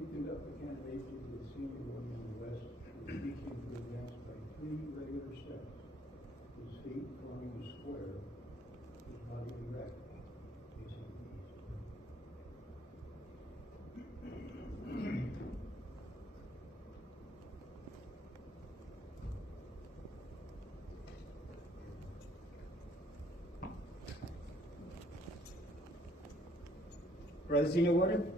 We conduct the candidacy to the senior one in the west, each to advance by 3 regular steps. His feet forming a square, his body erect, facing east. Brother Senior Warden,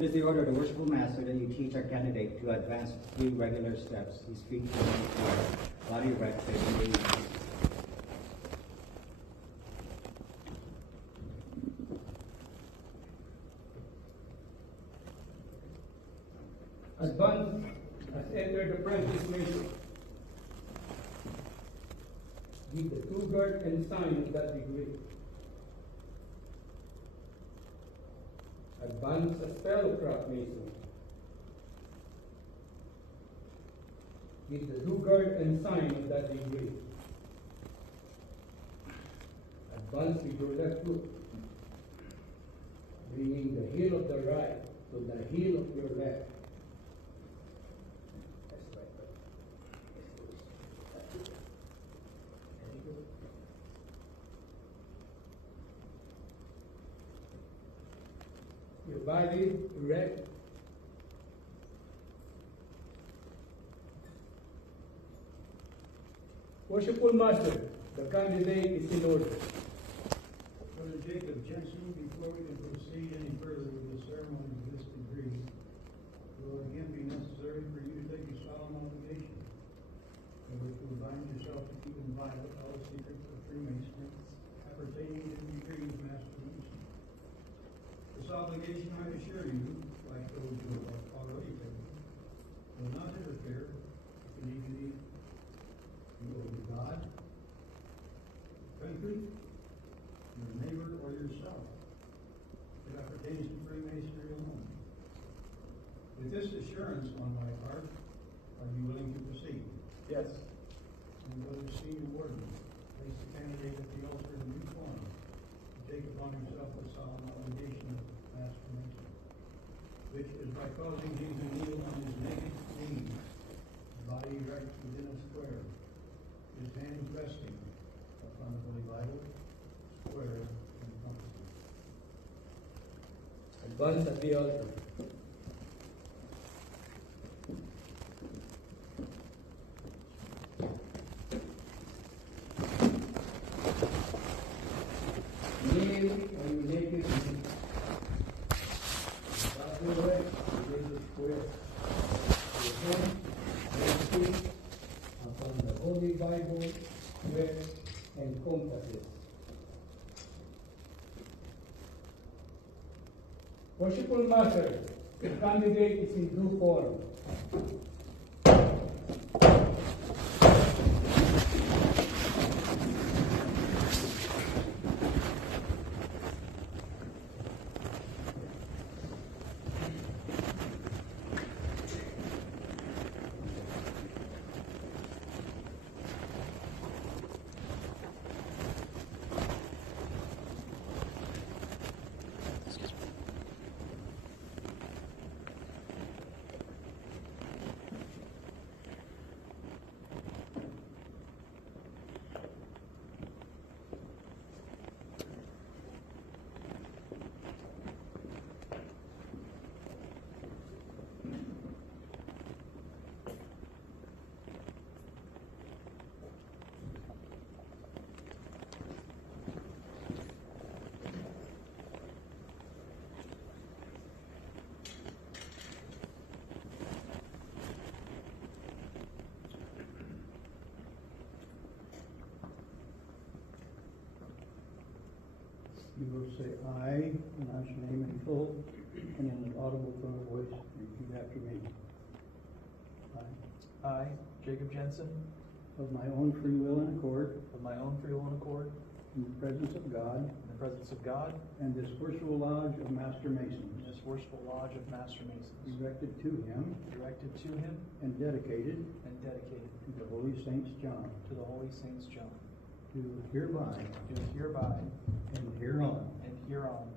it is the order of the Worshipful Master that you teach our candidate to advance 3 regular steps. His feet forming a square, body erect, facing east. Advance has entered the prentice mason. Give the true guard and sign of that degree. Advance as fellow craft mason. Give the true guard and sign of that degree. Advance with your left foot, bringing the heel of the right to the heel of your left. Your body erect. Worshipful Master, the candidate is in order. Brother Jacob Jensen, before we can proceed any further with the ceremony of this degree, it will again be necessary for you to take a solemn obligation, in which you will bind yourself to keep inviolate all the secrets of Freemasonry appertaining to the degree of Master Mason. This obligation, I assure you, like those who have already taken, will not interfere with the dignity you owe to God, country, your neighbor, or yourself. It appertains to Freemasonry alone. With this assurance on my part, are you willing to proceed? Yes. And Brother Senior Warden, place the candidate at the altar in due form to take upon himself the solemn obligation of Master Mason, which is by causing him to kneel on his naked knees, his body erect within a square, his hands resting upon the Holy Bible, square and compass. Advance at the altar. Kneel on your naked knees. Body erect within the square. Your hands resting upon the Holy Bible, square and compasses. Worshipful Master, the candidate is in due form. You will say aye, announce your name in full, and in an audible tone of voice, repeat after me. I, Jacob Jensen, Of my own free will and accord, of my own free will and accord, in the presence of God, in the presence of God, and this worshipful lodge of Master in Masons, this worshipful lodge of Master Masons, erected to him directed to him and dedicated and dedicated to the Holy Saints John, to the Holy Saints John, do hereby do hereby and hereon and hereon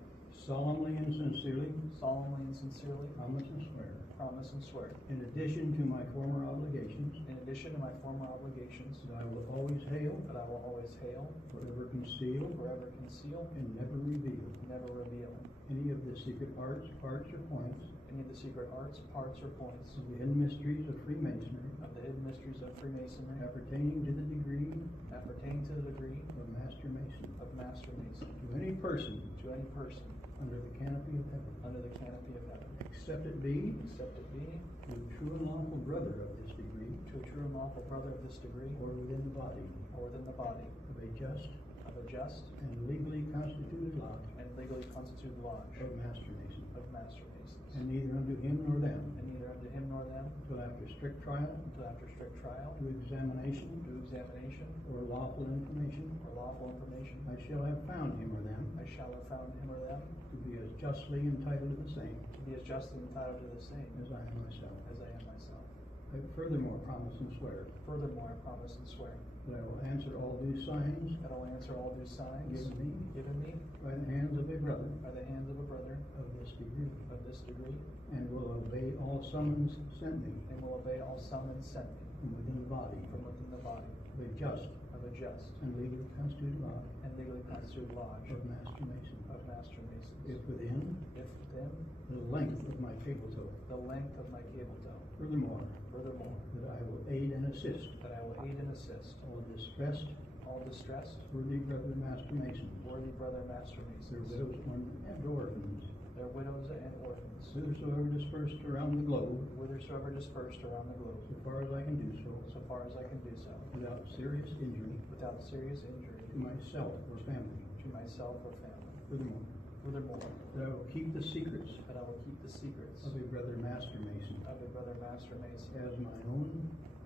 solemnly and sincerely solemnly and sincerely promise and swear, promise and swear, in addition to my former obligations, in addition to my former obligations, that I will always hail, that I will always hail, forever conceal, forever conceal, and never reveal never reveal any of the secret arts, parts, or points any of the secret arts, parts, or points of the hidden mysteries of Freemasonry of the hidden mysteries of Freemasonry appertaining to the degree appertaining to the degree of Master Mason, of Master Mason, to any person to any person under the canopy of heaven, under the canopy of heaven, except it be except it be to a true and lawful brother of this degree, to a true and lawful brother of this degree, or within the body or within the body of a just of a just and legally constituted lodge and legally constituted lodge of Master Mason, of Master Masons, and neither unto him nor them, and neither unto him nor them, till after strict trial, until after strict trial, to examination, to examination, or lawful information, or lawful information, I shall have found him or them I shall have found him or them to be as justly entitled to the same to be as justly entitled to the same as I am myself. as I am myself. I furthermore promise and swear Furthermore, I promise and swear that I will answer all due signs that I will answer all due signs given me by by the hands of a brother the hands of a brother of this degree, of this degree, and will obey all summons sent me and will obey all summons sent me from within the body from within the body of a just of a just and legally constituted lodge and legally constituted lodge of Master Mason, of Master Masons, if within if within the length of my cable toe. the length of my cable toe. Furthermore, Furthermore, that I will aid and assist that I will aid and assist all distressed, all distressed, worthy brother Master Masons, worthy brother Master their Masons, widows and orphans, their widows and orphans, whithersoever dispersed around the globe, whithersoever dispersed around the globe, so far as I can do so, so far as I can do so, without serious injury without serious injury to myself or family. to myself or family. Furthermore, Furthermore, that I will keep the secrets that I will keep the secrets of a brother Master Mason of a brother Master Mason as my own,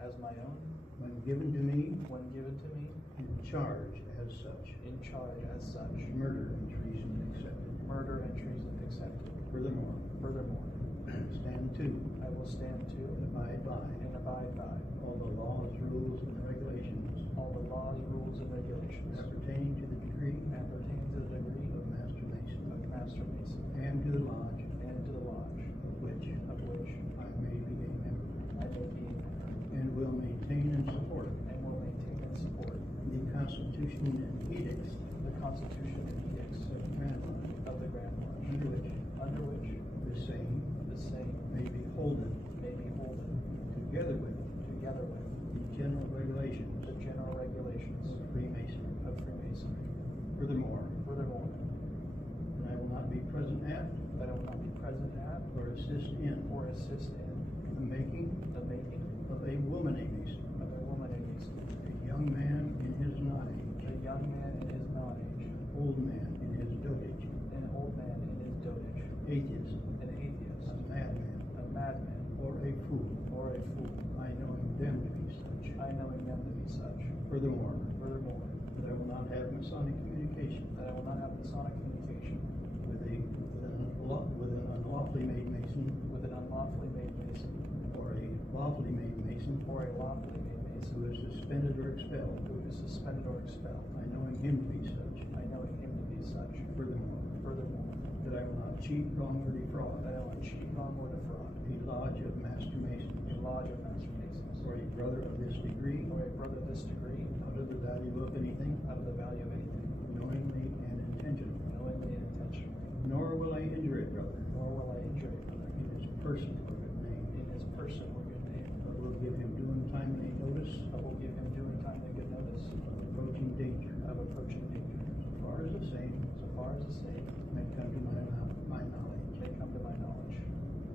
as my own, when given to me when given to me, in charge as such, in charge as such, murder and treason accepted. murder and treason accepted. Furthermore, Furthermore, stand to, I will stand to abide by and abide by all the laws, rules, and regulations all the laws, rules, and regulations appertaining to the degree appertaining to the degree of Master Mason, of Master Mason and to the lodge and to the lodge of which of which I may be a member, I may be a member, and will maintain and support and will maintain and support the Constitution and edicts the Constitution and edicts of the Grand Lodge, of the Grand Lodge, under which the same may be holden may be holden together with together with the general regulations the general regulations of Freemasonry. of Freemasonry. Furthermore, Furthermore, that I will not be present at that I will not be present at or assist in or assist in the making the making of a woman a Mason, of a woman a Mason, a young man in his nonage, a young man in his non-age, an old man in his dotage, an old man in his dotage, atheist, an atheist, a madman, a madman, or a fool, or a fool, I knowing them to be such. I knowing them to be such. Furthermore, Furthermore, that I will not have Masonic communication that I will not have Masonic communication with an unlawfully made Mason, with an unlawfully made Mason, or a lawfully made Mason, or a lawfully made Mason, who is suspended or expelled, who is suspended or expelled, I knowing him to be such. I knowing him to be such. Furthermore, Furthermore, that I will not cheat, wrong, or defraud that I will not cheat, wrong, or defraud a lodge of Master Masons, a lodge of Master Masons, or a brother of this degree, or a brother of this degree, out of the value of anything, out of the value of anything, knowingly and intentionally. knowingly and intentionally, Nor will I injure a brother nor will I injure a brother in his person or good name, in his person or good name, but will give him due and timely notice but will give him due and timely good notice of approaching danger, of approaching danger, so far as the same so far as the same may come to my knowledge. may come to my knowledge.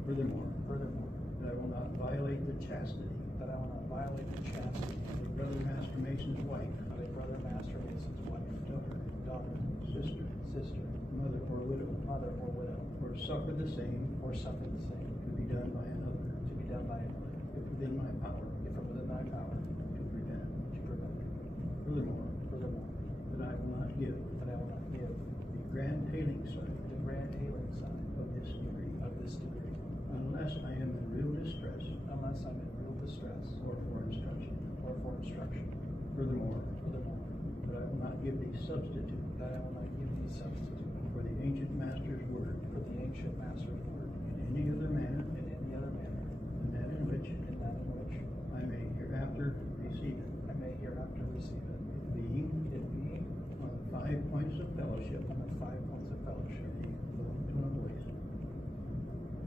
Furthermore, Furthermore, that I will not violate the chastity that I will not violate the chastity of a brother Master Mason's wife, of a brother Master Mason's wife, daughter, sister, sister, mother, or widow, mother, or widow, or suffer the same or suffer the same to be done by another, to be done by another, if within my power if it within my power to prevent. to prevent. Furthermore, Furthermore, that I will not give that I will not give the grand hailing sign the grand hailing sign of this degree, of this degree, unless I am in real distress unless I'm in real distress or for instruction. or for instruction. Furthermore, Furthermore, that I will not give the substitute that I will not give thee substitute for the ancient master's word for the ancient master's word in any other manner in any other manner than that in which I may hereafter receive it. I may hereafter receive it. Being It being on the 5 points of fellowship, on the 5 points of fellowship. a low tone of voice,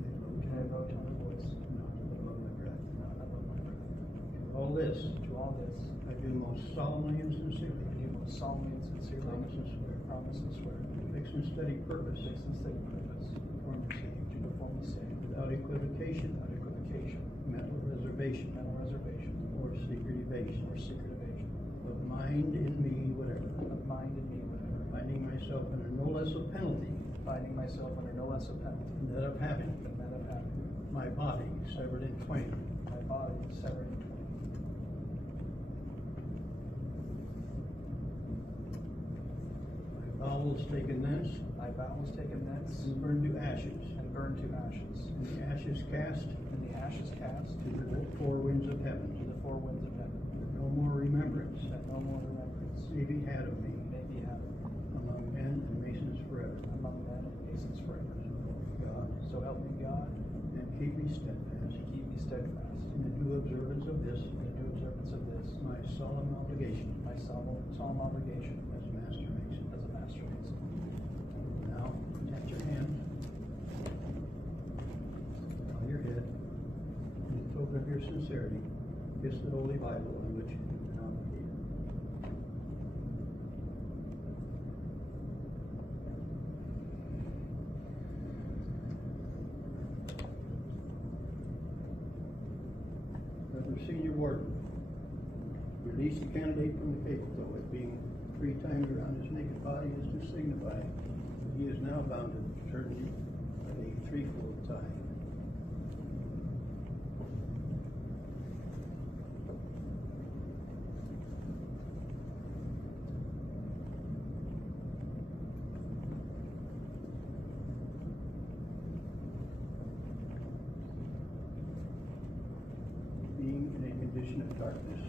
In a low tone of voice, not above my breath. not above my breath. To all this, To all this, I do most solemnly and sincerely I do most solemnly and sincerely promise and swear, promise and swear, with fixed and steady purpose, fixed and steady purpose, perform the same, to perform the same without equivocation, without equivocation, mental reservation, mental reservation, or secret evasion, or secret evasion, of mind in me, whatever, of mind in me, whatever, finding myself under no less a penalty finding myself under no less a penalty than that of having than that of having my body severed in twain, my body severed in twain. my bowels taken thence My bowels taken thence and burned to ashes, and burned to ashes, and the ashes cast and the ashes cast to the 4 winds of heaven, to the 4 winds of heaven, that no more remembrance that no more remembrance may be had of me may be had among men and masons forever. among men and masons forever. God, So help me God, and keep me steadfast to keep me steadfast in the due observance of this, in the due observance of this, my solemn obligation my solemn obligation as master mason. as a master mason. Now, at your hand, on your head, in token of your sincerity, kiss the Holy Bible on which you've been obligated. Brother Senior Warden, release the candidate from the cable, though it being 3 times around his naked body is to signify that he is now bound to fraternity by a 3-fold tie. Being in a condition of darkness.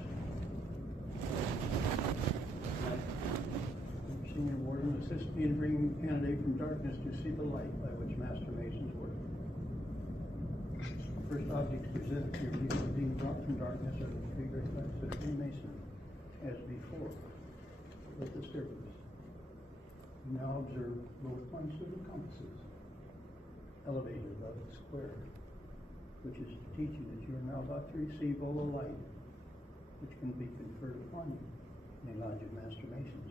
Senior Warden, assist me in bringing the candidate from darkness to see the light by which Master Masons work. First objects presented to your view are being brought from darkness are the 3 great lights of Freemasonry, as before, with the circles. You now observe both points of the compasses, elevated above the square, which is to teach you that you are now about to receive all the light which can be conferred upon you in a lodge of Master Masons.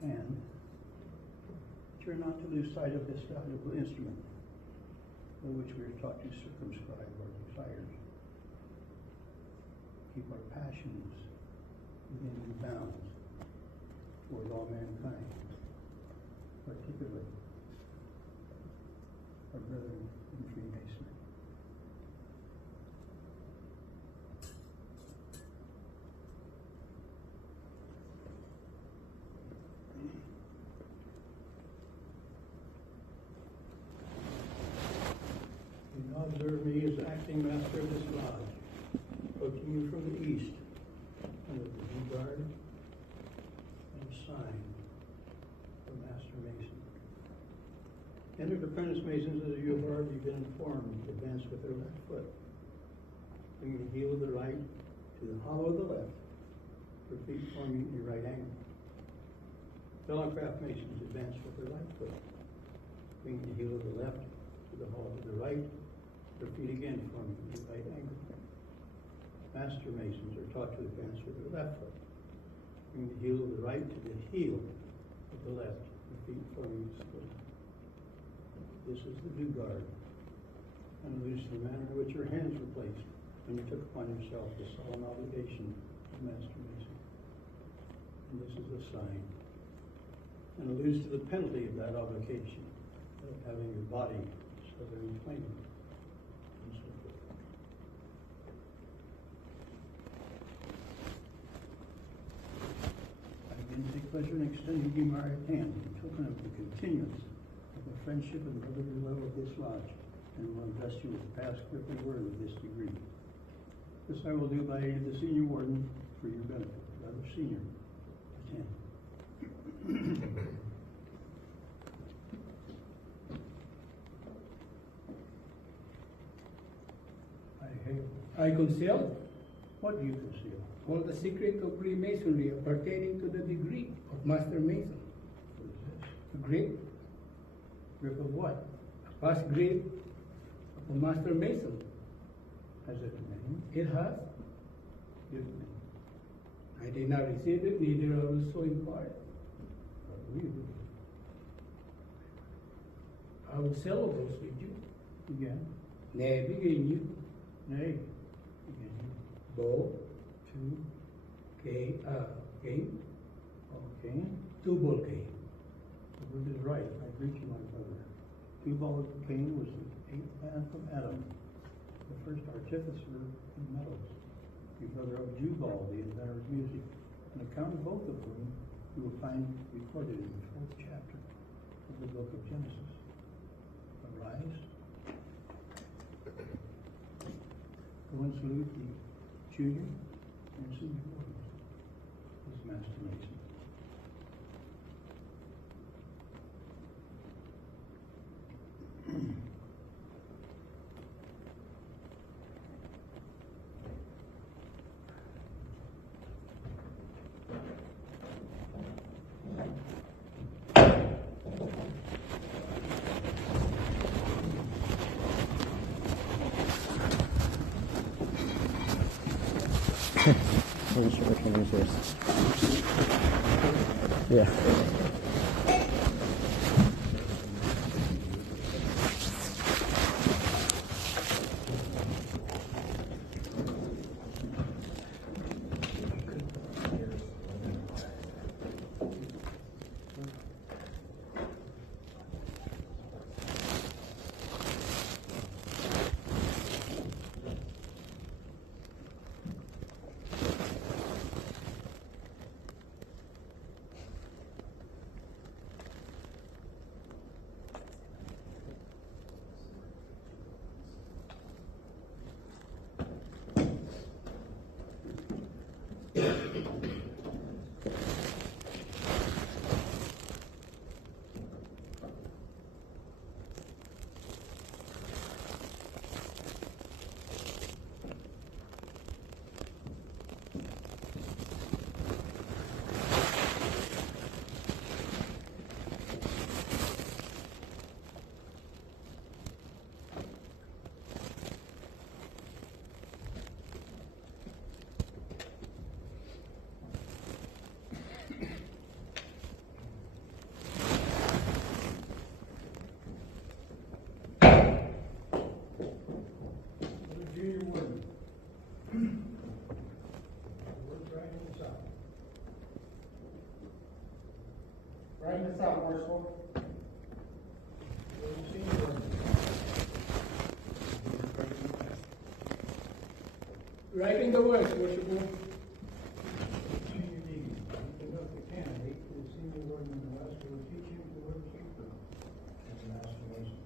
And that you're not to lose sight of this valuable instrument, by which we are taught to circumscribe our desires, keep our passions within due bounds toward all mankind, particularly our brethren in Freemasonry. You now observe me as acting master of this lodge, approaching you from the east, under the due guard and sign of Master Mason. Entered apprentice masons, as you have already been informed, advance with their left foot, bringing the heel of the right to the hollow of the left, their feet forming a right angle. Fellow-craft masons advance with their right foot, bringing the heel of the left to the hollow of the right, their feet again forming a right angle. Master masons are taught to advance with their left foot, bring the heel of the right to the heel of the left, the feet forming a split. This is the due guard, and alludes to the manner in which your hands were placed when you took upon yourself the solemn obligation of Master Mason. And this is the sign, and alludes to the penalty of that obligation, of having your body severed in twain, and so forth. I again take pleasure in extending you my right hand in token of the continuance of the friendship and brotherly love of this lodge, and will invest you with the past quickly word of this degree. This I will do by aid of the Senior Warden for your benefit. Brother Senior, attend. I conceal What do you conceal? all the secret of Freemasonry pertaining to the degree of Master Mason. What is this? A grade, Grip of what? a past grade of a Master Mason. Has it a name? It has. Give it me. I did not receive it, neither I was so inquired. I believe it. I will sell those with you. Again. Nay, begin you. Nay. Again. Bow, Two. cane, Okay. two ball cane. The word is right. I greet you, my brother. Tubal Cain was the eighth man from Adam, the first artificer in metals. Your brother of Jubal, the inventor of music, an account of both of whom you will find recorded in the 4th chapter of the book of Genesis. Arise. Go and salute the junior and senior warriors. This is Master Mason. Which one is yours? Yeah. Junior warden. Word's right in the south. Right in the south, Worshipful. Where's the senior warden? Right in the words, worshipful. Senior deacon, you conduct the candidate for the senior warden in the West, will teach him to work keeper as a Master Mason.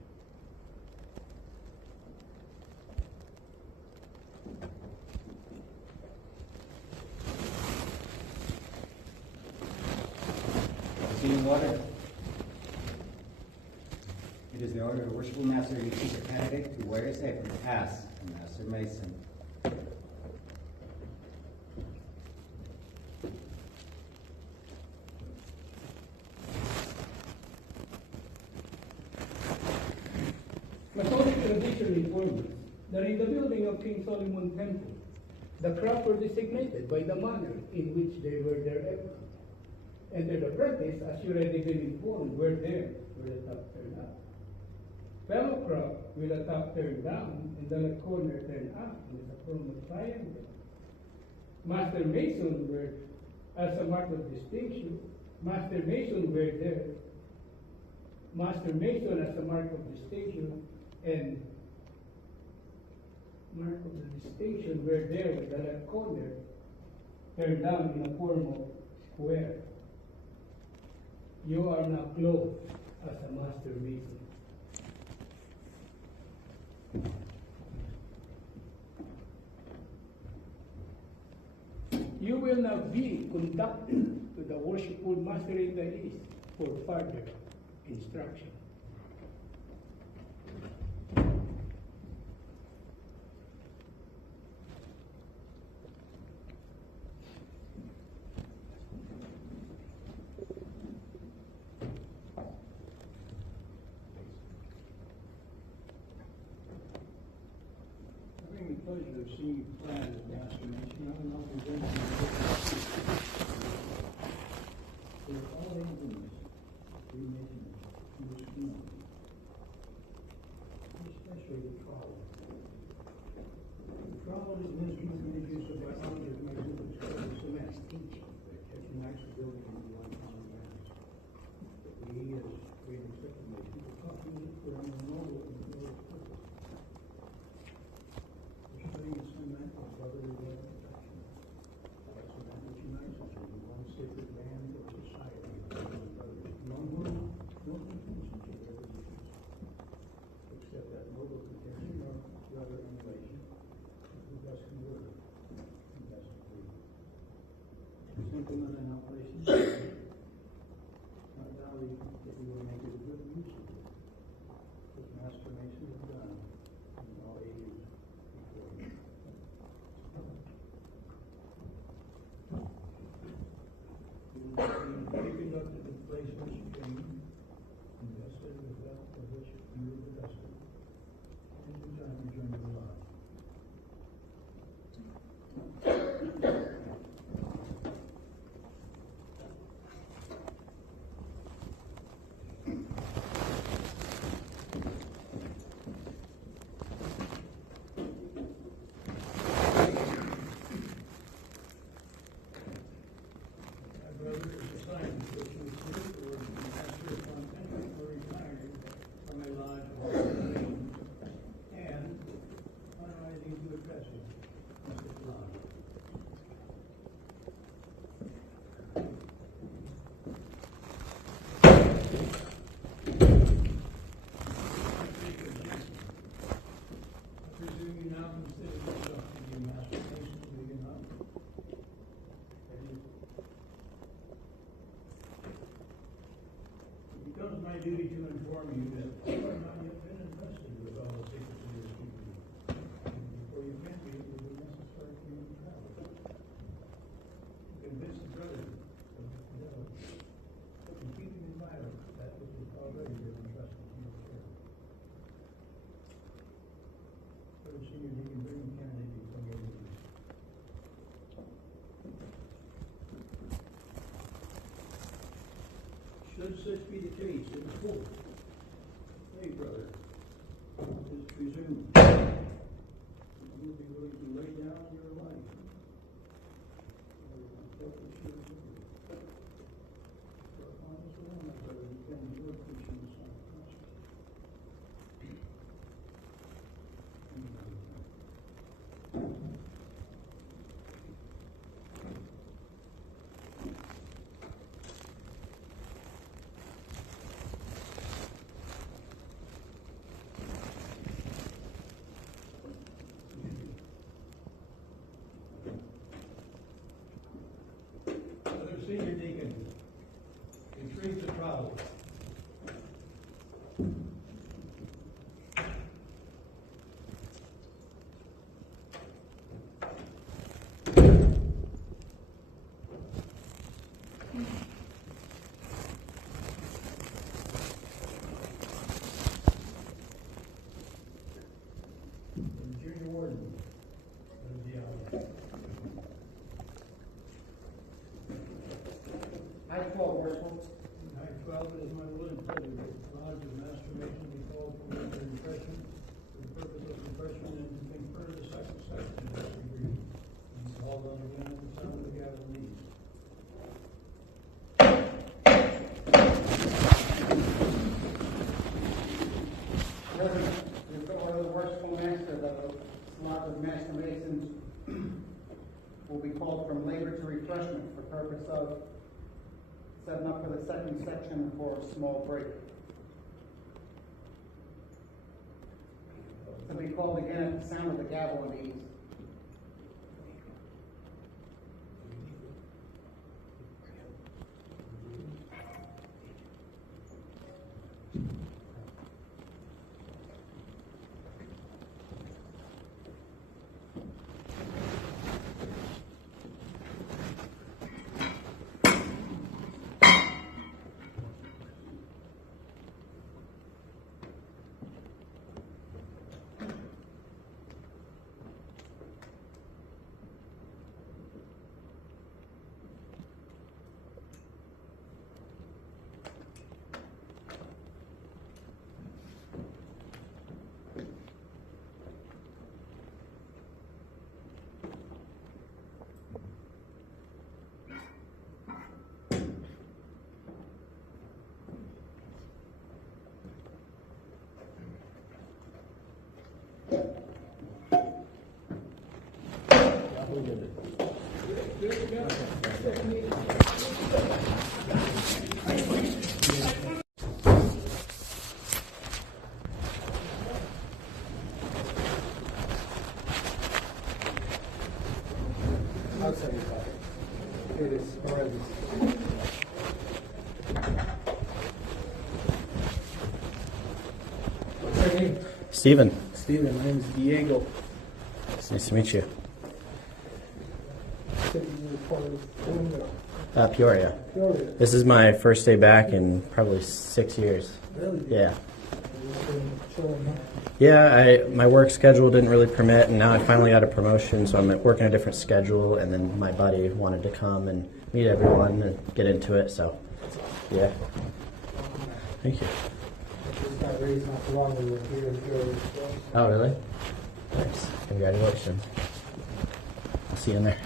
Senior Water. It is the order of the Worshipful Master to teach a candidate to wear his apron as a Master Mason. Masonic tradition informs us that in the building of King Solomon Temple, the crafts were designated by the manner in which they were their apron. And the apprentice, as you already been informed, were there with the top turned up. Fellow craft with the top turned down and the corner turned up in the form of triangle. Master Mason were as a mark of distinction. Master Mason were there. Master Mason as a mark of distinction and mark of the distinction were there with the left corner turned down in a form of square. You are now clothed as a Master Mason. You will now be conducted to the worshipful Master in the East for further instruction. pleasure of seeing you plan as master mason. I will now present you with for all implements, Freemasonry, in this community, especially the trowel. The trowel is an instrument made use of by others of Masons called the cement, that unites the building into one common ground. We, as great accepted Masons, are talking for a noble and glorious purpose. The study of cement of brotherly love and affection. Like cement which unites us in one sacred band of society, among whom no contentions are ever used, except that noble contention, or rather emulation, of the best in word and best in deed. Sentiment and operations, not doubting that we will make a good use of it, as Master Mason has done in all ages before him. It will be conducted in place which you came, invested with that of which you were divested, and in time return to the Lord. My brother is assigned to which was here or master upon entry or retiring from a lodge or organization, and finalizing to address him, Mr. Lodge. I presume you now consider yourself to be a master mason to begin up. It becomes my duty to inform you that you have not yet been entrusted with all the secrets of your keeping. Before you can be, it will be necessary for you to travel. To convince the brothers of the fidelity, and keeping inviolate that which has already been entrusted to your care. Brother Senior Deacon, bring the candidate before your meeting. Should such be the case, in full, hey, brother, it is presumed you will be willing to lay down your life. For upon this alone, my brother, depends your preaching the Son of Christ. Brother Senior Deacon, retrieve the trowel. And Junior Warden, Brother Diallo. I call Worship. Act 12, it is my will and pleasure that the Lodge of Master Mason be called for their impression, for the purpose of refreshment and to confer the second section of this degree. And called on again at the sound of the gavel knees. The order of the worshipful master, the Lodge of Master Masons will be called from labor to refreshment for purpose of setting up for the second section for a small break. To be called again at the sound of the gavel and ease. Yeah, who did it? I'll tell you about it. It is horrendous. What's your name? Steven, Steven, my name is Diego. it's nice to meet you. Said you were part of Peoria. Florida. This is my first day back in probably 6 years. Really? Yeah. You've been chilling, huh? Yeah, my work schedule didn't really permit, and now I finally got a promotion, so I'm working a different schedule. And then my buddy wanted to come and meet everyone and get into it. So, yeah. Thank you. Just got raised not too long ago here in Florida. Oh, really? Nice. Congratulations. I'll see you in there.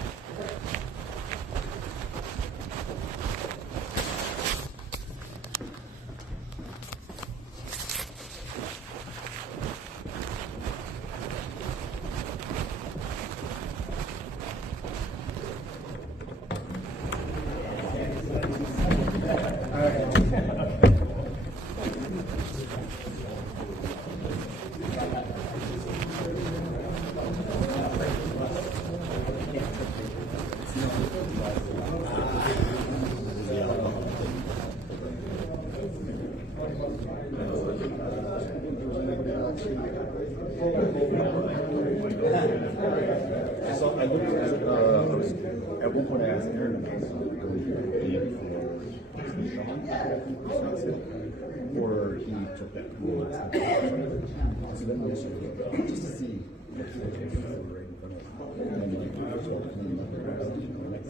So I looked at it, at one point I asked Aaron about something or he took that rule. So then we just to see if they were right in front of us. And then like, first of all, clean up the next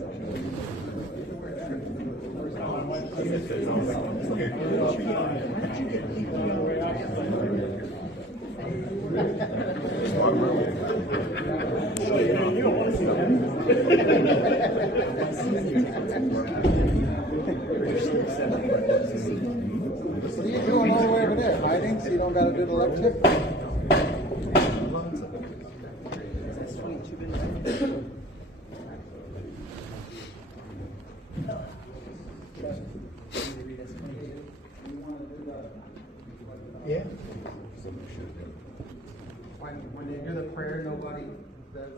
What are you doing all the way over there? Hiding so you don't gotta do the lecture? Yeah. When they do the prayer, nobody says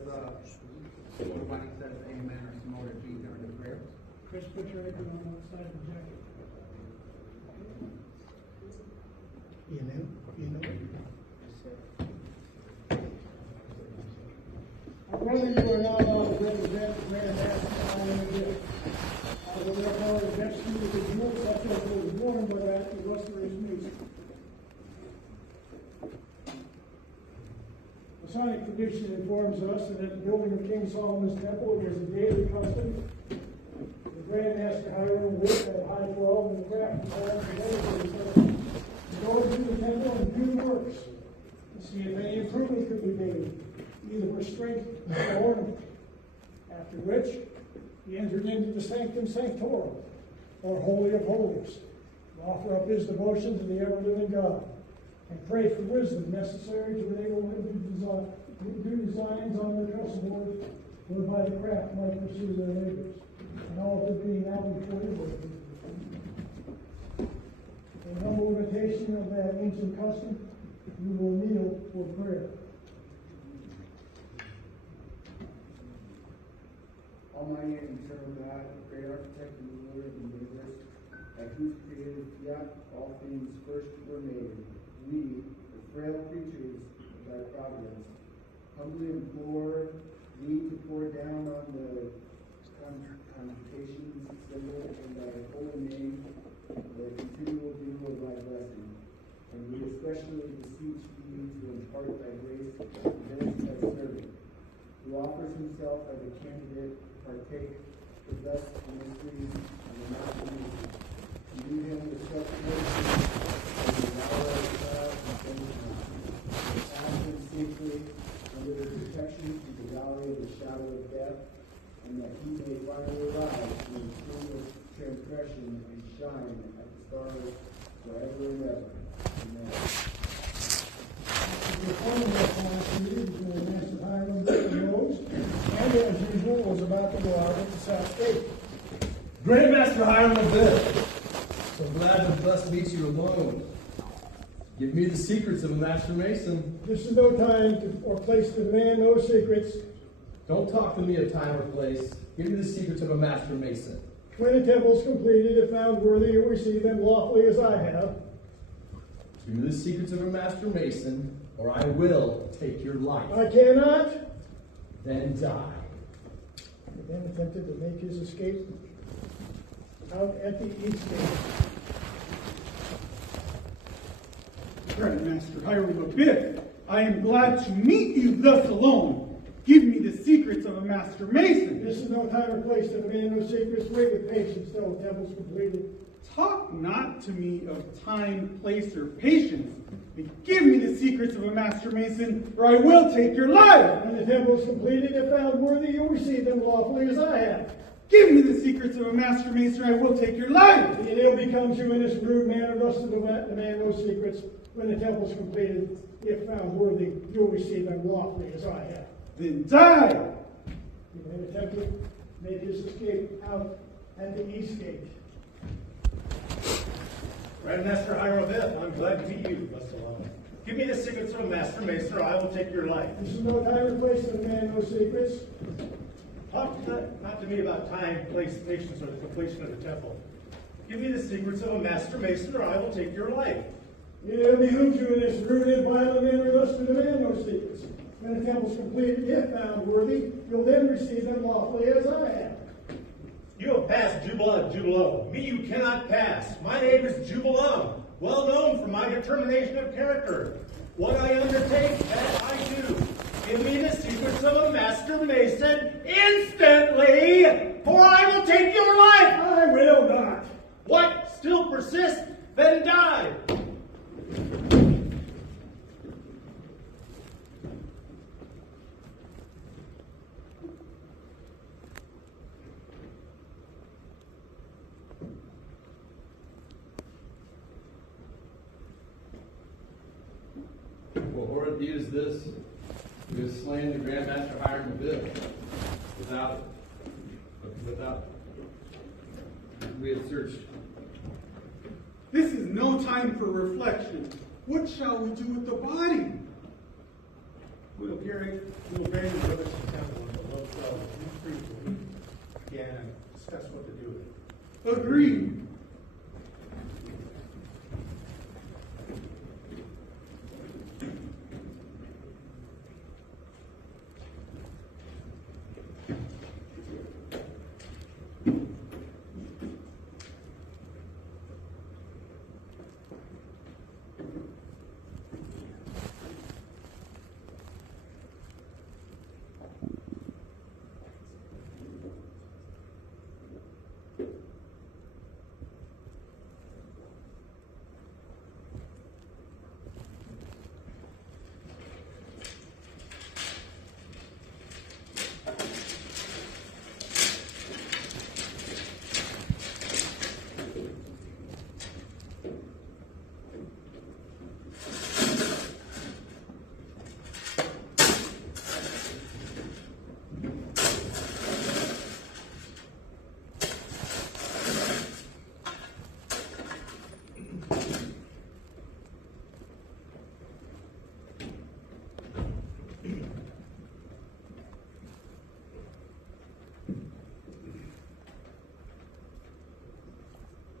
amen or some other G during the prayer. Chris, put your apron on one side of the jacket. You know. Whether you are not allowed to represent the Grand National Assembly, I will therefore address you with the rules such as was warned by that illustrious music. Masonic tradition informs us that at the building of King Solomon's Temple, it was a daily custom. The Grand Master Hiram Wood at High 12 in the craft hall today to go into the temple and do works, to see if any improvement could be made, either for strength or ornament. After which, he entered into the Sanctum Sanctorum, or Holy of Holies, to offer up his devotion to the ever-living God, and pray for wisdom necessary to enable him to do designs on the chessboard whereby the craft might pursue their labors. And all of it being now before you. In humble imitation of that ancient custom, you will kneel for prayer. Almighty and eternal God, great architect and ruler of the universe, by whose creative fiat all things first were made, we, the frail creatures of thy providence, humbly implore thee to pour down on the convocation's symbol in thy holy name the continual dew of thy blessing. And we especially beseech thee to impart thy grace to this thy servant, who offers himself as a candidate to partake the best mysteries of the mountain, to do him with such mercy as the hour of trial and punishment, to pass him safely under the protection through the valley of the shadow of death, and that he may finally rise from the tomb of transgression and shine at the stars forever and ever. Amen. The formal class temple was about to go out at the south gate. Grandmaster Hiram of this. So glad to thus meet you alone. Give me the secrets of a Master Mason. This is no time or place to demand those secrets. Don't talk to me of time or place. Give me the secrets of a Master Mason. When the temple is completed, if found worthy, you'll receive them lawfully as I have. Give me the secrets of a Master Mason, or I will take your life. I cannot. Then die. He then attempted to make his escape out at the east gate. Grandmaster Hiram of Biff, I am glad to meet you thus alone. Give me the secrets of a Master Mason. This is no time or place to demand those secrets. Wait with patience till the temple's completed. Talk not to me of time, place, or patience, but give me the secrets of a Master Mason, or I will take your life. When the temple is completed, if found worthy, you'll receive them lawfully as I have. Give me the secrets of a Master Mason, or I will take your life. And ill becomes you in this rude manner thus to demand those secrets. When the temple is completed, if found worthy, you'll receive them lawfully as I have. Then die. He then attempted to make his escape out at the east gate. Grandmaster Hiram of Biff, I'm glad to meet you thus alone. Give me the secrets of a Master Mason, or I will take your life. This is no time or place to demand those secrets. Talk not to me about time, place, patience, or the completion of the temple. Give me the secrets of a Master Mason, or I will take your life. It behooves you in this rude and violent manner thus to demand those secrets. When the temple is completed, if found worthy, you'll then receive them lawfully as I have. You have passed Jubilo. Me you cannot pass. My name is Jubilum, well known for my determination of character. What I undertake, that I do. Give me the secrets of a Master Mason instantly, for I will take your life. I will not. What? Still persist? Then die. What horrid deed is this? We have slain the Grandmaster Hiram of Biff. Without we have searched. This is no time for reflection. What shall we do with the body? We will bury the brothers in the temple in the low cell briefly again and discuss what to do with it. Agreed.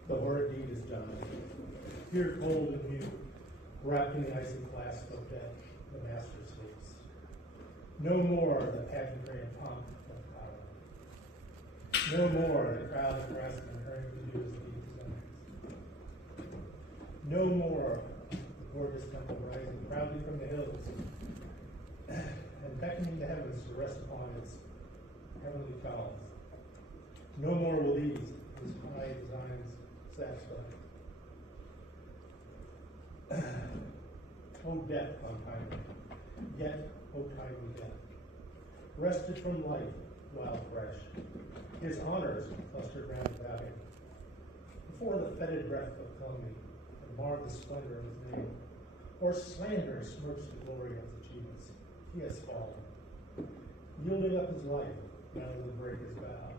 The horrid deed is done. Here cold and mute, wrapped in the icy clasp of death, the master sleeps. No more the pageantry and pomp of power. No more the crowds grasping and hurrying to do as the deed designs. No more the gorgeous temple rising proudly from the hills and beckoning the heavens to rest upon its heavenly columns. No more will these, his high designs, satisfy. O death untimely, yet O timely death, wrested from life while fresh, his honors clustered round about him. Before the fetid breath of calumny and marred the splendor of his name, or slander smirched the glory of his achievements, he has fallen, yielding up his life Now the breaker's vow,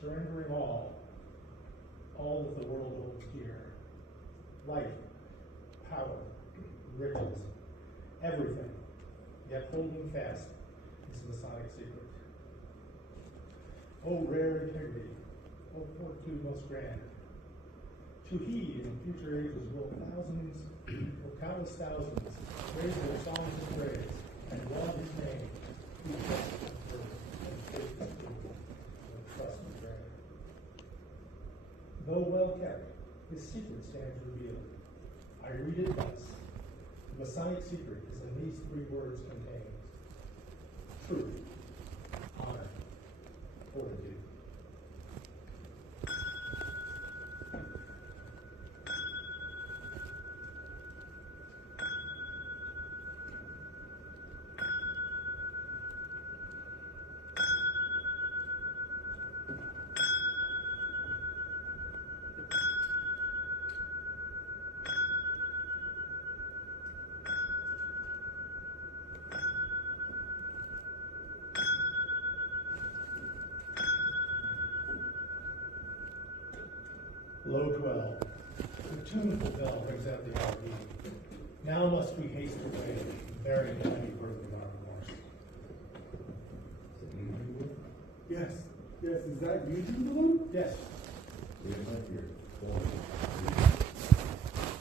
surrendering all that the world holds dear, life, power, riches, everything, yet holding fast this Masonic secret. O rare integrity, O fortitude most grand, to heed in future ages will countless thousands raise their songs of praise and laud his name, who just and faith and true, and trust and prayer. Though well kept, his secret stands revealed. I read it thus. The Masonic secret is in these 3 words contained: truth, honor, fortitude. Low dwell, the tuneful bell rings out the hour eve. Now must we haste away, bearing the heavy burden of our remorse. Yes, is that you, Jubilee? Yes.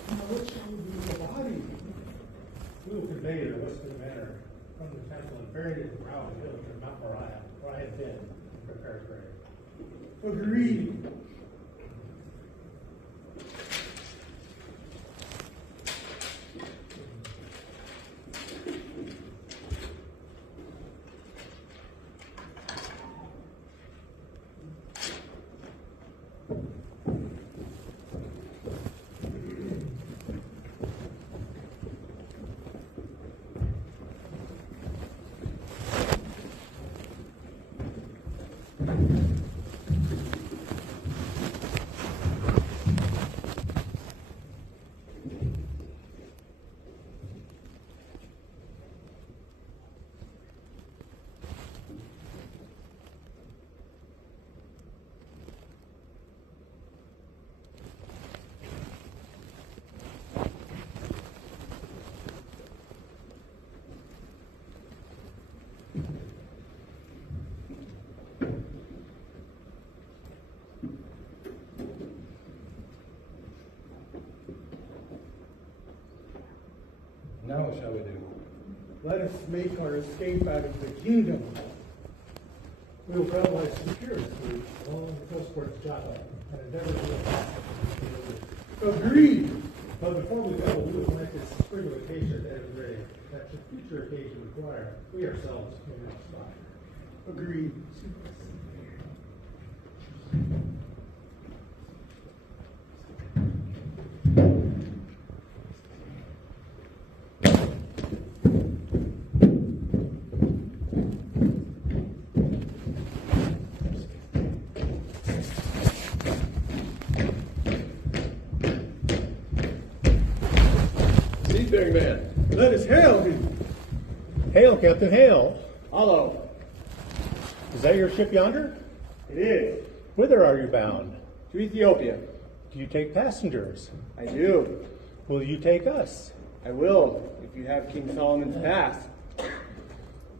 Now, what shall we do with the body? We will convey it in a Western manner from the temple and bury it at the brow of the hill to Mount Moriah, where I have been and prepared grave. Agreed. Now what shall we do? Let us make our escape out of the kingdom. We will travel by circuitous along the coast towards Java and endeavor to Agreed. But before we go, we will plant this sprig of acacia at every grave, that should future occasion require, we ourselves may not spot. Agreed. Seafaring man. Let us hail him. Hail, Captain, hail. Hello. Is that your ship yonder? It is. Whither are you bound? To Ethiopia. Do you take passengers? I do. Will you take us? I will, if you have King Solomon's pass.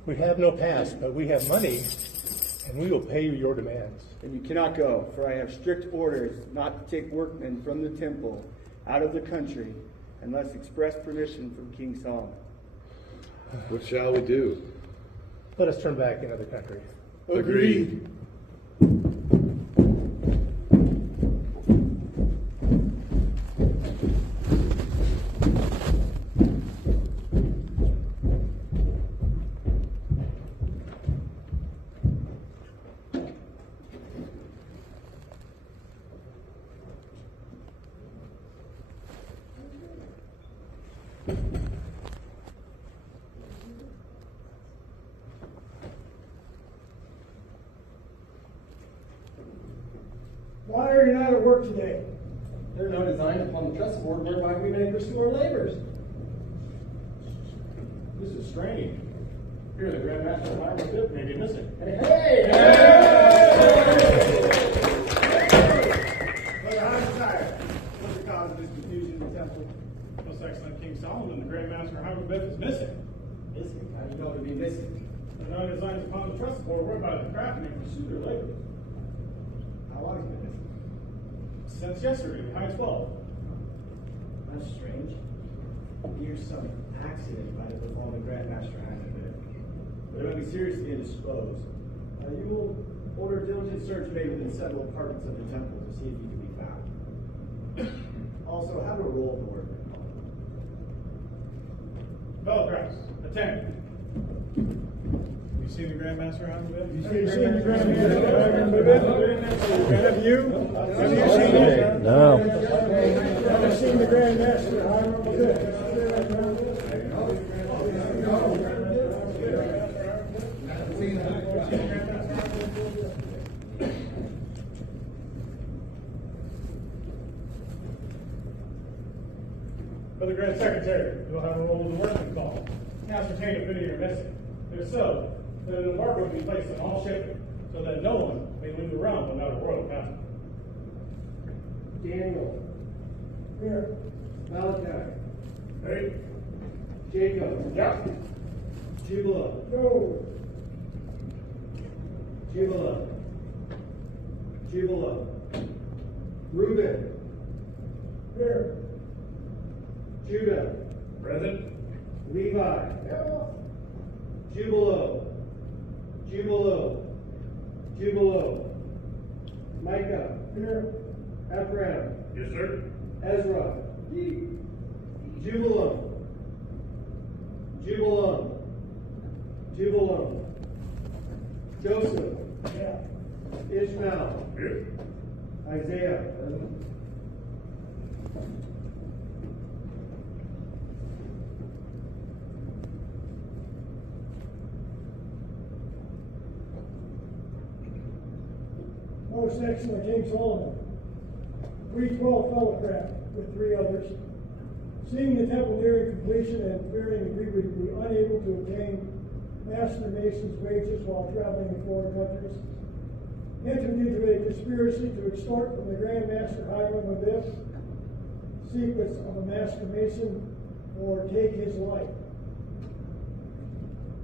We have no pass, but we have money, and we will pay you your demands. Then you cannot go, for I have strict orders not to take workmen from the temple out of the country unless express permission from King Solomon. What shall we do? Let us turn back into the country. Agreed. Why are you not at work today? There are no designs upon the chessboard whereby we may pursue our labors. This is strange. Here, the Grand Master of Hiram Abiff may be missing. Hey! Brother Hiram, what's the cause of this confusion in the temple? Most Excellent King Solomon, the Grand Master of Hiram Abiff is missing. Missing? How do you know to be missing? The nine designs upon the trust board whereby the craftsmen pursue their labor. How long has he been missing? Since yesterday, high 12. That's strange. Here's some accident might have befallen the Grand Master Hiram Abiff. But it might be seriously indisposed. You will order a diligent search made within several apartments of the temple to see if he can be found. Also, how to roll the workman. Fellow crafts, attend. You seen the Grand Master of Hiram Abiff? Have you seen the Grand Master of Hiram Abiff? Have you? Have you seen it? No. Have you seen the Grand Master of Hiram Abiff? For the Grand Secretary, you'll have a roll of the workman call. Ascertain if any are missing. If so, then an embargo will be placed on all shipping, so that no one may leave the realm without a royal passport. Daniel. Here. Malachi. Ready? Jacob. Yeah. Jubala. Go. Jubala. Jubala. Reuben. Here. Judah. Present. Levi. Jubalo. Jubalo. Jubalo. Micah. Here. Ephraim. Yes, sir. Ezra. Jubilam. Jubilam. Jubilam. Joseph. Yeah. Ishmael. Here. Isaiah. Most Excellent King Solomon, 312 fellowcraft with 3 others, seeing the temple nearing completion and fearing we would be unable to obtain master masons' wages while traveling in foreign countries, entered into a conspiracy to extort from the Grand Master Hiram Abiff secrets of a master mason or take his life.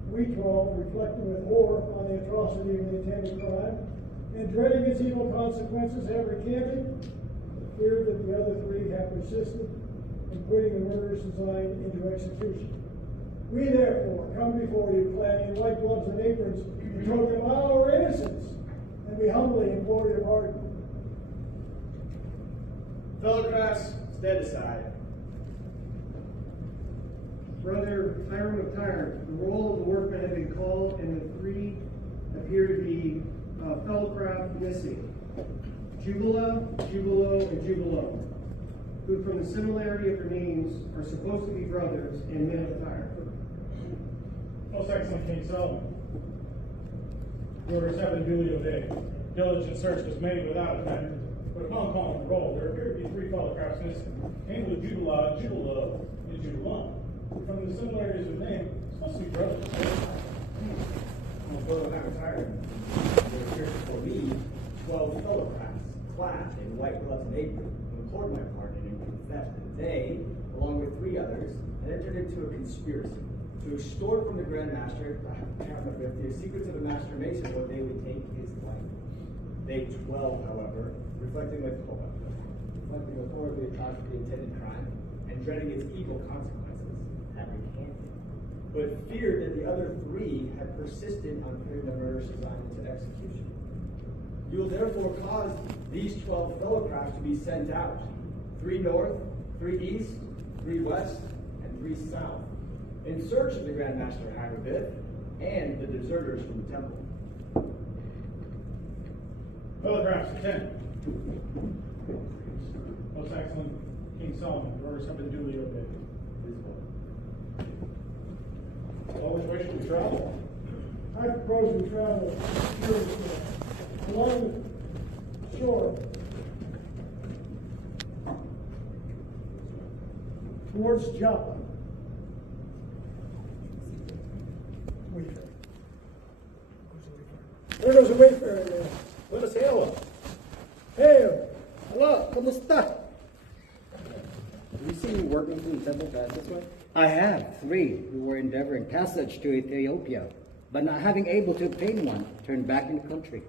We 12, reflecting with horror on the atrocity of the intended crime, and dreading its evil consequences, have recanted, feared that the other 3 have persisted in putting the murderous design into execution. We therefore come before you clad in white gloves and aprons in token of our innocence, and we humbly implore your pardon. Fellow crafts, stand aside. Brother Hiram of Tyre, the roll of the workmen have been called, and the 3 appear to be fellow craft missing. Jubala, Jubalo, and Jubalo, who from the similarity of their names are supposed to be brothers and men of Tyre. Most Excellent King Solomon, the orders have been duly obeyed. Diligent search was made without effect, but upon calling the roll, there appear to be 3 fellow crafts missing, named with Jubala, Jubalo, and Jubalam. From the similarities of name, supposed to be brothers. Brother Hiram Tyre, there appears before me 12 fellow crafts, clad in white gloves and aprons, who implored my pardon and confessed that they, along with 3 others, had entered into a conspiracy to extort from the Grand Master, Hiram Abiff, the secrets of the Master Mason, what they would take his life. They 12, however, reflecting with horror of the atrocity of the intended crime, and dreading its evil consequences, had recanted, but feared that the other 3 had persisted on putting the murderous design into execution. You will therefore cause these 12 fellow crafts to be sent out, 3 north, 3 east, 3 west, and 3 south, in search of the Grand Master Hiram Abiff and the deserters from the temple. Fellow crafts, attend. Most Excellent King Solomon, the orders have been duly obeyed. Well, which way should we travel? I propose we travel along the shore towards Joppa. Wait. There goes a wayfaring man. Let us hail him. Hail! Hello, ¿cómo está? Have you seen workmen from the temple pass this way? I have 3 who were endeavoring passage to Ethiopia, but not having able to obtain one, turned back into the country.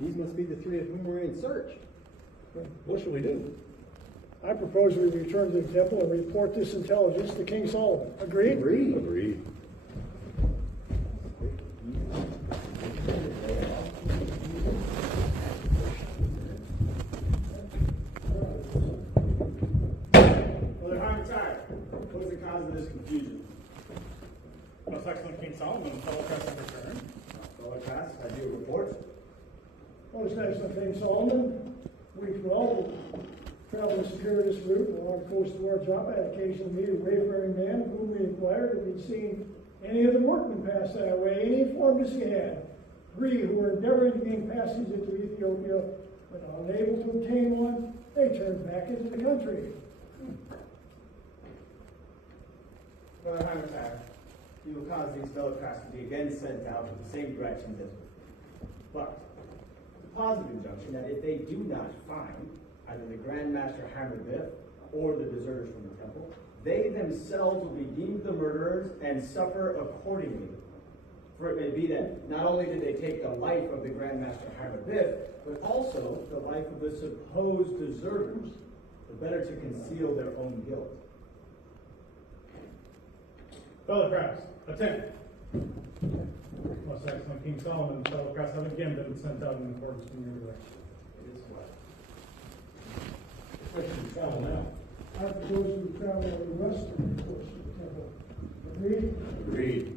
These must be the 3 of whom we're in search. What shall we do? I propose we return to the temple and report this intelligence to King Solomon. Agreed? Agreed. Brother Hyman's what is the cause of this confusion? Most excellent King Solomon, fellow press in return. Fellow press, I do report. Most excellent King Solomon, we 12 travel this circuitous route along the coast of our job. I occasionally meet a wayfaring man of whom we inquired if he'd seen any of the workmen pass that way, and he informed us he had. 3 who were endeavoring to gain passage into Ethiopia, but unable to obtain one, they turned back into the country. Brother Hyman's you will cause these fellow press to be again sent out in the same direction as before. But the positive injunction that if they do not find either the Grand Master Hammerbiff or the deserters from the temple, they themselves will be deemed the murderers and suffer accordingly. For it may be that not only did they take the life of the Grand Master Hammerbiff, but also the life of the supposed deserters, the better to conceal their own guilt. Fellow press, attend. Most excellent King Solomon, fellow press have again been sent out in accordance with your direction. It is what? Where should we travel now? I propose we travel on the western coast of the temple. Agreed? Agreed.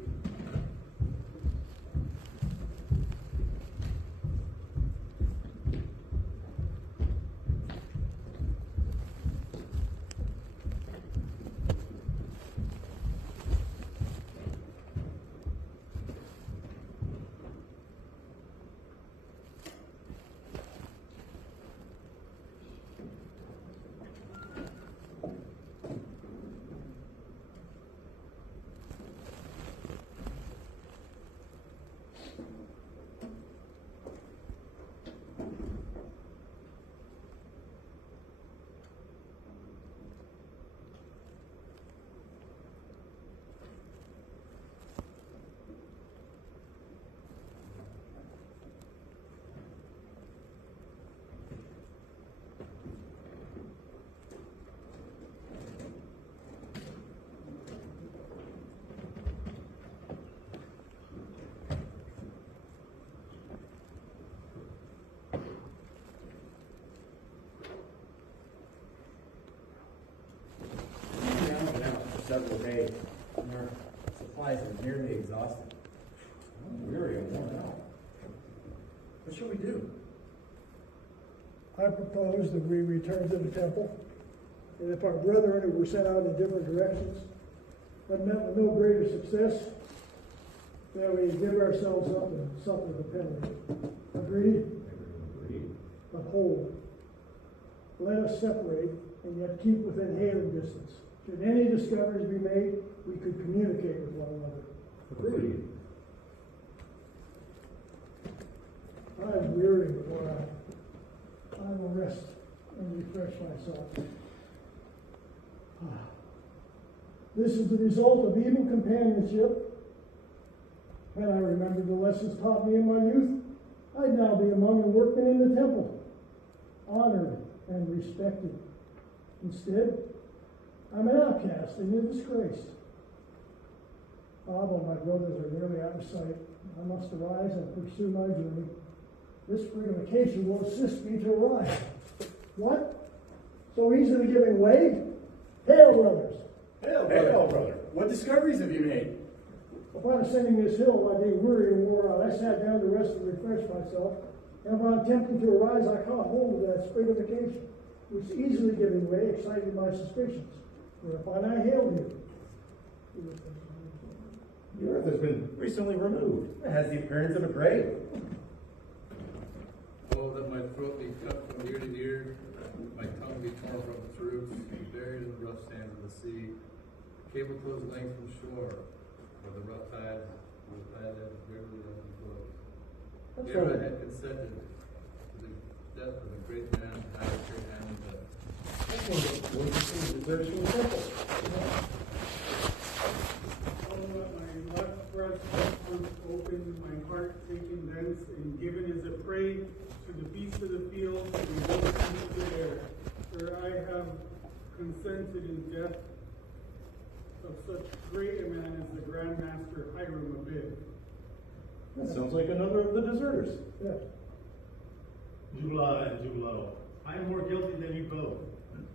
Several days, and our supplies are nearly exhausted. I'm weary and worn out. What shall we do? I propose that we return to the temple, and if our brethren who were sent out in different directions but met with no greater success, that we give ourselves up and suffer the penalty. Agreed? Agreed. But hold, let us separate and yet keep within hailing distance. Should any discoveries be made, we could communicate with one another. Agreed. I am weary before I will rest and refresh myself. This is the result of evil companionship. Had I remembered the lessons taught me in my youth, I'd now be among the workmen in the temple, honored and respected. Instead, I'm an outcast and a disgrace. While my brothers are nearly out of sight, I must arise and pursue my journey. This frigatification will assist me to arrive. What? So easily giving way? Hail, brothers! Hail, brother. What discoveries have you made? Upon ascending this hill, while being weary and wore out, I sat down to rest and refresh myself. And while attempting to arise, I caught hold of that frigatification, which easily giving way excited my suspicions. Whereupon I hailed you. The earth has been recently removed. It has the appearance of a grave. Oh, that my throat be cut from ear to ear, my tongue be torn from its roots, buried in the rough sands of the sea, cable closed length from shore, where the rough tide will pad and barely let me float. Hereby had consented to the death of a great man, actor, and That's one of the worst things that there's in the temple. My left breast once opened, my heart taken thence, and given as a prey to the beasts of the field and the wolves of the air. For I have consented in death of such great a man as the Grand Master Hiram Abib. That sounds like another of the deserters. Yeah. Jubala and Jubalo, I am more guilty than you both.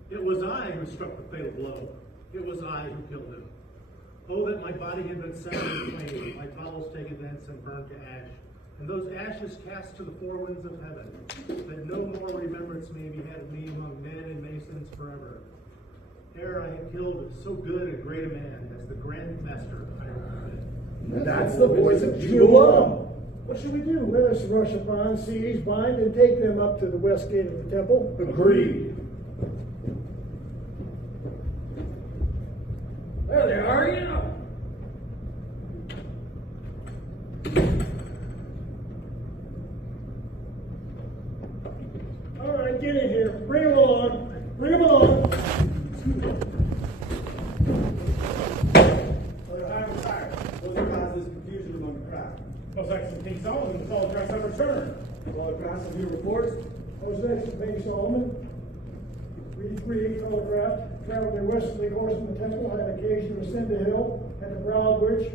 It was I who struck the fatal blow. It was I who killed him. Oh, that my body had been set in flame, my bowels taken thence and burned to ash, and those ashes cast to the four winds of heaven, that no more remembrance may be had of me among men and masons forever. Ere I had killed so good and great a man as the Grand Master Hiram. That's the voice of Jubala. What should we do? Let us rush upon, seize, bind, and take them up to the west gate of the temple. Agreed. There they are, you know. All right, get in here. Bring them along. Bring them along. Brother Hiram tired. Those who cause this confusion among the crowd. Most excellent King Solomon, the fall Christ have returned. Brother Cross, have you reports? What's next, King Solomon? We three telegraphed, traveled their westerly course from the temple, had occasion to ascend a hill, at the brow of which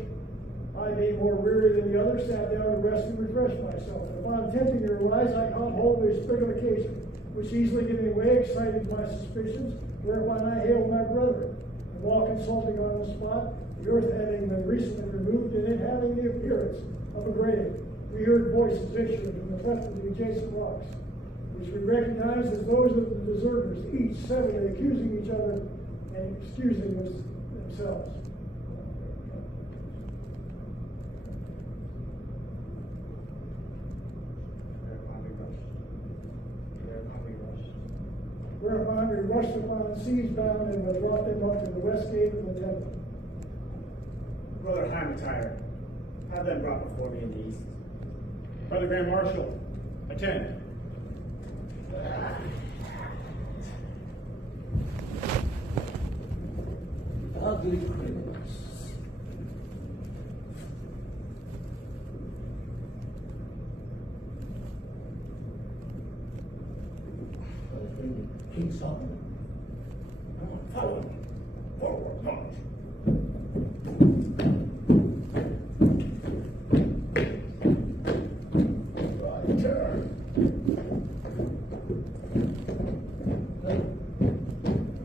I, being more weary than the others, sat down to rest and refresh myself. And upon attempting to rise, I caught hold of a sprig of acacia, which easily giving way, excited my suspicions, whereupon I hailed my brethren. And while consulting on the spot, the earth having been recently removed, and it having the appearance of a grave, we heard voices issuing from the cleft of the adjacent rocks, which we recognized as those of the deserters, each severally accusing each other and excusing themselves. Whereupon we rushed upon, seized bound, and brought them up to the west gate of the temple. Brother Hiram tired. Have them brought before me in the east. Brother Grand Marshal, attend. Ugly criminals. King Solomon. Follow me. Forward, march. Right turn.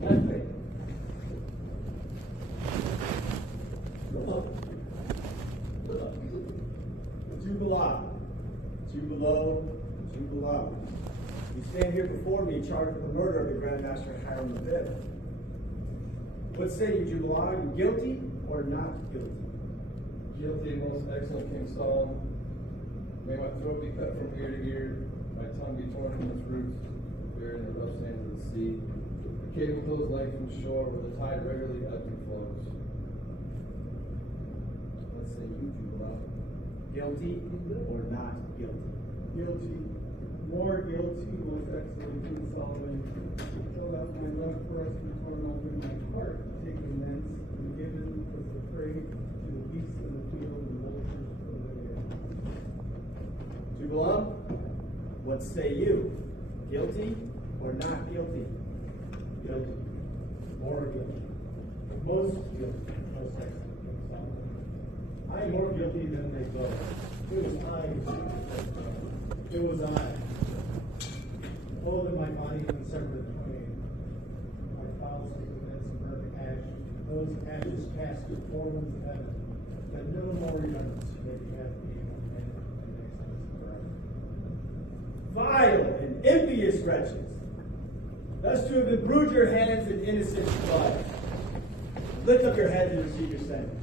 That way. Jubala, Jubala. You stand here before me charged with the murder of the Grand Master Hiram Abib. What say you, Jubala? Are you guilty or not guilty? Guilty, most excellent King Solomon. May my throat be cut from ear to ear, my tongue be torn from its roots, buried in the rough sands of the sea. The cable goes length from shore where the tide regularly ebbs and flows. What say you, Jubala? Guilty or not guilty? Guilty, more guilty, most excellent King Solomon. Till that my left breast was torn open, my heart taken thence, and given as a prey to the beasts of the field and vultures of the air. Jubala, what say you? Guilty or not guilty? Guilty. More guilty. Most guilty. Most excellent King Solomon. I am more guilty than they both. It was I who did it. It was I. Oh, that my body had been severed in twain. My bowels taken thence and burned to ash. Those ashes cast to four winds of heaven. That no more remembrance may be had of me among men and nations forever. Vile and envious wretches, thus to have imbrued your hands in innocent blood. Lift up your heads and receive your sentence.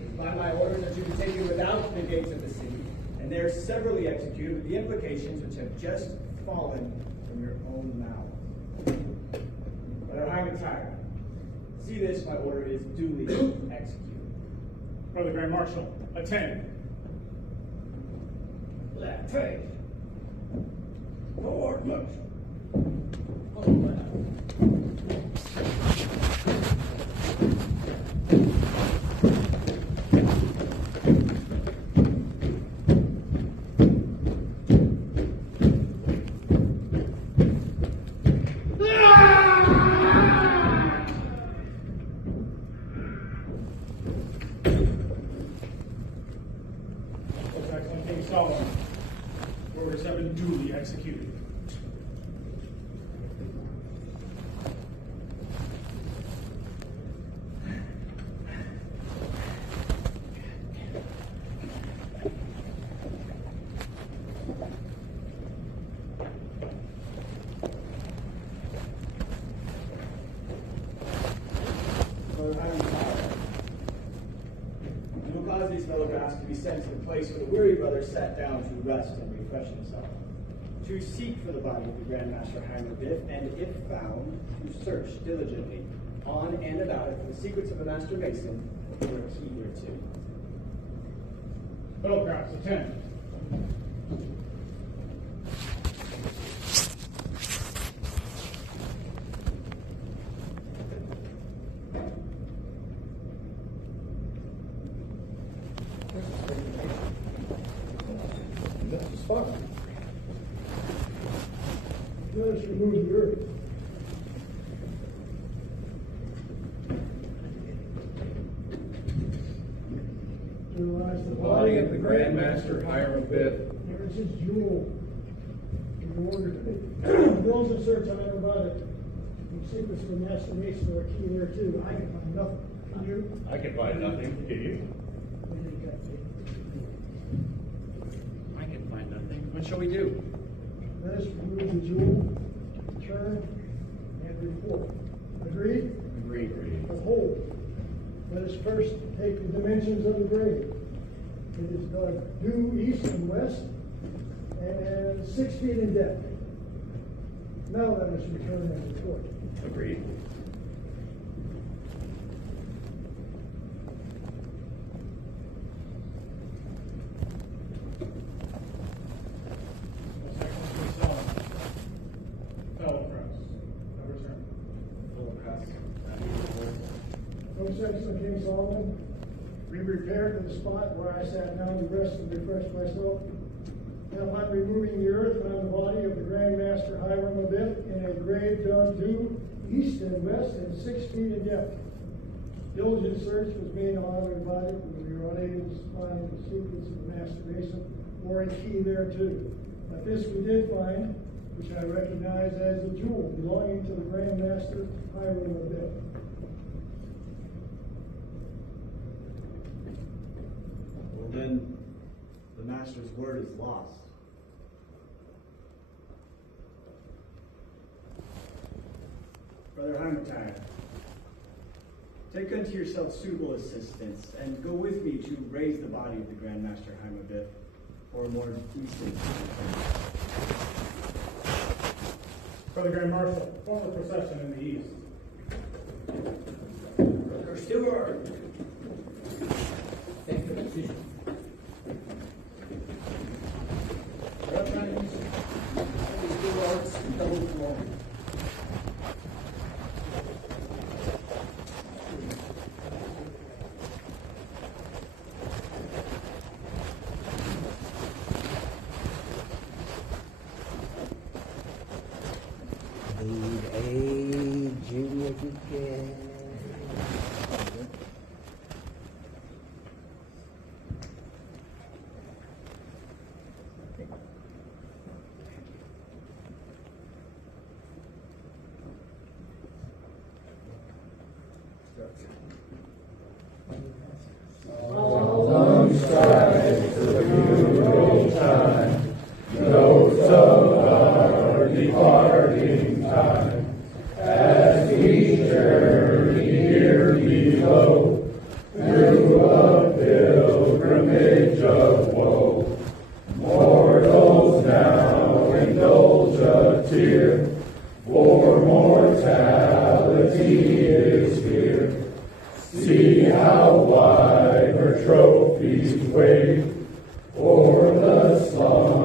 It is by my orders that you be taken without the gates of the city, and there severally executed with the implications which have just fallen from your own mouths. Brother Hiram tired. See this, my order is duly executed. Brother Grand Marshal, attend. Left face. Forward motion. Excellent King Solomon, orders have been duly executed. You will cause these photographs to be sent to the place where the weary brother sat down to rest and refresh himself. To seek for the body of the Grand Master Heimer Biff, and if found, to search diligently on and about it for the secrets of a Master Mason or a key thereto. Photographs, attend. That's the spot. Let us remove the earth. To realize the Body of the Grand Master Hiram Biff. There is his jewel. In order to build and search on everybody. The secrets of the Master Mason are key there too. I can find nothing. Can you? I can find nothing. Can you? I can find nothing. What shall we do? Let us remove the jewel, turn, and report. Agreed? Agreed. Behold, let us first take the dimensions of the grave. It is dug due east and west, and 6 feet in depth. Now let us return and report. Agreed. Most excellent King Solomon, we repaired to the spot where I sat down to rest and refresh myself. And upon removing the earth found the body of the Grand Master Hiram Abiff in a grave dug due east and west and 6 feet in depth. Diligent search was made all over the body, but we were unable to find the secrets of the Master Mason or a key thereto. But this we did find, which I recognize as the jewel belonging to the Grand Master Hiram Abiff. Well, then, the Master's word is lost. Brother Heimertine, take unto yourself suitable assistance, and go with me to raise the body of the Grand Master Heimerbiff for a more decent Brother Grand Marshal, form a procession in the east. Brother Stewart! Trophies wait for the song.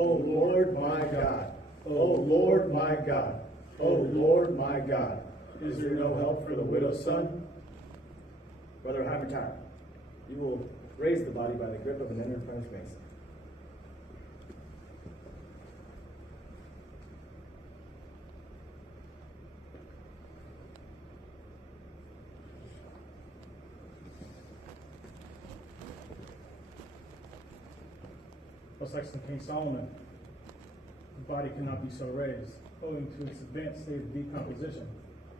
O Lord my God, O Lord my God, O Lord my God, is there no help for the widow's son? Brother Havertire, you will raise the body by the grip of an inner French mason. Most excellent King Solomon, the body cannot be so raised, owing to its advanced state of decomposition.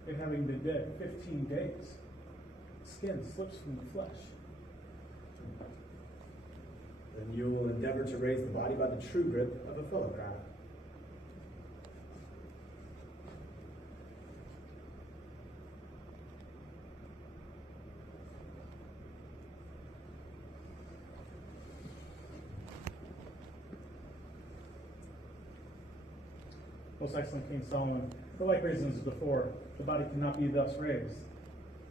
It having been dead 15 days, skin slips from the flesh. Then you will endeavor to raise the body by the true grip of a fellow craft. Most excellent King Solomon, for like reasons as before, the body cannot be thus raised.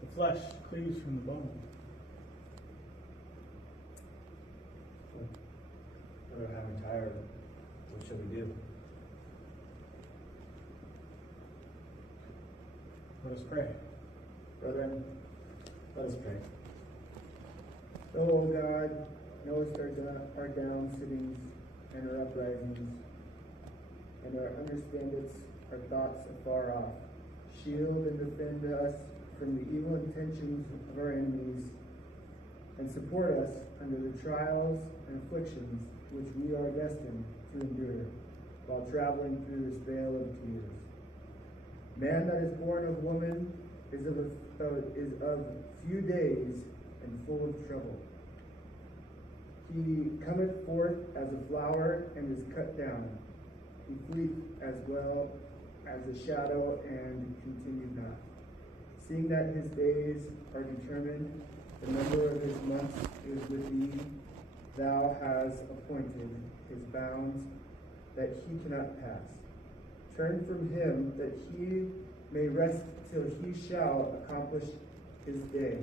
The flesh cleaves from the bone. Brother Havertire, what shall we do? Let us pray. Brethren, let us pray. O God, knowest our down sittings and our uprisings, and understandest our thoughts afar off. Shield and defend us from the evil intentions of our enemies, and support us under the trials and afflictions which we are destined to endure while traveling through this vale of tears. Man that is born of woman is of few days and full of trouble. He cometh forth as a flower and is cut down. He fleeth as well as a shadow and continued not. Seeing that his days are determined, the number of his months is with thee. Thou hast appointed his bounds that he cannot pass. Turn from him that he may rest till he shall accomplish his day.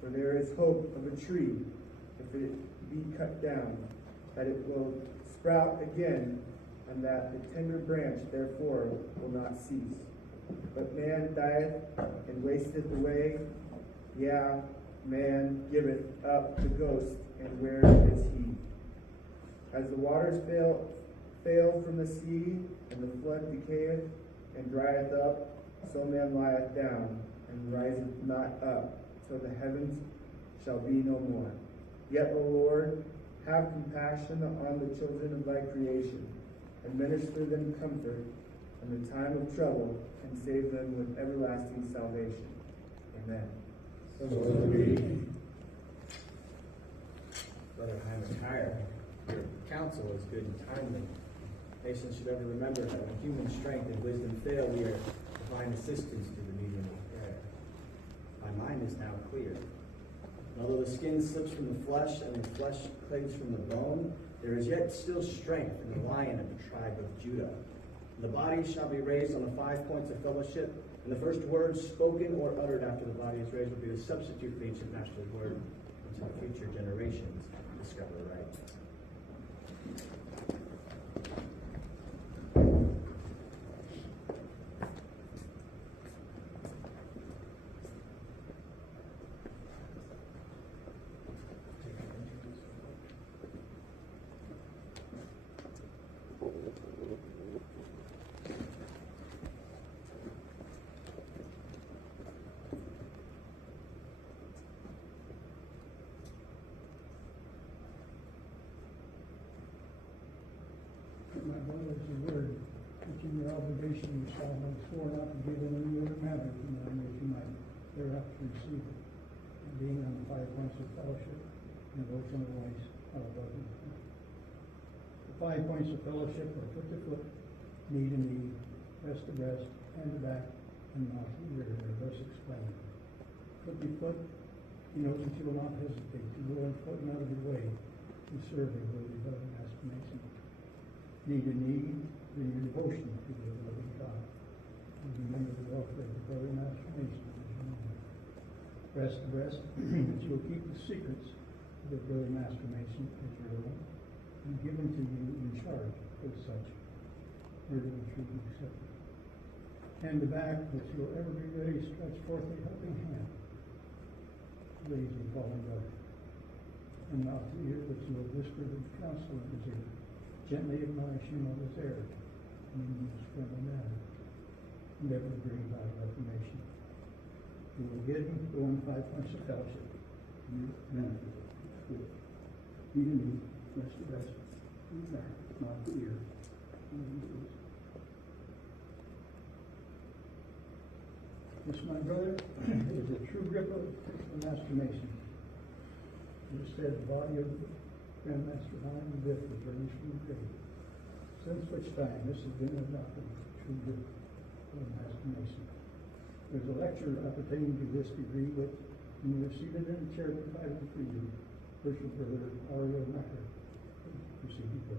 For there is hope of a tree, if it be cut down, that it will sprout again, and that the tender branch therefore will not cease. But man dieth and wasteth away, yea, man giveth up the ghost, and where is he? As the waters fail from the sea, and the flood decayeth and drieth up, so man lieth down and riseth not up, till the heavens shall be no more. Yet, O Lord, have compassion on the children of thy creation, and minister them comfort in the time of trouble, and save them with everlasting salvation. Amen. Brother Havertire, your counsel is good and timely. Nations should ever remember that when human strength and wisdom fail, we are to find assistance through the medium of prayer. My mind is now clear. And although the skin slips from the flesh and the flesh clings from the bone, there is yet still strength in the lion of the tribe of Judah. The body shall be raised on the 5 points of fellowship, and the first words spoken or uttered after the body is raised will be the substitute for the ancient master's word until future generations discover right. My brothers, the word, which in your obligation you shall have sworn not to give in any other manner than that you might thereafter receive it, and being on the 5 points of fellowship, and those otherwise above it. The 5 points of fellowship are foot to foot, knee to knee, breast to breast, hand to back, and mouth to ear. They're thus explained. Foot to foot, he knows that you will not hesitate to go in foot and out of your way to serve your holy brother and master Mason. Knee to knee, bring your devotion to the living God. And remember the welfare of the brother and master Mason. Breast to breast, that you will keep the secrets of the brother and master Mason as your own. and given to you in charge as such, whether the truth be accepted. And the back that you'll ever be ready to stretch forth a helping hand, raise a fallen brother. And not to ear that you will whisper the counsel of his ear, gently admonish him of his error, and in his friendly manner, never bring about reformation. You will get him going 5 points of fellowship. You benefit. Good. Be to me, rest the rest. Not the ear. This, my brother, is a true grip of the Master Mason. It is said the body of Grandmaster Hine and Biff was raised from the grave. Since which time this has been adopted as a true grip of the Master Mason. There's a lecture appertaining to this degree which, when you are seated in a chair provided for you, Worship Brother Ariel Macker, proceed to pray.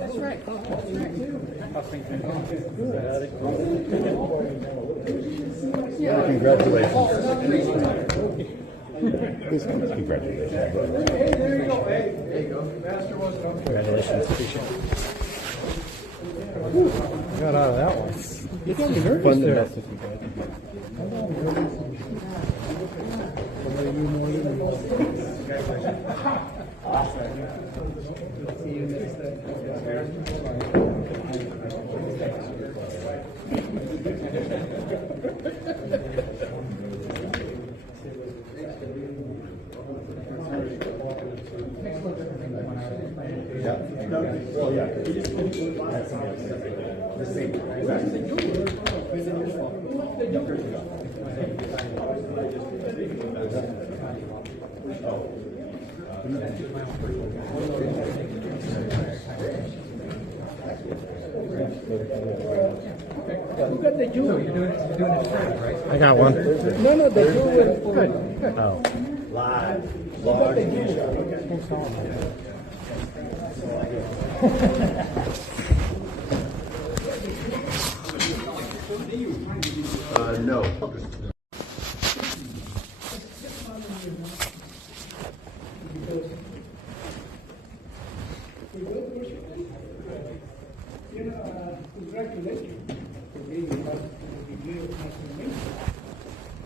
That's right. That's right, too. Congratulations. Hey, there you go. Hey, there you go. Master was Congratulations. Got out of that one. You got me nervous Fun to there. mess with you guys. See you next Who got the jewel? You're doing it straight, right? I got one. No, the jewel. Good. Oh. Live. Who got the jewel? No. Congratulations for being a degree of transformation.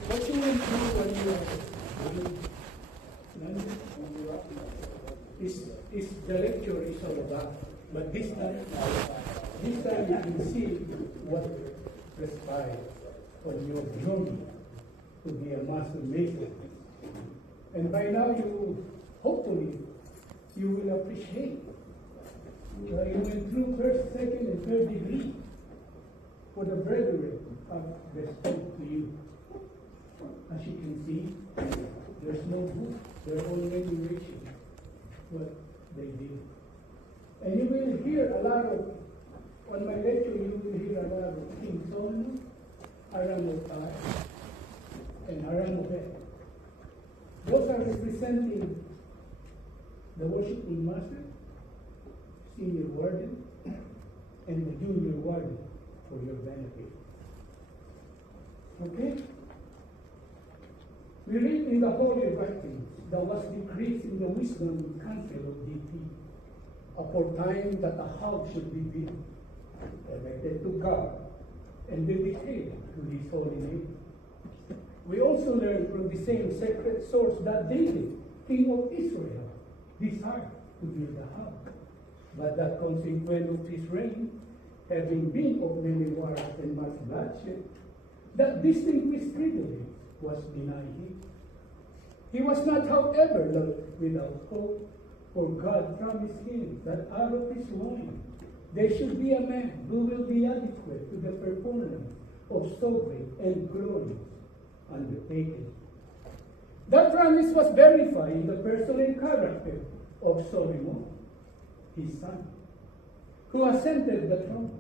What you went through when you were in London, is the lecture is all about. But this time you can see what transpired on your journey to be a master mason. And by now hopefully, you will appreciate. You went through first, second, and third degree for the brethren of respect to you. As you can see, there's no book. They're already reaching what they did. And you will hear a lot of, on my lecture, you will hear a lot of King Solomon, Aramotai, and Aramohet. Those are representing the worshiping master, senior warden, and the junior warden for your benefit. Okay? We read in the Holy Writings that was decreed in the Wisdom Council of DP, aforetime that a house should be built, erected to God, and dedicated to His holy name. We also learn from the same sacred source that David, king of Israel, desired to build a house. But that consequent of his reign, having been of many wars and much bloodshed, that distinguished privilege was denied him. He was not, however, left without hope, for God promised him that out of his loins there should be a man who will be adequate to the performance of sovereign and glorious undertaking. That promise was verified in the person and character of Solomon, his son, who ascended the throne.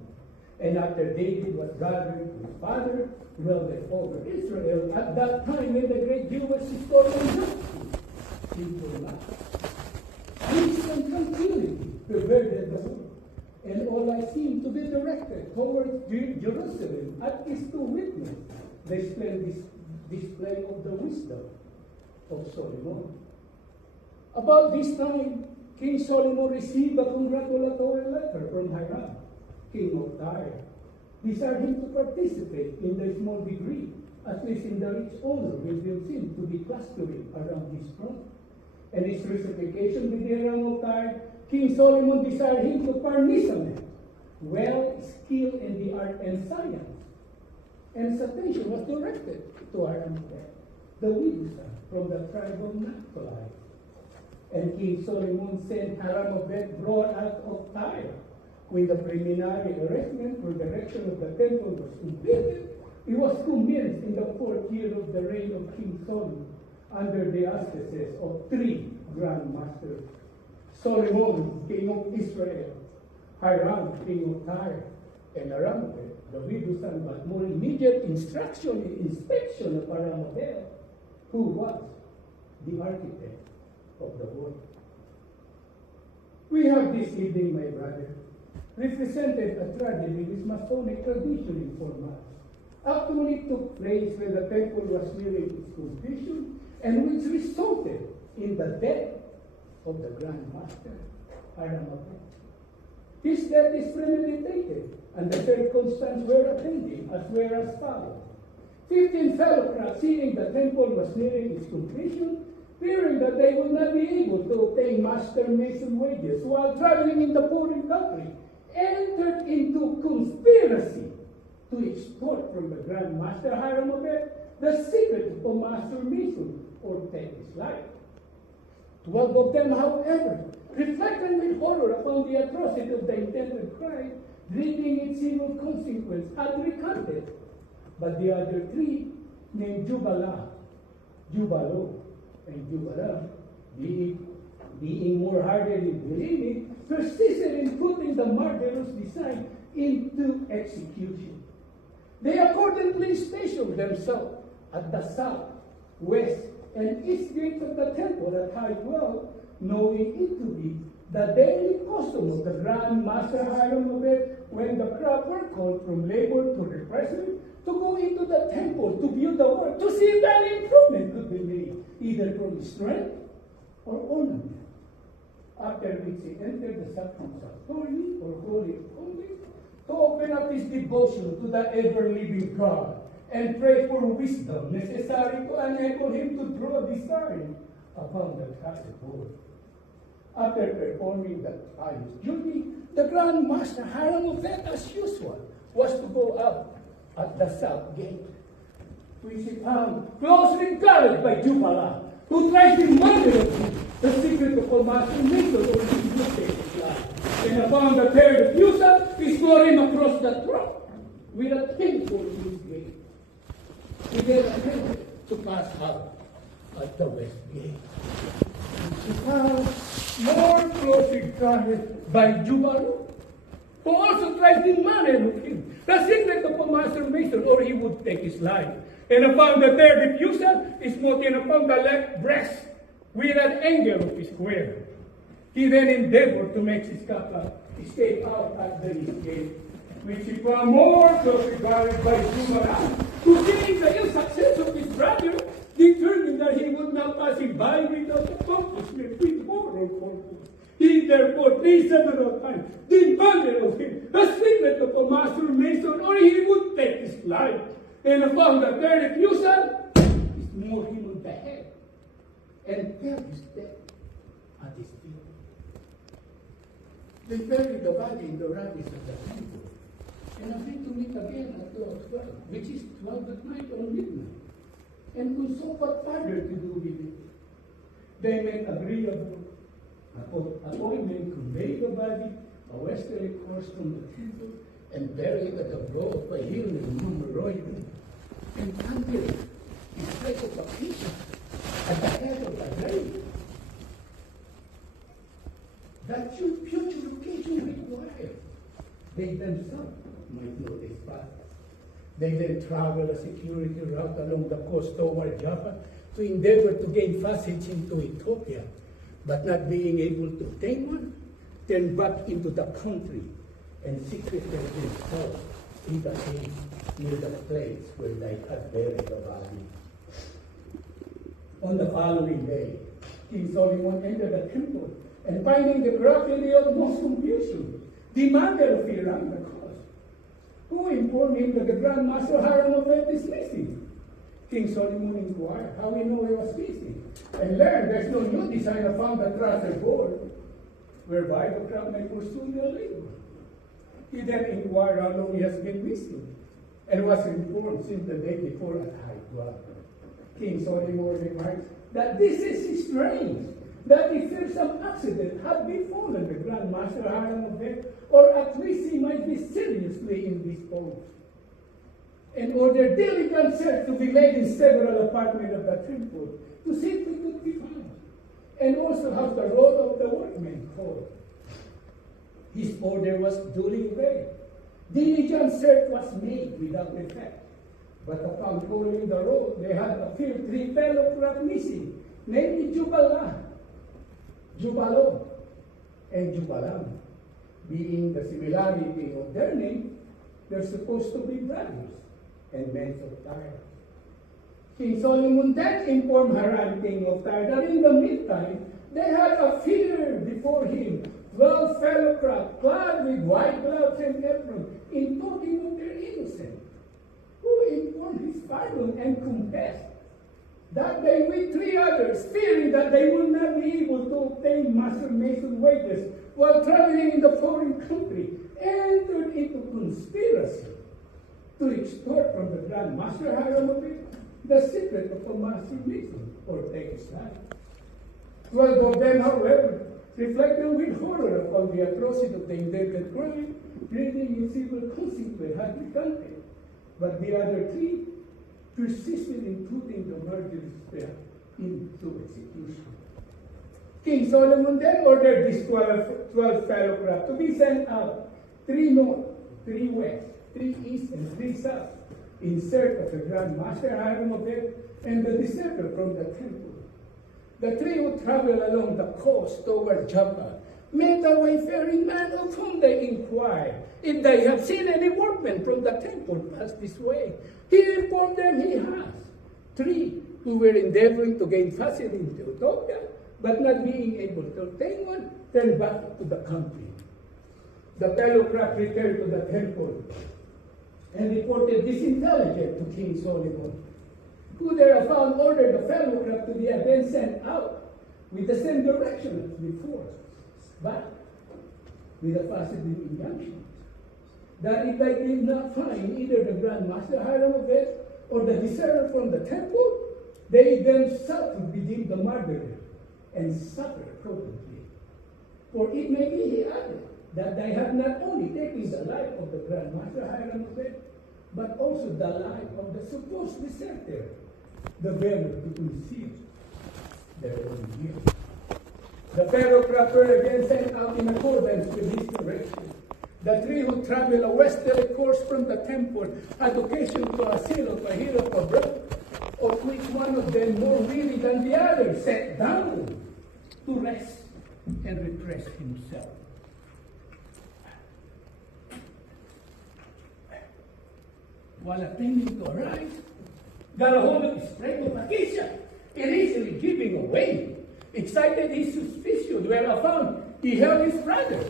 And after David was gathered to his father, ruled over Israel, at that time when the great Jewish historian into life. Peace and tranquility pervaded the world, and all eyes seemed to be directed towards Jerusalem, at least to witness the splendid display of the wisdom of Solomon. About this time, King Solomon received a congratulatory letter from Hiram, king of Tyre, desired him to participate in the small degree, at least in the rich honor revealed him to be clustering around his throne. And his reciprocation with the Hiram of Tyre, King Solomon desired him to participate, well skilled in the art and science. And his attention was directed to Hiram, the widow from the tribe of Naphtali. And King Solomon sent Haramabeth brought out of Tyre. When the preliminary arrangement for the erection of the temple was completed, it was commenced in the 4th year of the reign of King Solomon, under the auspices of 3 grand masters: Solomon, king of Israel, Hiram, king of Tyre, and Haramabeth, the widow's son, but more immediate inspection of Haramabeth, who was the architect of the work. We have this evening, my brother, represented a tragedy with Masonic tradition in format. Actually took place when the temple was nearing its completion, and which resulted in the death of the Grand Master, Haramabeth. His death is premeditated, and the circumstances were attending as were as follows. 15 fellow crafts, seeing the temple was nearing its completion, fearing that they would not be able to obtain master mason wages while traveling in the foreign country, entered into conspiracy to extort from the Grand Master Haramabeth the secret of a master mason or take his life. 12 of them, however, reflecting with horror upon the atrocity of the intended crime, dreading its evil consequence, had recanted. But the other 3, named Jubalo, and Jubala, being more hardened in believing, persisted in putting the murderous design into execution. They accordingly stationed themselves at the south, west, and east gates of the temple at high wall, knowing it to be the daily custom of the Grand Master Haramabeth, when the crowd were called from labor to refreshment, to go into the temple to view the work, to see if any improvement could be made, either from strength or ornament. After which he entered the sanctuary or holy of holies to open up his devotion to the ever-living God and pray for wisdom necessary to enable him to draw design upon the chessboard. After performing the pious duty, the Grand Master Haramabeth, as usual, was to go up at the south gate, which he found closely guarded by Jubala, who tried to murder him, the secret of a master mason or his life. And upon the third refusal, he swore him across the throat with a painful in his gate. He then attempted to pass out at the west gate, which he found more closely guarded by Jubala, who also tried to murder him, the secret of a master mason, or he would take his life. And upon the third refusal, he smote him upon the left breast with an angle of his square. He then endeavored to make his escape out at the east gate, which he found more closely guarded by Jubala, who, seeing the ill success of his brother, determined that he would not pass him by without accomplishment with moral purpose. He therefore 3 several times demanded of him a secret of a master mason, or he would take his life. And upon the third refusal, he smote him on the head and fell his death at his feet. They buried the body in the rapids of the temple, and agreed to meet again at 12, which is 12 at night or midnight, and consult what further to do with it. They made agreeable appointment, conveyed the body a westerly course from the temple, and buried at the brow of a hill in Numeroid, and under it, in place of a picture, at the head of the grave. That your purification required. They themselves might know this fact. They then travel a security route along the coast toward Java to endeavor to gain passage into Ethiopia, but not being able to obtain one, turn back into the country and secreted themselves in the cave near the place where they had buried the body. On the following day, King Solomon entered the temple and finding the crowd in the utmost confusion, demanded of Hiram the cause, who informed him that the Grand Master Hiram of Ed is missing. King Solomon inquired how he knew he was missing, and learned there's no new designer found the trusted board, whereby the crowd may pursue their labor. He then inquired how long he has been missing, and was informed since the day before at high blood. King Solomon remarks that this is strange, that if there's some accident had befallen the Grand Master Hiram of Ed, or at least he might be seriously indisposed, and ordered diligent search to be made in several apartments of the temple to see if he could be found, and also have the roll of the workmen called. His order was duly obeyed. Diligent search was made without effect, but upon following the road, they had appeared 3 fellow craft missing, namely Jubalo, and Jubalam. Being the similarity of their name, they're supposed to be brothers and men of Tyre. King Solomon then informed Hiram, king of Tyre, that in the meantime, they had appeared before him 12 fellow craft, clad with white gloves and apron, in token of their innocence, who informed his pardon and confessed that they with 3 others, fearing that they would not be able to obtain master mason wages while traveling in the foreign country, entered into conspiracy to extort from the Grand Master Hiram of Ed the secret of a master mason, or take his life. 12 of them, however, reflected with horror upon the atrocity of the indebted crime, pleading in civil consequence had recanted, but the other 3 persisted in putting the murderous pair into execution. King Solomon then ordered these 12 fellow craft to be sent out, 3 north, 3 west, 3 east, and 3 south, in search of the Grand Master Hiram of Ed and the deserter from the temple. The 3 who traveled along the coast toward Joppa met a wayfaring man of whom they inquired if they had seen any workmen from the temple pass this way. He informed them he has. 3 who were endeavoring to gain passage into Ethiopia, but not being able to obtain one, turned back to the country. The fellow craft returned to the temple and reported this intelligence to King Solomon, who thereupon ordered the fellow craft to be again sent out with the same direction as before, but with a positive injunction that if they did not find either the Grand Master Hiram of Ed or the deserter from the temple, they themselves would be deemed the murderer and suffer accordingly. For it may be, he added, that they have not only taken the life of the Grand Master Hiram of Ed, but also the life of the supposed deserter, the bearer to conceal their own guilt. The fellow craft were again sent out in accordance with his direction. The 3 who traveled a westerly course from the temple had occasion to assail of a hill of a brook, of which one of them, more weary than the other, sat down to rest and refresh himself. While attempting to arise, got a hold of his spring of acacia, and easily giving away, excited his suspicion, whereupon he held his brother.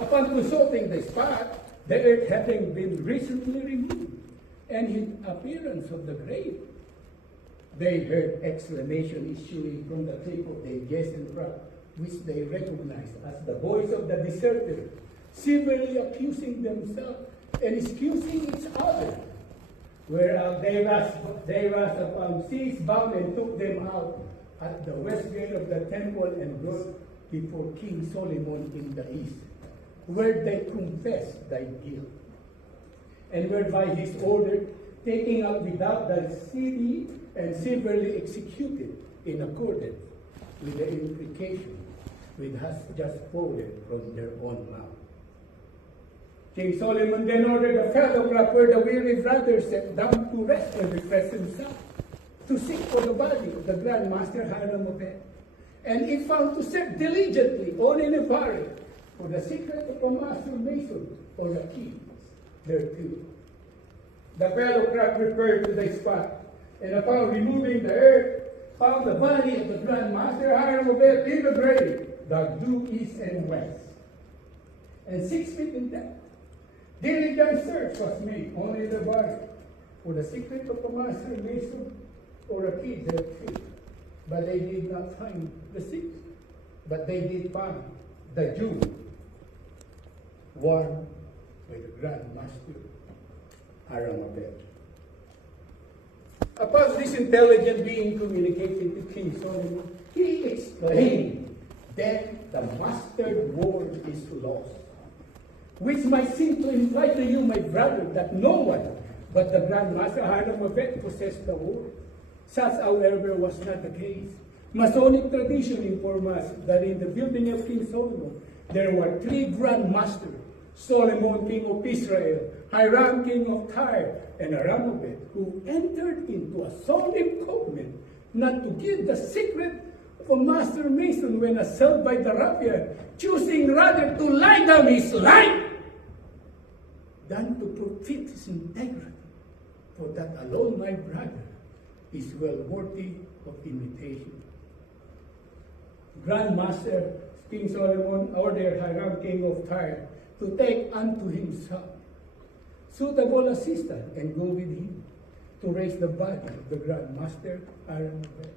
Upon consulting the spot, the earth having been recently removed, and his appearance of the grave, they heard exclamation issuing from the tip of the adjacent rock, which they recognized as the voice of the deserter, severely accusing themselves and excusing each other. Whereas they rushed upon seas bound and took them out at the west gate of the temple and brought before King Solomon in the east, where they confessed thy guilt. And whereby his order, taken out without the city and severely executed in accordance with the imprecation which has just quoted from their own mouth. King Solomon then ordered the fellow crop where the weary brother sat down to rest and refresh himself, to seek for the body of the Grand Master Hiram of Heaven. And he found to search diligently on in a barrel for the secret of a master mason or a key thereto. The fellow crop repaired to the spot, and upon removing the earth, found the body of the Grand Master Hiram of Heaven in the grave, dug due east and west, and 6 feet in depth. Diligent search was made only in the barrel for the secret of a master mason or a key thereto. But they did not find the secret. But they did find the jewel worn by the Grand Master Hiram of Heaven. Upon this intelligence being communicated to King Solomon, he exclaimed, "Then the mastered word is lost." Which might seem to imply to you, my brother, that no one but the Grand Master Hiram of Heaven possessed the word. Such, however, was not the case. Masonic tradition informs us that in the building of King Solomon, there were 3 Grand Masters: Solomon, king of Israel, Hiram, king of Tyre, and Aramobet, who entered into a solemn covenant not to give the secret of a master mason when assailed by the ruffian, choosing rather to lie down his life than to forfeit his integrity. For that alone, my brother, is well worthy of imitation. Grand Master King Solomon ordered Hiram, king of Tyre, to take unto himself suitable assistant and go with him to raise the body of the Grand Master Hiram of Heaven.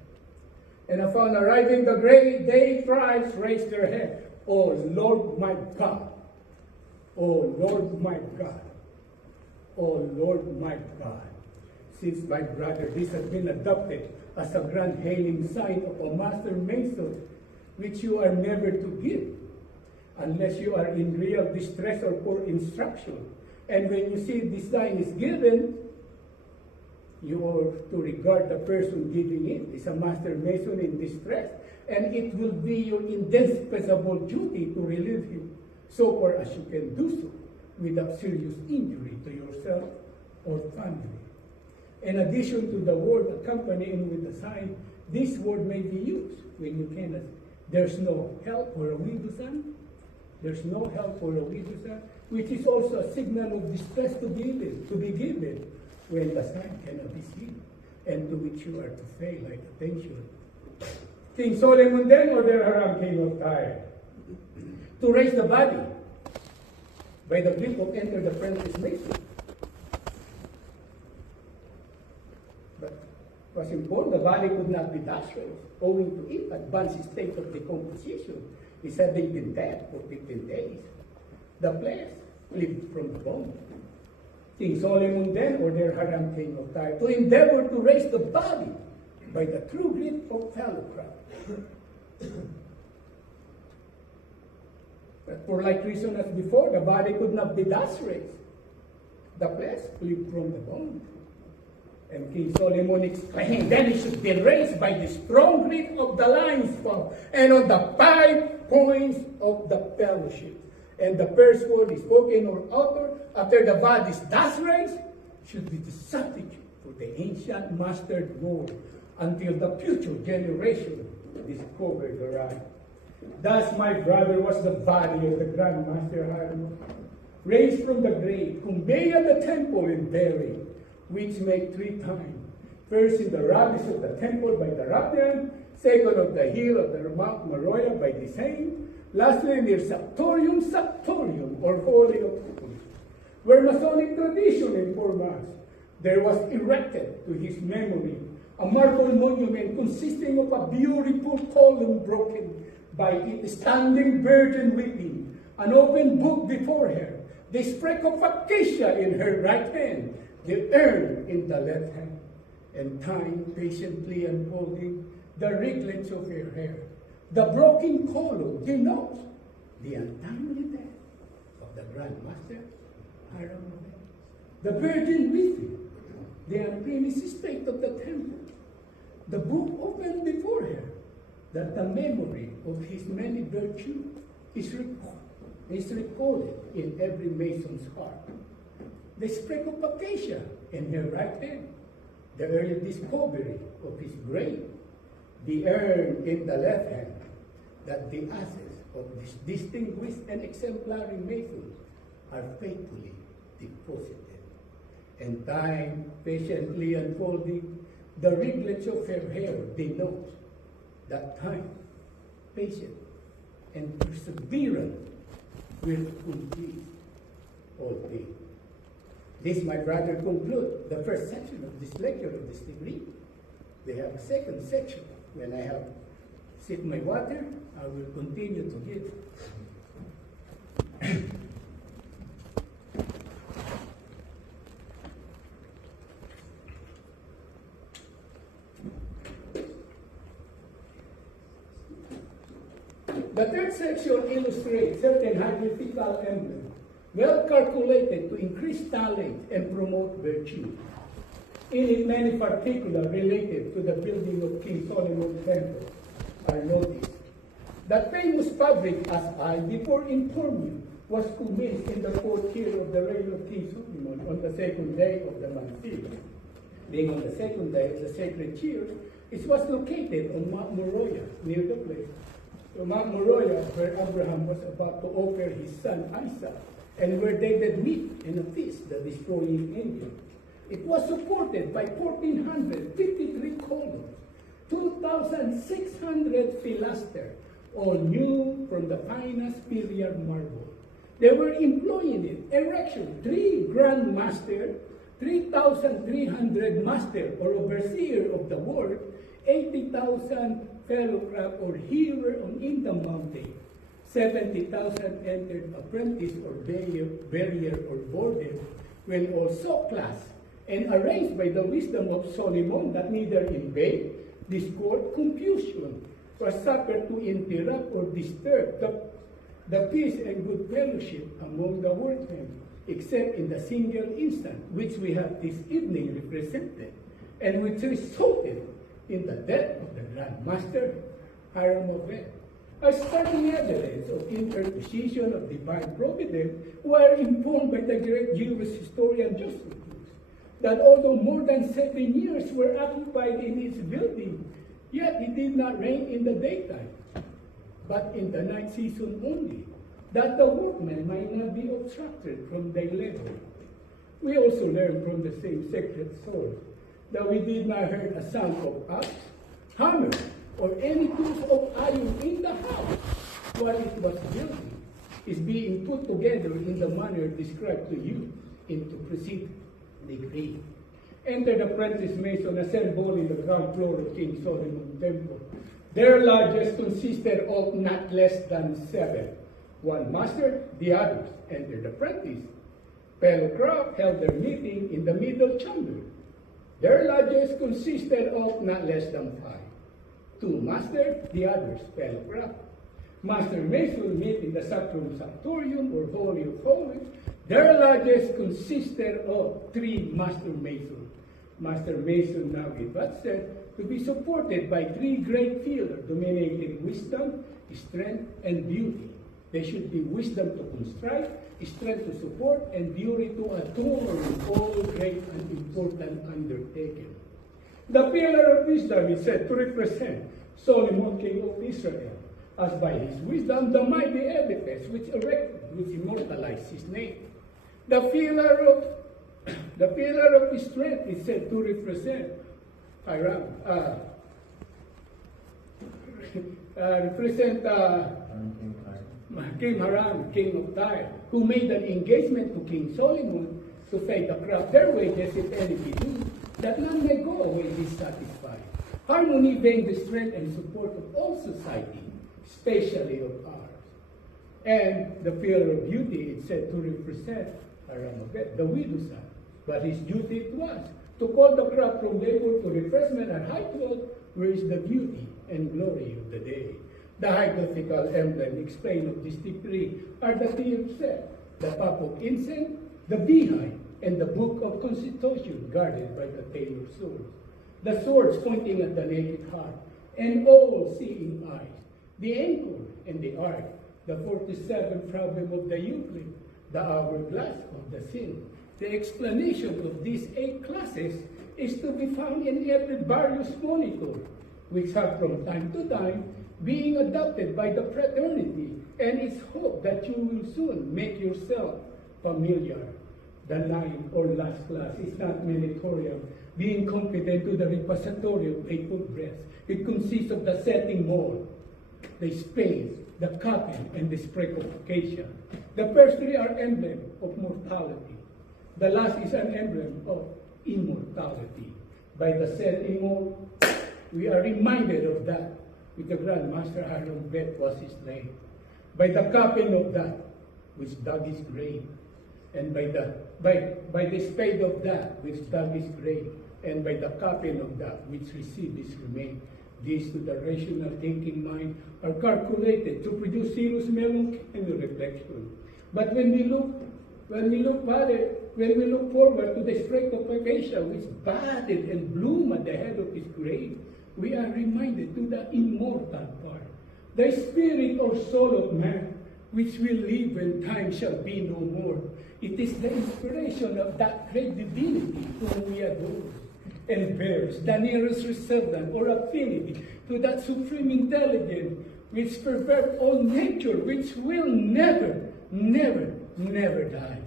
And upon arriving the grave, they thrice raised their head, "O Lord my God, O Lord my God, O Lord my God." Since, my brother, this has been adopted as a grand hailing sign of a master mason, which you are never to give, unless you are in real distress or for instruction. And when you see this sign is given, you are to regard the person giving it as a master mason in distress, and it will be your indispensable duty to relieve him, so far as you can do so, without serious injury to yourself or family. In addition to the word accompanying with the sign, this word may be used when you cannot. There's no help for a widow's son. There's no help for a widow's son, which is also a signal of distress to be given when the sign cannot be seen, and to which you are to pay like attention. King Solomon then ordered Hiram, king of Tyre, to raise the body by the grip of enter the apprentice mason. But it was important the body could not be thus raised, owing to its advanced state of decomposition. It had been dead for 15 days. The flesh lived from the bone. King Solomon then ordered Hiram, king of Tyre, to endeavor to raise the body by the true grip of fellowcraft. But for like reason as before, the body could not be thus raised. The flesh lived from the bone. And King Solomon exclaimed, "Then it should be raised by the strong grip of the lion's paw and on the 5 points of the fellowship." And the first word is spoken or uttered after the body is thus raised should be the substitute for the ancient mastered word until the future generation discovered the right. Thus, my brother, was the body of the Grand Master Hiram, raised from the grave, conveyed at the temple and buried, which made 3 times. First in the rubbish of the temple by the ruffian, second on the hill of the Mount Moriah by the same, lastly near Saptorium, or Holy of Holies, where Masonic tradition informs us there was erected to his memory a marble monument consisting of a beautiful column broken by it standing virgin weeping, an open book before her, the sprig of acacia in her right hand, the urn in the left hand, and time patiently unfolding the ringlets of her hair. The broken column denotes the untimely death of the Grand Master Hiram. The virgin weeping the unfinished state of the temple. The book opened before her, that the memory of his many virtues is recorded in every mason's heart. The sprig of acacia in her right hand, the early discovery of his grave, the urn in the left hand, that the ashes of this distinguished and exemplary masons are faithfully deposited. And time patiently unfolding the ringlets of her hair denotes that time, patience, and perseverance will complete all things. This, my brother, conclude the first section of this lecture of this degree. They have a second section. When I have sipped my water, I will continue to give. The third section illustrates certain hierarchical emblems, well calculated to increase talent and promote virtue. In it, many particulars related to the building of King Solomon's temple are noticed. That famous fabric, as I before informed you, was commenced in the 4th year of the reign of King Solomon on the 2nd day of the month. Being on the 2nd day of the sacred year, it was located on Mount Moriah, near the place. So Mount Moriah, where Abraham was about to offer his son Isaac, and where David met in a feast, the destroying angel. It was supported by 1,453 columns, 2,600 pilasters, all new from the finest period marble. They were employing it, erection, 3 grand masters, 3,300 master or overseer of the work, 80,000 fellow craft or hearer in the mountain, 70,000 entered apprentice or barrier or border, when also class, and arranged by the wisdom of Solomon that neither in vain, discord, confusion, was suffered to interrupt or disturb the peace and good fellowship among the workmen, except in the single instant which we have this evening represented, and which resulted in the death of the Grand Master, Hiram of it. A startling evidence of interposition of divine providence were informed by the great Jewish historian Josephus, that although more than 7 years were occupied in its building, yet it did not rain in the daytime, but in the night season only, that the workmen might not be obstructed from their labor. We also learn from the same sacred source that we did not hear a sound of axe, hammer, or any tools of iron in the house while it was building is being put together in the manner described to you into preceding degree. Enter the apprentice mason assembled in the ground floor of King Solomon's temple. Their lodges consisted of not less than 7. One master, the others entered the apprentice. Fellow craft held their meeting in the middle chamber. Their lodges consisted of not less than 5. 2 masters, the others fellow craft. Master mason meet in the sacrum sanctorium or holy of holies. Their lodges consisted of 3 master masons. Master mason now it was said to be supported by 3 great pillars dominating wisdom, strength, and beauty. They should be wisdom to construct, strength to support, and beauty to adorn all great and important undertakings. The pillar of wisdom is said to represent Solomon, king of Israel, as by his wisdom the mighty edifice which erected, which immortalized his name. The pillar of strength is said to represent King Hiram, king of Tyre, who made an engagement to King Solomon to pay the craft their wages if any be due, that none may go away dissatisfied. Harmony being the strength and support of all society, especially of ours. And the pillar of beauty is said to represent Aramoget, the widow's son. But his duty it was to call the crowd from labor to refreshment at high cloth, where is the beauty and glory of the day. The hierarchical emblem explained of this decree are the tea of set, the cup of incense, the beehive, and the book of Constitution guarded by the tailor swords. The swords pointing at the naked heart and all-seeing eyes, the anchor and the ark, the 47th problem of the Euclid, the hourglass of the sin. The explanation of these 8 classes is to be found in every various monitor, which have from time to time being adopted by the fraternity, and it's hoped that you will soon make yourself familiar. The 9th or last class is not meritorial, being competent to the repository of faithful breath. It consists of the setting mold, the spades, the coffin, and the spray of occasion. The first 3 are emblem of mortality. The last is an emblem of immortality. By the setting mold, we are reminded of that, with the Grand Master Harold Beth was his name. By the coffin of that, which dug his grave, and by the spade of that, which dug his grave, and by the coffin of that, which received his remains. These to the rational thinking mind are calculated to produce serious melancholy reflection. But when we look forward to the spray of acacia which budded and bloomed at the head of his grave, we are reminded to the immortal part, the spirit or soul of man, which will live when time shall be no more. It is the inspiration of that great divinity whom we adore, and bears the nearest resemblance or affinity to that supreme intelligence which perverts all nature, which will never, never, never die.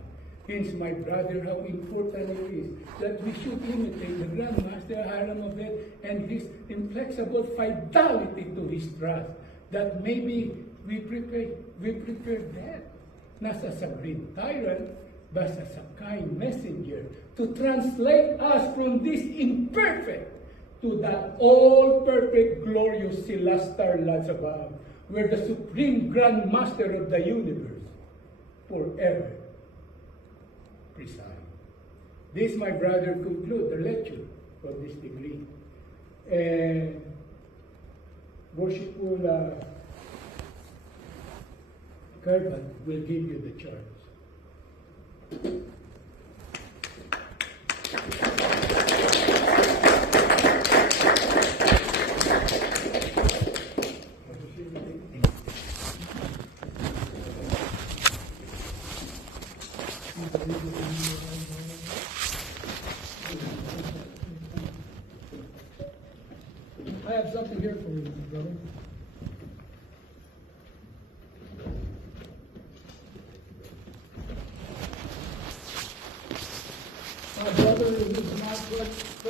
Hence, my brother, how important it is that we should imitate the Grand Master Hiram of it and his inflexible fidelity to his trust, that maybe we prepare death, not as a great tyrant, but as a kind messenger to translate us from this imperfect to that all-perfect, glorious celestial lands above, where the Supreme Grand Master of the universe forever preside. This, my brother, conclude the lecture for this degree. And worshipful Kerban will give you the charge. I have something here for you, brother. My brother, it is my pleasure to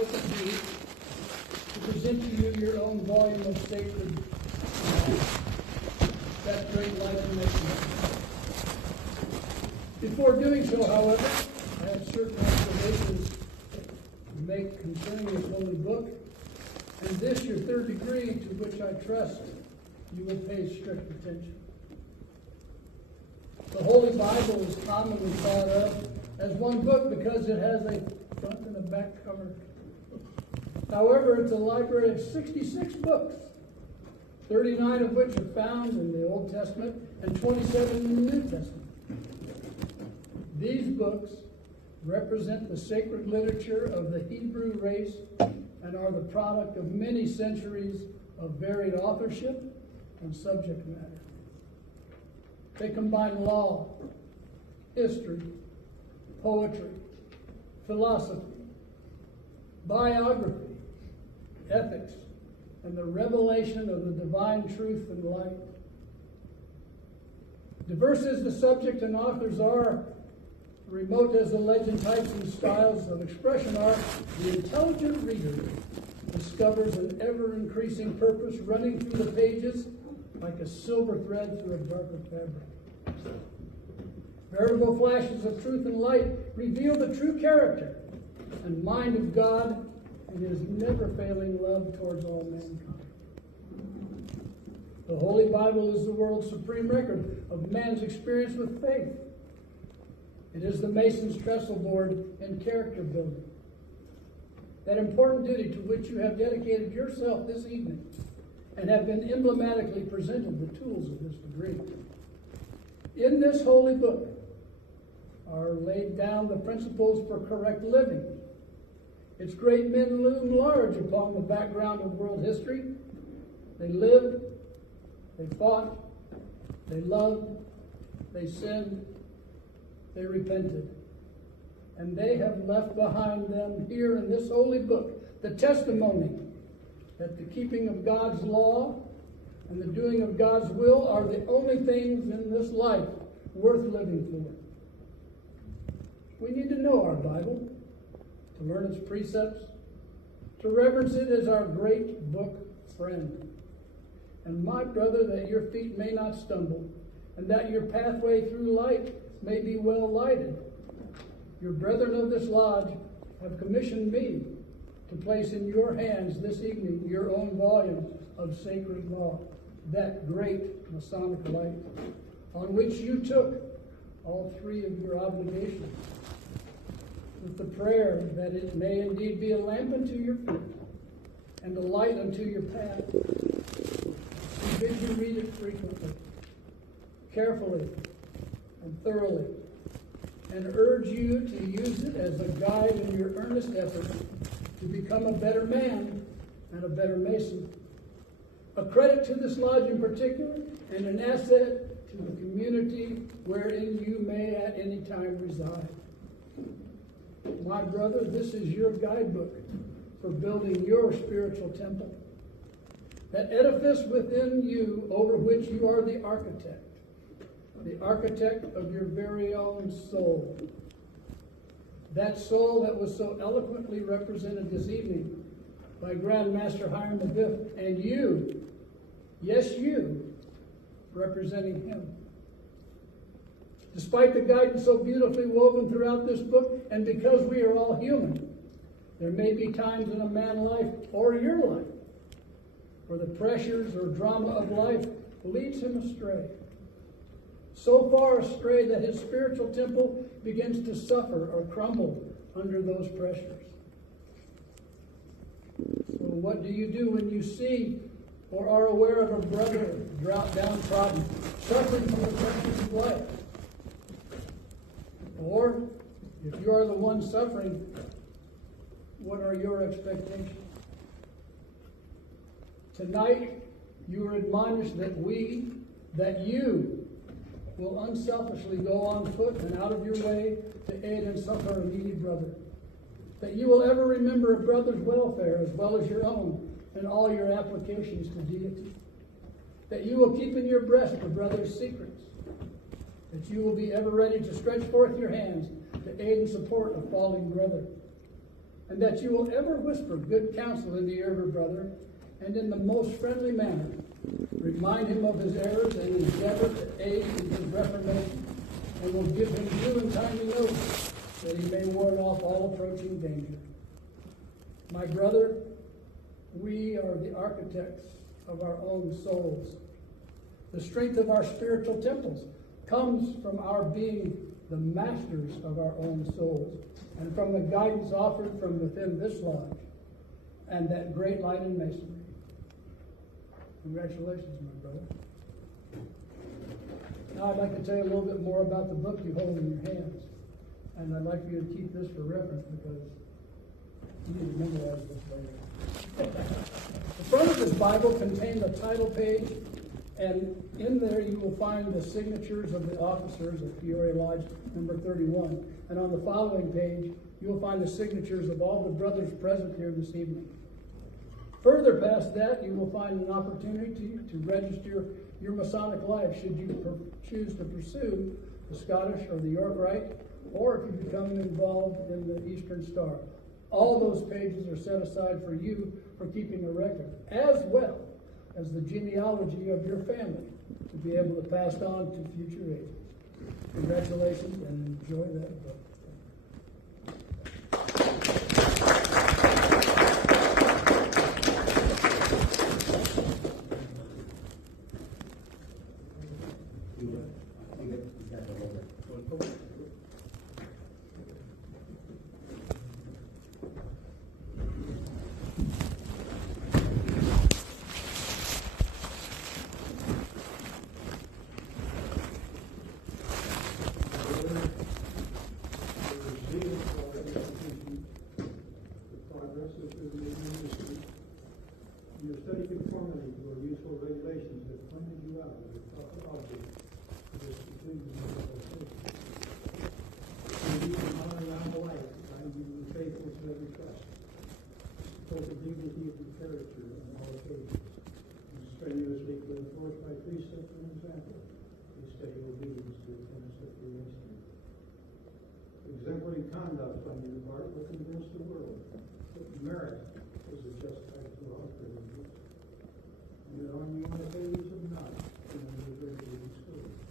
present to you your own volume of sacred, that great life and mission. Before doing so, however, I have certain observations to make concerning this holy book, and this your 3rd degree, to which I trust you will pay strict attention. The Holy Bible is commonly thought of as one book because it has a front and a back cover. However, it's a library of 66 books, 39 of which are found in the Old Testament and 27 in the New Testament. These books represent the sacred literature of the Hebrew race and are the product of many centuries of varied authorship and subject matter. They combine law, history, poetry, philosophy, biography, ethics, and the revelation of the divine truth and light. Diverse as the subject and authors are, remote as the legend types and styles of expression are, the intelligent reader discovers an ever-increasing purpose running through the pages like a silver thread through a darker fabric. Veritable flashes of truth and light reveal the true character and mind of God and his never-failing love towards all mankind. The Holy Bible is the world's supreme record of man's experience with faith. It is the Mason's trestle board in character building. That important duty to which you have dedicated yourself this evening and have been emblematically presented the tools of this degree. In this holy book, are laid down the principles for correct living. Its great men loom large upon the background of world history. They lived, they fought, they loved, they sinned, they repented. And they have left behind them here in this holy book the testimony that the keeping of God's law and the doing of God's will are the only things in this life worth living for. We need to know our Bible, to learn its precepts, to reverence it as our great book friend. And my brother, that your feet may not stumble, and that your pathway through life may be well lighted. Your brethren of this lodge have commissioned me to place in your hands this evening your own volume of sacred law, that great Masonic light, on which you took all three of your obligations, with the prayer that it may indeed be a lamp unto your feet and a light unto your path. We bid you read it frequently, carefully, and thoroughly, and urge you to use it as a guide in your earnest effort to become a better man and a better Mason. A credit to this lodge in particular, and an asset to the community wherein you may at any time reside. My brother, this is your guidebook for building your spiritual temple. That edifice within you over which you are the architect of your very own soul. That soul that was so eloquently represented this evening by Grand Master Hiram V, and you, yes you, representing him. Despite the guidance so beautifully woven throughout this book, and because we are all human, there may be times in a man's life, or your life, where the pressures or drama of life leads him astray. So far astray that his spiritual temple begins to suffer or crumble under those pressures. So what do you do when you see or are aware of a brother downtrodden, suffering from the pressures of life? Or, if you are the one suffering, what are your expectations? Tonight, you are admonished that you will unselfishly go on foot and out of your way to aid and succor a needy brother. That you will ever remember a brother's welfare as well as your own in all your applications to deity. That you will keep in your breast a brother's secrets. That you will be ever ready to stretch forth your hands to aid and support a falling brother. And that you will ever whisper good counsel in the ear of a brother, and in the most friendly manner remind him of his errors and endeavor to aid in his reformation, and will give him due and timely notice that he may ward off all approaching danger. My brother, we are the architects of our own souls. The strength of our spiritual temples comes from our being the masters of our own souls, and from the guidance offered from within this lodge and that great light in masonry. Congratulations, my brother. Now I'd like to tell you a little bit more about the book you hold in your hands. And I'd like you to keep this for reference because you need to memorize this later. The front of this Bible contains a title page, and in there you will find the signatures of the officers of Peoria Lodge number 31. And on the following page, you will find the signatures of all the brothers present here this evening. Further past that, you will find an opportunity to register your Masonic life should you choose to pursue the Scottish or the York Rite, or if you become involved in the Eastern Star. All those pages are set aside for you for keeping a record, as well as the genealogy of your family to be able to pass on to future ages. Congratulations and enjoy that book. precept and example. They study obedience to the tenets of free instinct. Exemplary conduct on your part will convince the world that merit is a just right to all privileges, and that on you occasions of not, and under greatly discouraged.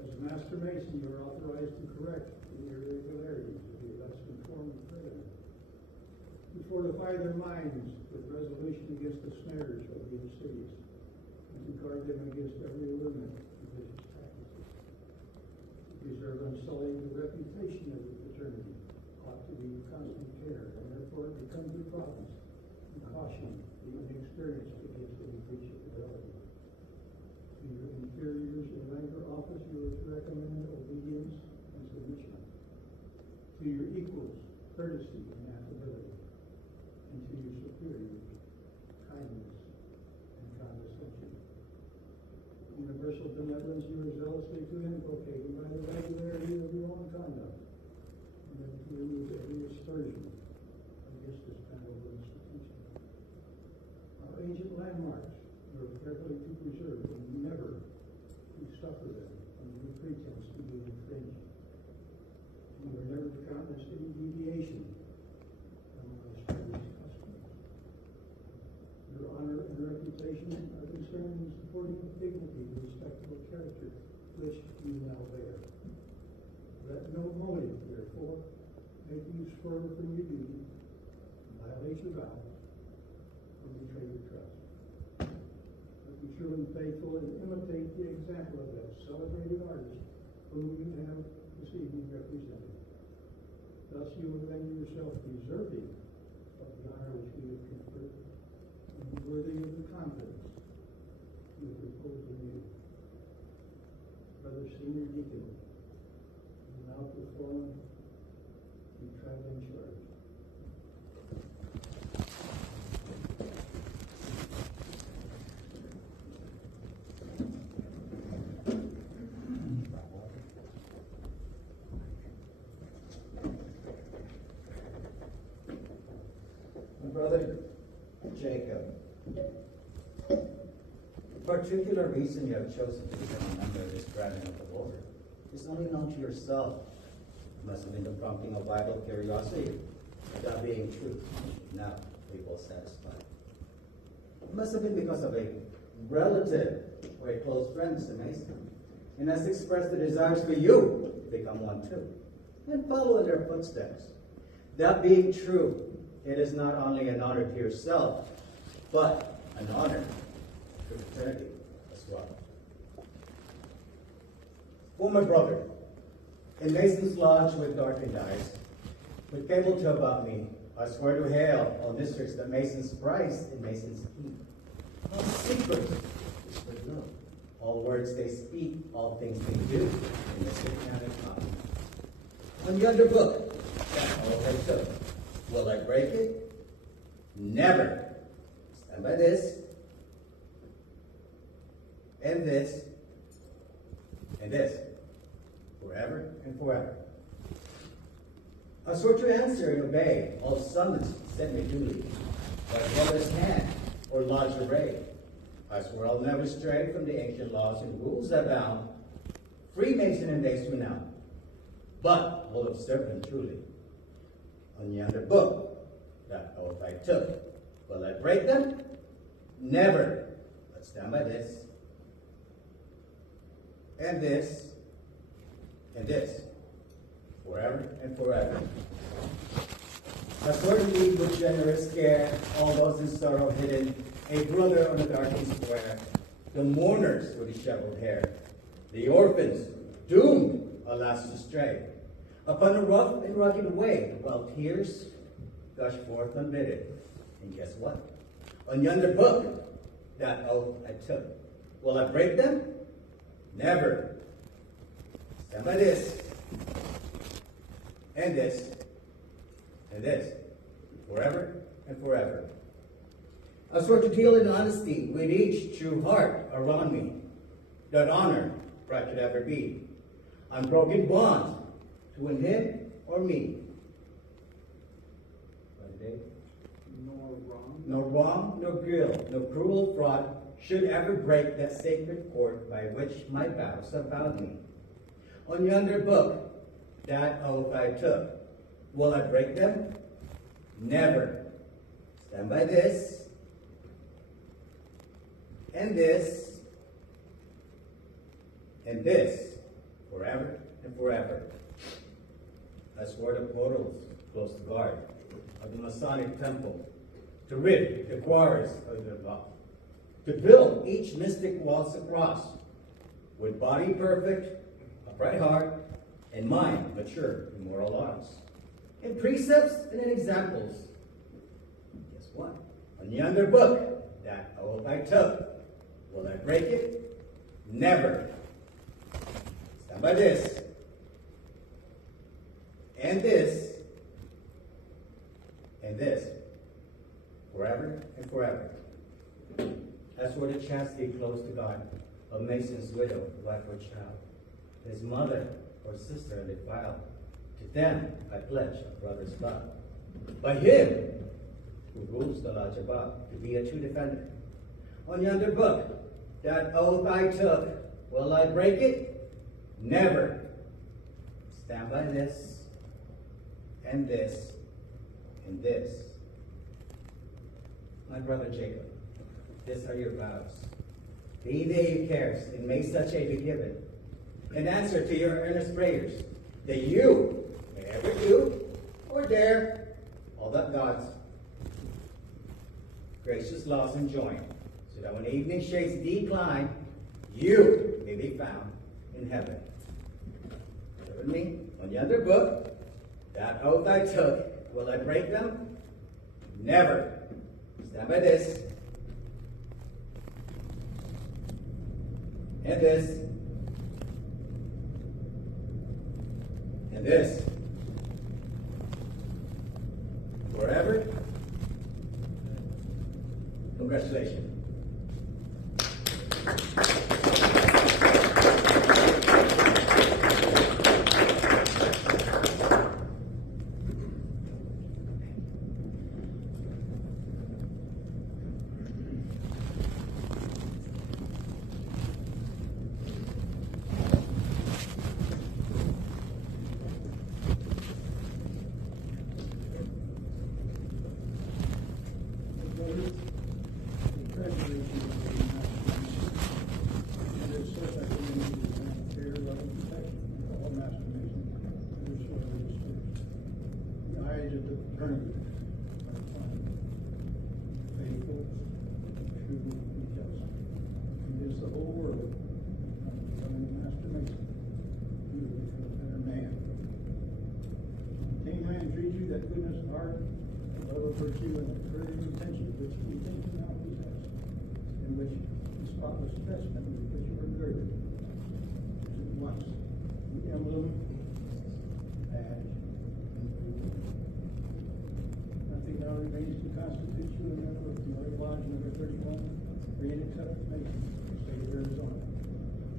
As a master mason, you are authorized to correct the irregularities of the less conformed brethren, to fortify their minds with resolution against the snares of the insidious, and to guard them against every allurement of vicious practices. To preserve unsullied the reputation of the fraternity ought to be with constant care, and therefore it becomes your province to caution the inexperienced against any breach of fidelity. To your inferiors in rank or office, you are to recommend obedience and submission. To your equals, courtesy and affability. And to your superiors, kindness and condescension. Universal benevolence you are zealously to inculcate by the regularity of your own conduct, and then to remove every aspersion against this venerable institution. Our ancient landmarks you are carefully to preserve and never to suffer them from any pretense to be infringed. You are never to countenance any deviation from our established customs. Your honor and reputation are concerned in supporting the dignity and respectable character which you now bear. Let no motive, therefore, make you swerve from your duty, violate your vows, or betray your trust. But be true and faithful and imitate the example of that celebrated artist whom you have this evening represented. Thus you will render yourself deserving of the honor which we have conferred, and worthy of the confidence we have reposed in you. Brother Senior Deacon, you now perform the traveling charge. Brother Jacob, the particular reason you have chosen to become a member of this brethren of the Lord is only known to yourself. It must have been the prompting of vital curiosity, that being truth. Now we will satisfy. It must have been because of a relative or a close friend, Mr. Mason, and has expressed the desires for you to become one too, and follow in their footsteps. That being true, it is not only an honor to yourself, but an honor to the fraternity as well. For my brother, in Mason's Lodge with darkened eyes, with fable to about me, I swear to hail all districts that Masons prize and Masons keep. All secrets whispered love, all words they speak, all things they do, in the satanic copy. On yonder book, that all I took. Will I break it? Never. Stand by this, and this, and this, forever and forever. I swear to answer and obey all summons sent me duly, by brother's hand or lodge array. I swear I'll never stray from the ancient laws and rules that bound Freemason in days from now, but will observe them truly. On yonder book, that oath I took. Will I break them? Never. But stand by this, and this, and this, forever and forever. I swear to lead with generous care all those in sorrow hidden, a brother on the darkened square, the mourners with disheveled hair, the orphans doomed, alas, to stray, upon a rough and rugged way, while tears gush forth unbidden. And guess what? On yonder book, that oath I took. Will I break them? Never. Stand by this, and this, and this, forever and forever. I swear to deal in honesty with each true heart around me, that honor right should ever be. Unbroken bonds to win him or me. No wrong, no guilt, no cruel fraud should ever break that sacred cord by which my vows have bound me. On yonder book, that oath I took, will I break them? Never. Stand by this, and this, and this, forever and forever. I swore the portals close the guard of the Masonic temple, to rid the quarries of their love, to build each mystic waltz across, with body perfect, upright heart, and mind mature in moral arts, in precepts and in examples. Guess what? On yonder book, that oath I took, will I break it? Never. Stand by this, and this, and this, forever and forever. I swore to chastity close to God, a mason's widow, wife or child, his mother or sister defiled. To them I pledge a brother's love. By him who rules the lodge above, to be a true defender. On yonder book, that oath I took, will I break it? Never. Stand by this, and this, and this. My brother Jacob, these are your vows. Be they you cares, and may such aid be given, in answer to your earnest prayers, that you may ever do or dare all that God's gracious laws enjoin, so that when evening shades decline, you may be found in heaven. Bear with me. On yonder book, that oath I took, will I break them? Never. Stand by this, and this, and this, forever. Congratulations. Virtue and courage and intention which we think you now possess, in which the spotless testament with which you are girded, as it once the emblem, badge, and proof. Nothing now remains to constitute you a member of the Lodge number 31, free and accepted Mason, state of Arizona.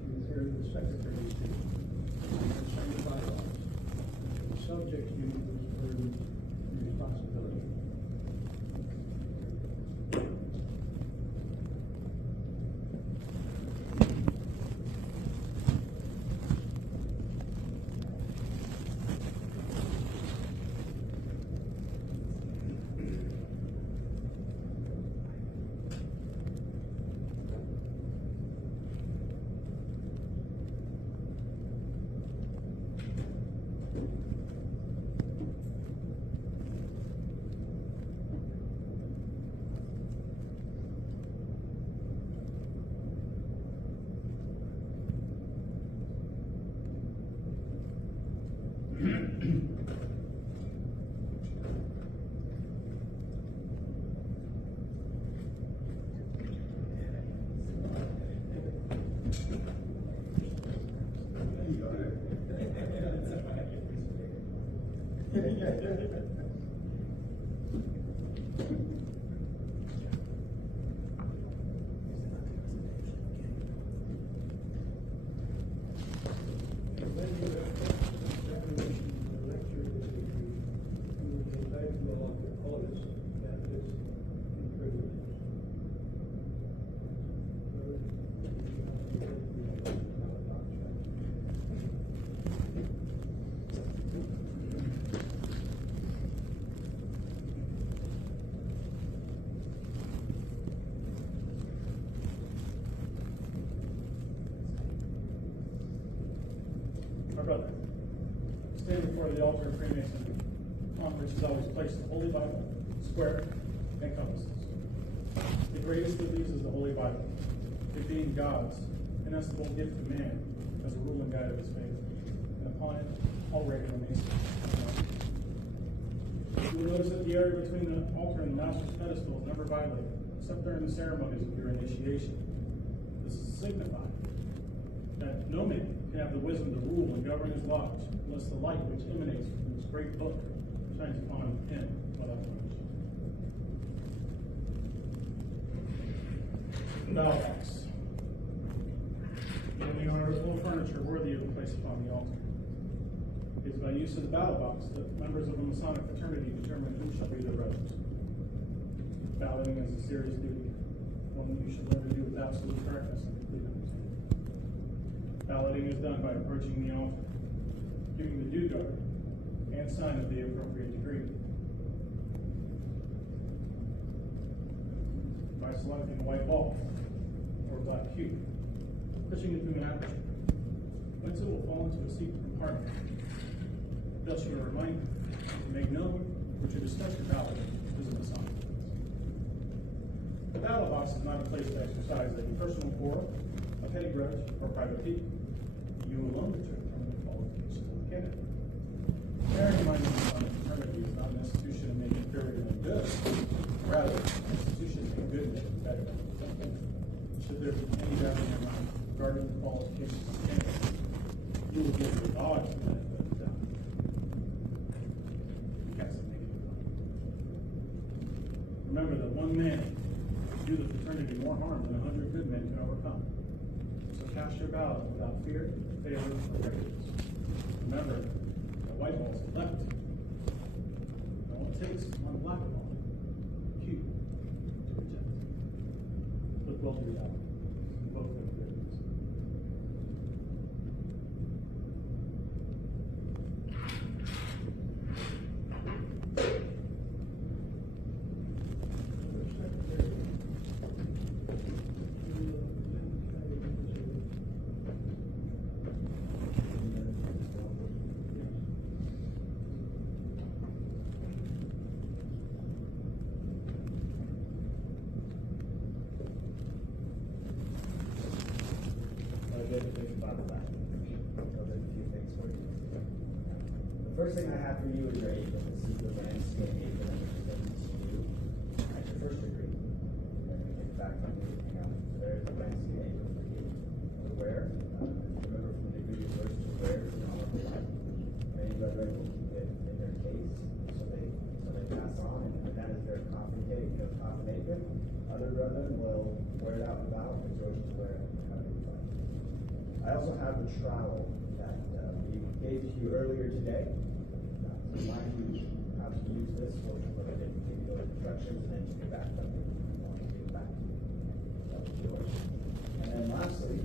You inherit the Secretary's state, and same bylaws, subject you to those burdens and responsibility. brother, stand before the altar of Freemasonry, on which is always placed the Holy Bible, square, and compasses. The greatest of these is the Holy Bible, it being God's inestimable gift to man as a rule and guide of his faith, and upon it all regular Masons. You will notice that the area between the altar and the master's pedestal is never violated, except during the ceremonies of your initiation. This is signified that no man can have the wisdom to rule and govern his lodge unless the light which emanates from this great book shines upon him without permission. Bell box. Any article of furniture worthy of a place upon the altar. It is by use of the battle box that members of a Masonic fraternity determine who shall be their brothers. Balloting is a serious duty, one that you should learn to do with absolute correctness and complete understanding. Balloting is done by approaching the altar, giving the due guard, and sign of the appropriate degree. By selecting a white ball or black cube, pushing it through an aperture, whence it will fall into a secret compartment. Thus you are reminded to make known or to discuss your ballot is a Masonic. The battle box is not a place to exercise a personal quarrel, a petty grudge, or private pique. You alone determine the qualifications of the candidate. Bearing in mind that the Masonic fraternity is not an institution of making inferior than good, rather, an institution of making good men better than something. Should there be any doubt in your mind regarding the qualifications of the candidate, you will give your odds the benefit of the doubt. Remember that one man can do the fraternity more harm than 100 good men can overcome. So cast your ballot without fear, favor, or prejudice. Remember that white ball is left. And all it takes is one black ball, Q, to reject. Look well to your ballot. Vote for the forgiveness. The first thing I have for you is your apron. This is the landscape apron that was given to you at your first degree. You're going to get back from me. Hang on. So there's the landscape apron for you to wear. Remember from the degree you're first to wear is an honorable life. Many brethren will keep it in their case so they pass on, and that is their coffin apron. Other brethren will wear it out without, but yours to wear it. I also have the trowel that we gave to you earlier today. Remind you how to use this, so I didn't give you those instructions, and then you can back up if you want to give it back. That was yours. And then lastly,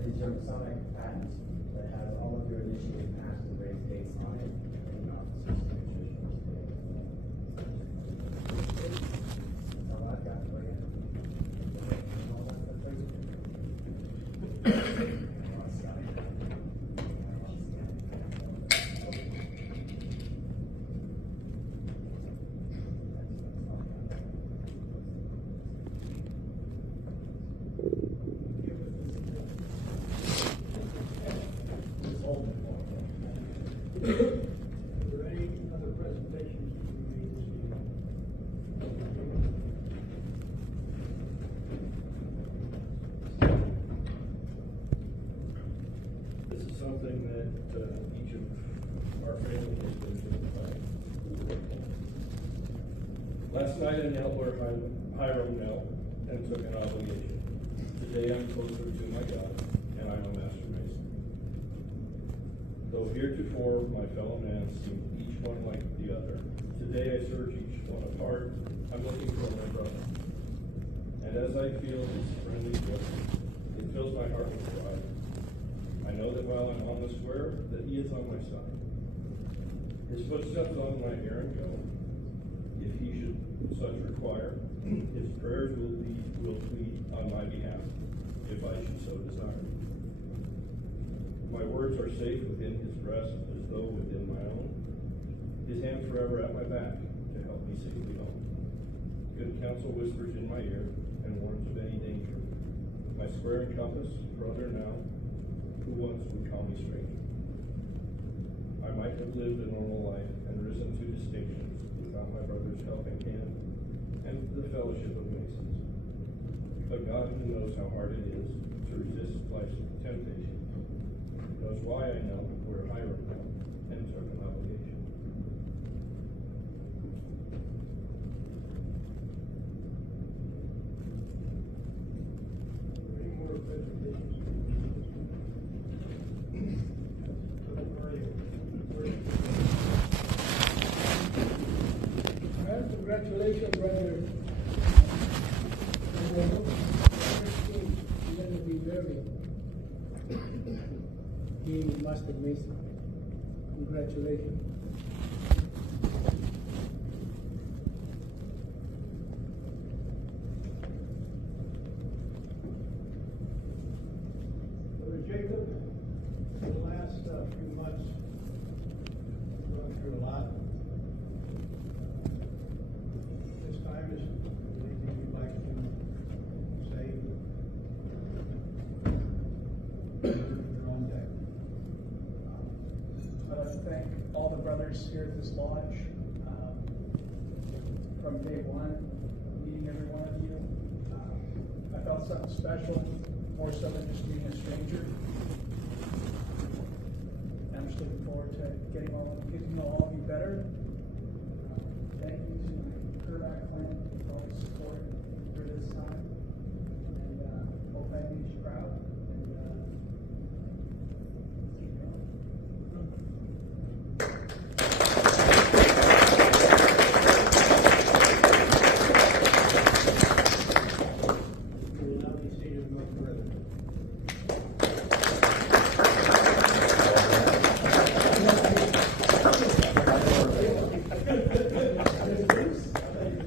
is your Masonic patent that has all of your initiated past and raised dates on it, and the officer's signature. That's all I've got for you. Something that each of our family has been through. Last night I knelt where Hiram knelt and took an obligation. Today I'm closer to my God, and I'm a master mason. Though heretofore my fellow man seemed each one like the other, today I search each one apart. I'm looking for my brother. And as I feel his friendly look, it fills my heart with pride. I know that while I'm on the square, that he is on my side. His footsteps on my errand go. If he should such require, his prayers will plead on my behalf, if I should so desire. My words are safe within his forever at my back to help me safely home. Good counsel whispers in my ear and warns of any danger. My square and compass, brother now, who once would call me stranger. I might have lived a normal life and risen to distinctions without my brother's helping hand and the fellowship of Masons. But God, who knows how hard it is to resist life's temptation, knows why I know where Hiram went and took an obligation. Any more presentations? Well, congratulations, brother. You're going to be very being Master Mason. Congratulations. Brother Jacob, the last few months, going through a lot. This time is anything you'd like to say? You're on deck. I'd like to thank all the brothers here at this lodge. From day one, meeting every one of you, I felt something special, more so than just being a stranger. I'm just looking forward to getting to know all of you better. Thank you to my Kurdak clan for all the support through this time, and hope I made you proud. And keep going. You will now be seated with my brother.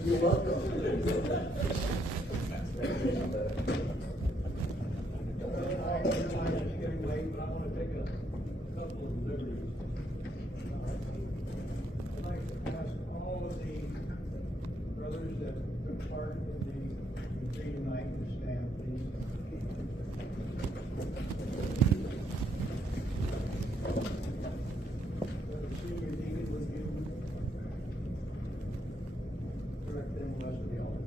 You're welcome. It's getting late, but I want to take a couple of liberties. I'd like to ask all of the brothers that took part in the retreat tonight to stand, please. Senior Deacon, would you direct them west of the altar?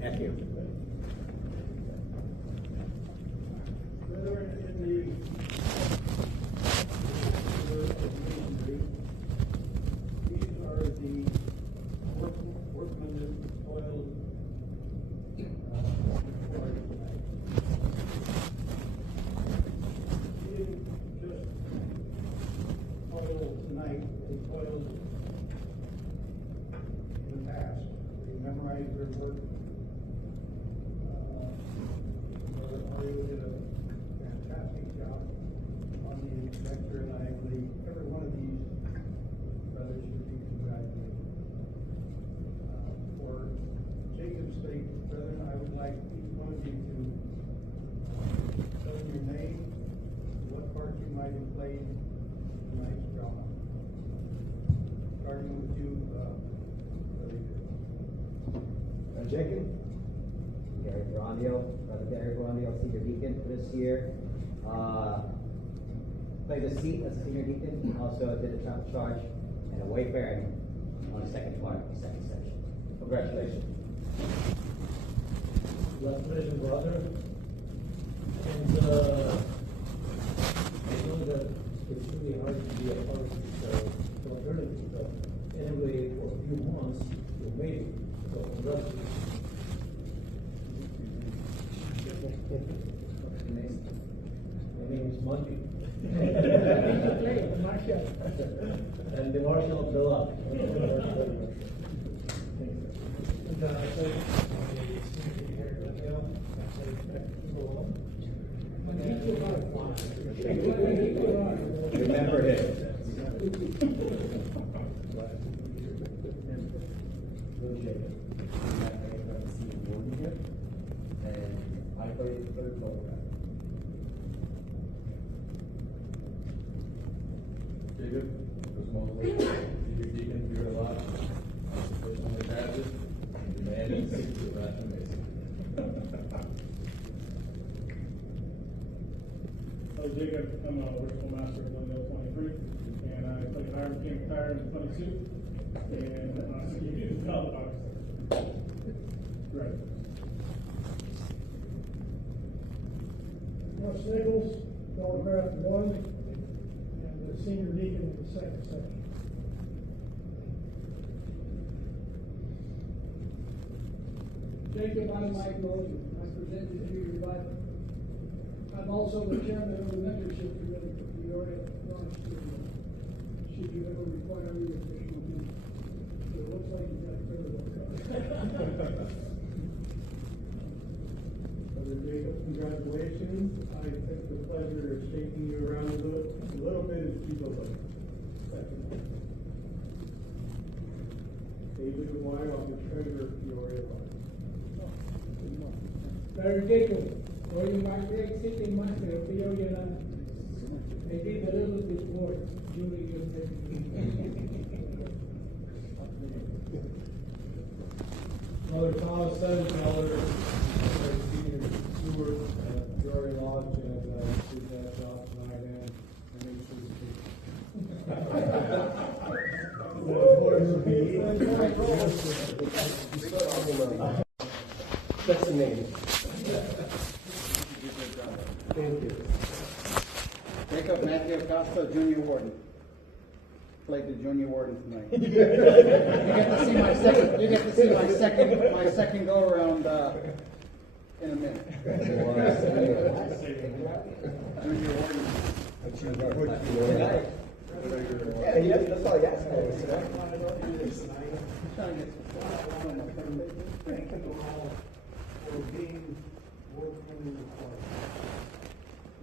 Thank you. Brethren, in the order of masonry, these are the workmen toiled for tonight. He didn't just toil tonight, they toiled in the past. They memorized their work. Brother Mario did a fantastic job on the lecture, and I believe every one of these brothers should be congratulated. For Jacob's sake, brethren, I would like each one of you to tell them your name, what part you might have played in tonight's drama. Starting with you, Brother Jacob? Gary Grandio, Brother Gary Grandio, Senior Deacon for this year. Played the seat as a Senior Deacon, also did a chapel charge and a wayfaring on the second part, the second section. Congratulations. Congratulations, brother. And I know that it's really hard to be a part of this fraternity, but anyway, for a few months, you made it. So congratulations. My name is Monty. Marshall. And the Marshal of the Law. Remember it. to see. Really Jacob. I'm glad to see you Gordon here. And I play third photograph. Jacob, was Moses, your deacon, you're a lot. First one to grab it, and the man is secret, right? Amazing. Jacob, I'm a worshipful master of Glendale 23, and I play guitar and became guitar in 22, and you can just tell the box. Right. Russ Nichols, photograph 1, and the senior deacon in the second section. Jacob, I'm Mike Logan. I presented to your Bible. I'm also the chairman of the mentorship committee for the Peoria Launch Studio. Should you ever require your official name. So it looks like you got a fair bit of cover. Brother Jacob, congratulations. I take the pleasure of shaking you around a little bit as you go up. David White, I'm the treasurer of Peoria Launch. Brother Jacob, or you my great sitting master of Peoria Land. I did a little bit more during your Brother Thomas Senecaler, senior steward at Peoria Lodge, and did that job tonight, and I made sure to That's the name. Thank you. Jacob Matthew Acosta, Junior Warden. Played the Junior Warden tonight. You get to see my second. You get to see my second go around in a minute. Junior Warden. Yeah, that's all he asked for. Thank you all for being working in the park.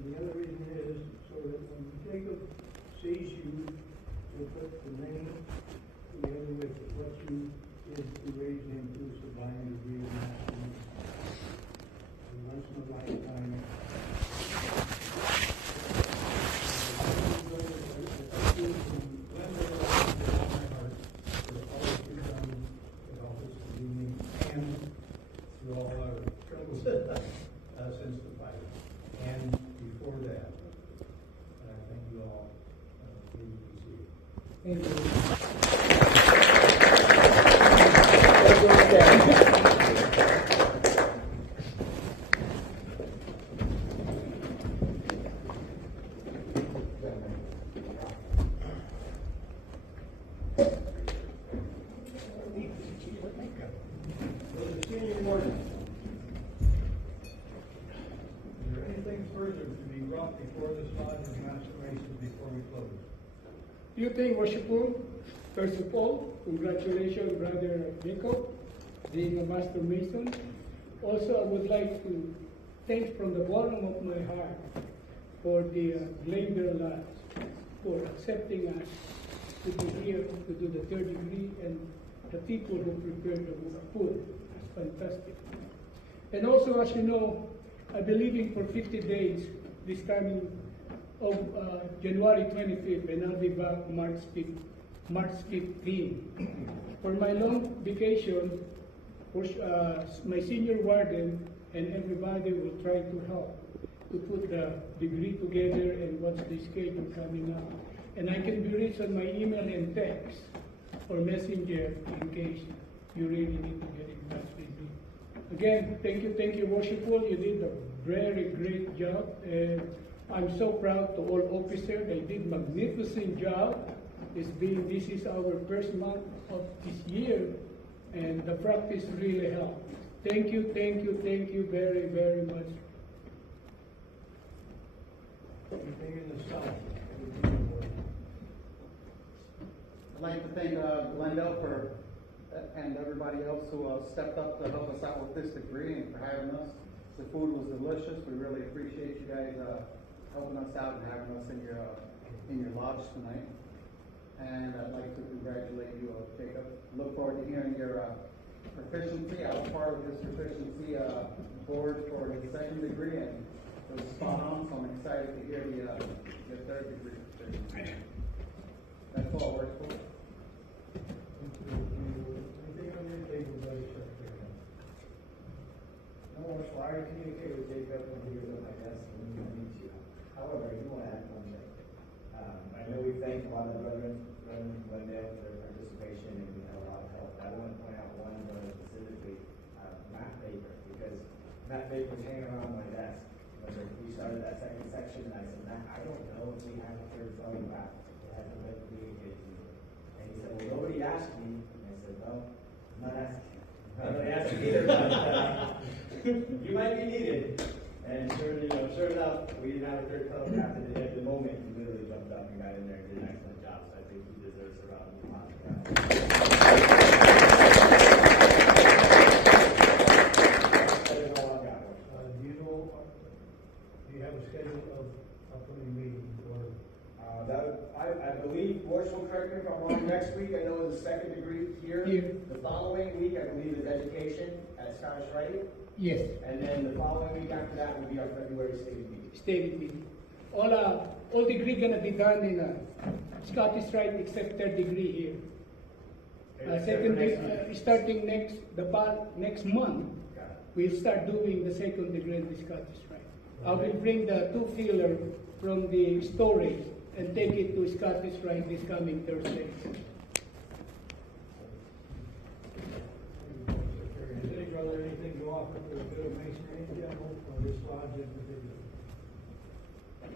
The other reason is so that when Jacob sees you, he'll put the name together with what you did to raise him to a sublime degree of mastery. And once in a lifetime. Through all our troubles since the fight, and before that. And I thank you all. Please be seated. Before this lodge of Master Masons before we close. You think, worshipful, first of all, congratulations, Brother Jacob, being a Master Mason. Also, I would like to thank from the bottom of my heart for the Glendale Lodge for accepting us to be here to do the third degree, and the people who prepared the food. It's fantastic. And also, as you know, I'll be leaving for 50 days this time of January 25th, and I'll be back March 15th. For my long vacation, my senior warden and everybody will try to help to put the degree together and what's the schedule coming up. And I can be reached on my email and text or messenger in case you really need to get in touch with me. Again, thank you, worshipful. You did a very great job, and I'm so proud to all officers. They did magnificent job. This is our first month of this year, and the practice really helped. Thank you very, very much. Anything in the South? I'd like to thank Glendale for and everybody else who stepped up to help us out with this degree and for having us. The food was delicious. We really appreciate you guys helping us out and having us in your lodge tonight. and I'd like to congratulate you, Jacob. Look forward to hearing your proficiency. I was part of this proficiency board for the second degree, and it was spot on, so I'm excited to hear the third degree proficiency. That's all we're for. Anything on your table, Vice Secretary? No, so I already communicated with Jacob when he was at my desk and we can meet you. However, I do want to add one thing. I know we thanked a lot of the brethren from Glendale for their participation and we had a lot of help. I want to point out one brother specifically, Matt Baker, because Matt Baker was hanging around my desk when we started that second section, and I said, Matt, I don't know if we have a third fellow back. It hasn't been communicated to me. And he said, well, nobody asked me. And I said, well, I'm not asking. I'm not asking either, but you might be needed. And sure enough, we didn't have a third fellow back at the moment. He literally jumped up and got in there and did an excellent job. So I think he deserves a round of applause for that. Do you have a schedule of upcoming meetings or? I believe, Boris will correct me if I'm wrong, next week I know is the second degree here. The following week I believe is education at Scottish Rite. Yes. And then the following week after that will be our February stated meeting. Stated meeting. All degree gonna be done in Scottish Rite except third degree here. Starting next month, we'll start doing the second degree in the Scottish Rite. I will bring the two feeler from the storage and take it to Scottish Rite this coming Thursday. Any brother, anything you offer for the good of masonry in general, or this lodge in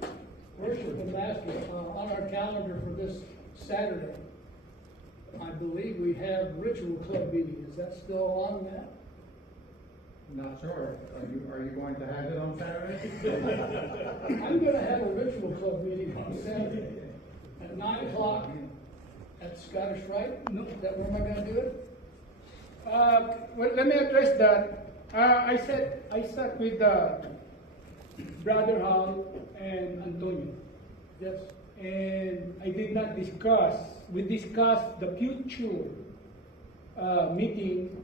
particular? Worship and Master, on our calendar for this Saturday, I believe we have ritual club meeting. Is that still on that? Not sure. Are you going to have it on Saturday? I'm gonna have a ritual club meeting on Saturday at 9 o'clock at Scottish Rite. No, is that where am I gonna do it? Well, let me address that. I sat with Brother Hall and Antonio. Yes. And I did not discuss. We discussed the future meeting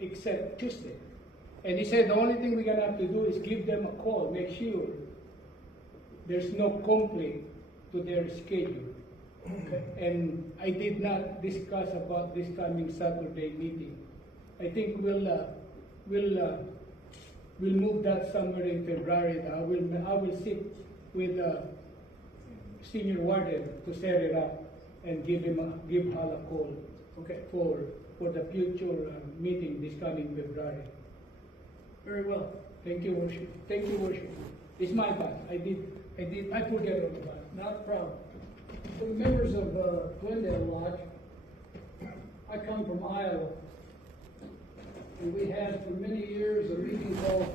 except Tuesday. And he said the only thing we're gonna have to do is give them a call, make sure there's no conflict to their schedule. Okay. And I did not discuss about this coming Saturday meeting. I think we'll move that somewhere in February. I will sit with senior warden to set it up and give Hal a call. Okay. For the future meeting this coming February. Very well. Thank you, worship. Thank you, worship. It's my bad. I forget about it. Not a problem. For the members of Glendale Lodge, I come from Iowa. And we had for many years a meeting called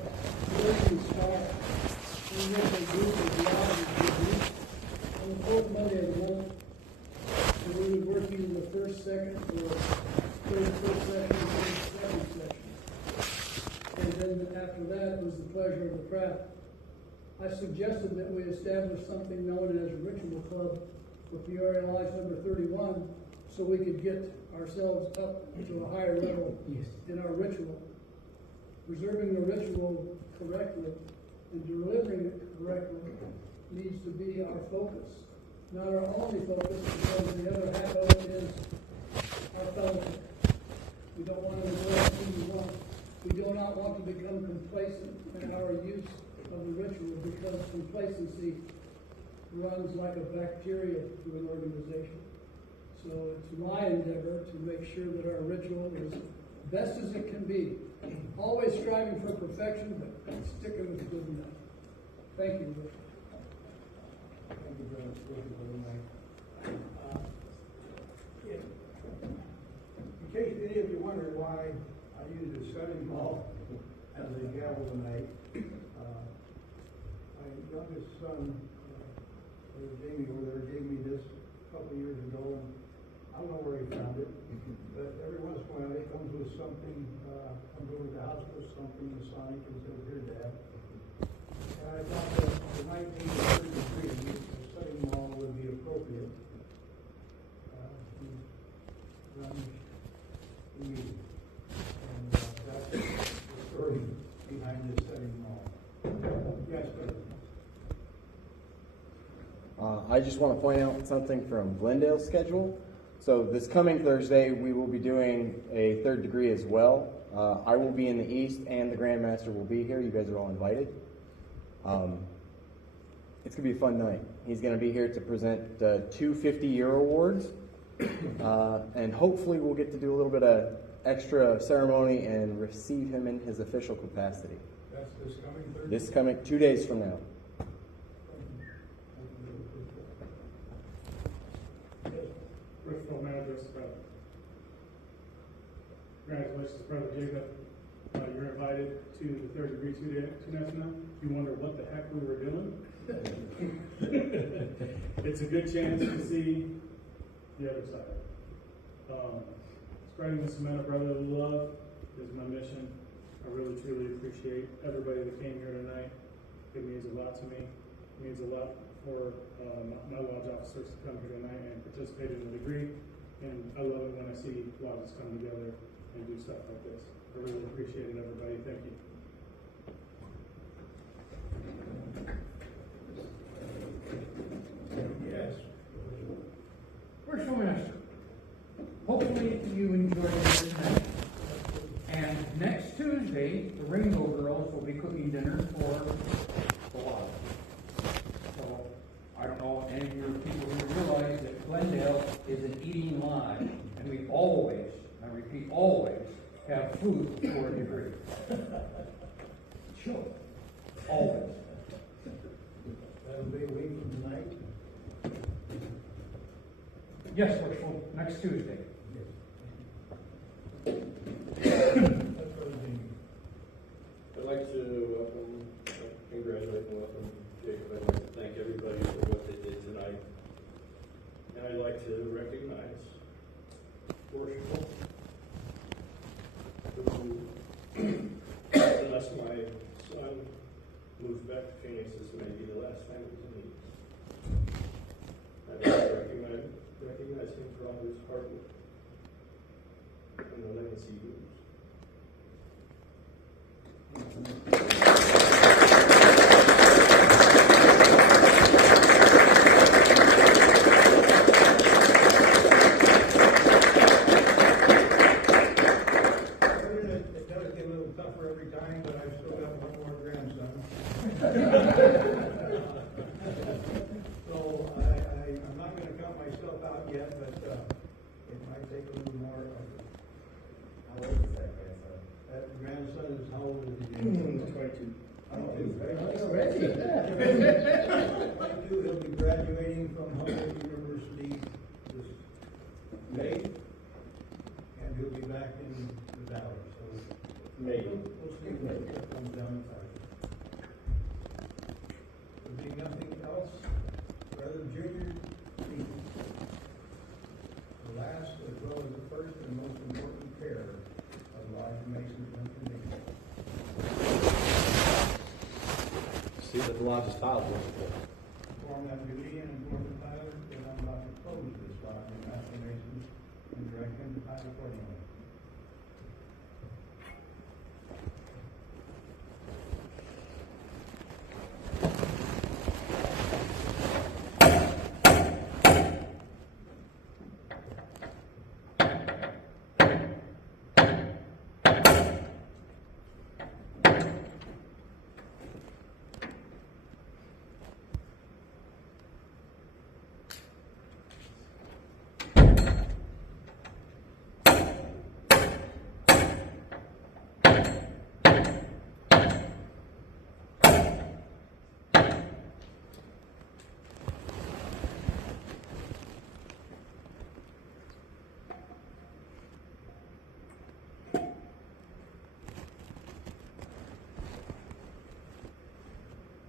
Learning Star. We had a group of lodges on the fourth Monday of the month. And we were working in the first, second, or first session, second session. And then after that was the pleasure of the craft. I suggested that we establish something known as a ritual club with Peoria Lodge number 31, so we could get ourselves up to a higher level in our ritual. Preserving the ritual correctly and delivering it correctly needs to be our focus. Not our only focus, because the other half of it is our fellowship. We don't want to go as we want. We do not want to become complacent in our use of the ritual, because complacency runs like a bacteria through an organization. So it's my endeavor to make sure that our ritual is best as it can be. Always striving for perfection, but sticking with good enough. Thank you, Lord. Thank you, Brother. In case any of you wonder why I use a study hall as a gavel tonight, my youngest son, Jamie over there, gave me this a couple of years ago, and I don't know where he found it, but every once in a while it comes with something, comes over to the house with something Masonic, and says, here, Dad. And I thought that it might be a certain degree, a study hall would be appropriate. I just want to point out something from Glendale's schedule. So this coming Thursday, we will be doing a third degree as well. I will be in the East, and the Grandmaster will be here. You guys are all invited. It's going to be a fun night. He's going to be here to present 2 50-year awards, and hopefully we'll get to do a little bit of extra ceremony and receive him in his official capacity. That's this coming Thursday? This coming 2 days from now. Bristol Manager's brother. Congratulations, Brother Jacob. You're invited to the third degree two-ness now. You wonder what the heck we were doing? It's a good chance to see the other side. Spreading the cement of brotherly love is my mission. I really, truly appreciate everybody that came here tonight. It means a lot to me. It means a lot for my lodge officers to come here tonight and participate in the degree. And I love it when I see lodges come together and do stuff like this. I really appreciate it, everybody. Thank you. Yes. Worship Master, hopefully you enjoyed this tonight. And next Tuesday, the Rainbow Girls will be cooking dinner for the lodge. So, I don't know if any of your people who realize that Glendale is an eating lodge, and we always, I repeat, always have food for a degree. Sure. Always. That'll be a week from tonight? Yes, Worshipful, next Tuesday. I'd like to welcome, congratulate and welcome Jacob. I'd like to thank everybody for what they did tonight. And I'd like to recognize Worshipful, who, unless my son moves back to Phoenix, this may be the last time he's in need. I'd like to recognize him for all his hard work and the legacy he leaves. It does get a little tougher every time, but I've still got one more grandson. So I'm not going to count myself out yet, but it might take a little more. How old is that grandson? That grandson is how old is he? 22. Already? He'll be graduating from Humboldt University this May, and he'll be back in the valley. So May. we'll see when it comes down the pipe. There being nothing else, Brother Junior, the last as well as the first and most important pair of Lodge Masons and Commissioners. See that the lodge is tiled. Form that duty and inform the Tyler that I'm about to close this lodge of Master Masons and direct him to tile accordingly.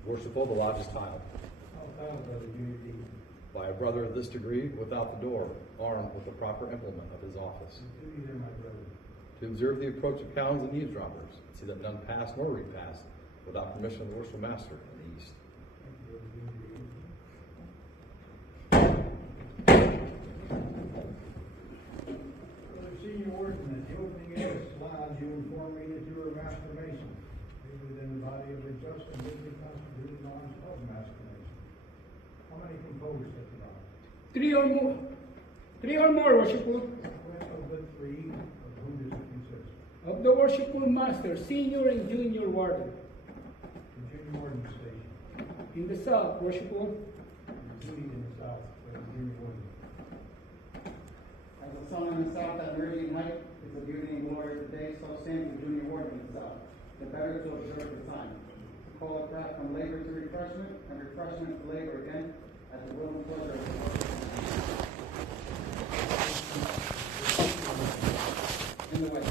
Worshipful, the lodge is tiled. How found Brother Junior D. By a brother of this degree, without the door, armed with the proper implement of his office. Duty there, my brother. To observe the approach of hounds and eavesdroppers, and see that none pass nor repass without permission of the worshipful master in the east. Thank you, Brother Junior D. Brother Senior Warden, at the opening of this lodge, you informed me that you were a Master Mason. Within the body of the just and legally constituted lodge of Master Mason. How many composed Three or more. Three or more, worshipful. But three, of whom does it consist? Of the worshipful master, senior and junior warden. The junior warden station. In the south, worshipful. Duty in the south, but the junior warden. As the sun in the south at meridian height is the beauty and glory of the day, so stands the junior warden in the south, the better to observe the time. Call it back from labor to refreshment, and refreshment to labor again, at the will and pleasure of the Lord. In the west.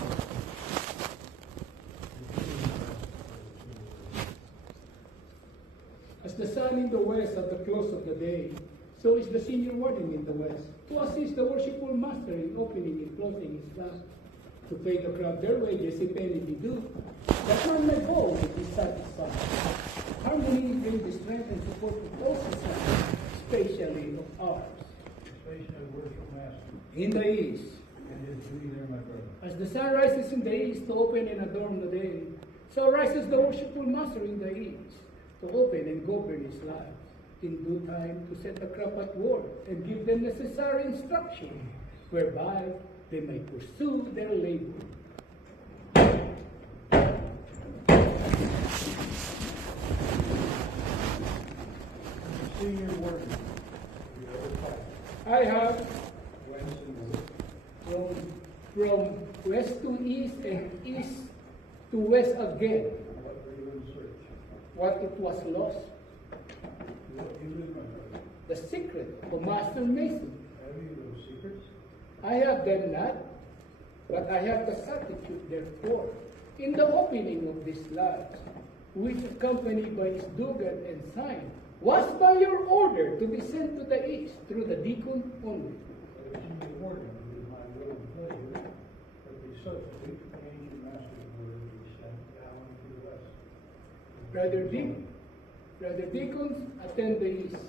As the sun in the west at the close of the day, so is the senior warden in the west, to assist the worshipful master in opening and closing his class, to pay the crowd their wages if any be due, that none may go with be satisfied. Harmony bring the strength and support of all society, especially of ours. Station of worship master. In the east, And his duty there, my brother. as the sun rises in the east to open and adorn the day, so rises the worshipful master in the east to open and govern his life. In due time to set the crop at work and give them necessary instruction, whereby they may pursue their labor. Senior warden. I have West and north. from west to east and east to west again, What were you in search? what it was lost, What you live, my brother. the secret of Master Mason. Have you those secrets? I have them not, but I have the certitude, therefore, in the opening of this lodge, which accompanied by his dugan and sign, was by your order to be sent to the east through the deacon only. The senior warden is my will and pleasure, that the substitute for the ancient master's word be sent down to the west. Brother deacons, attend the east.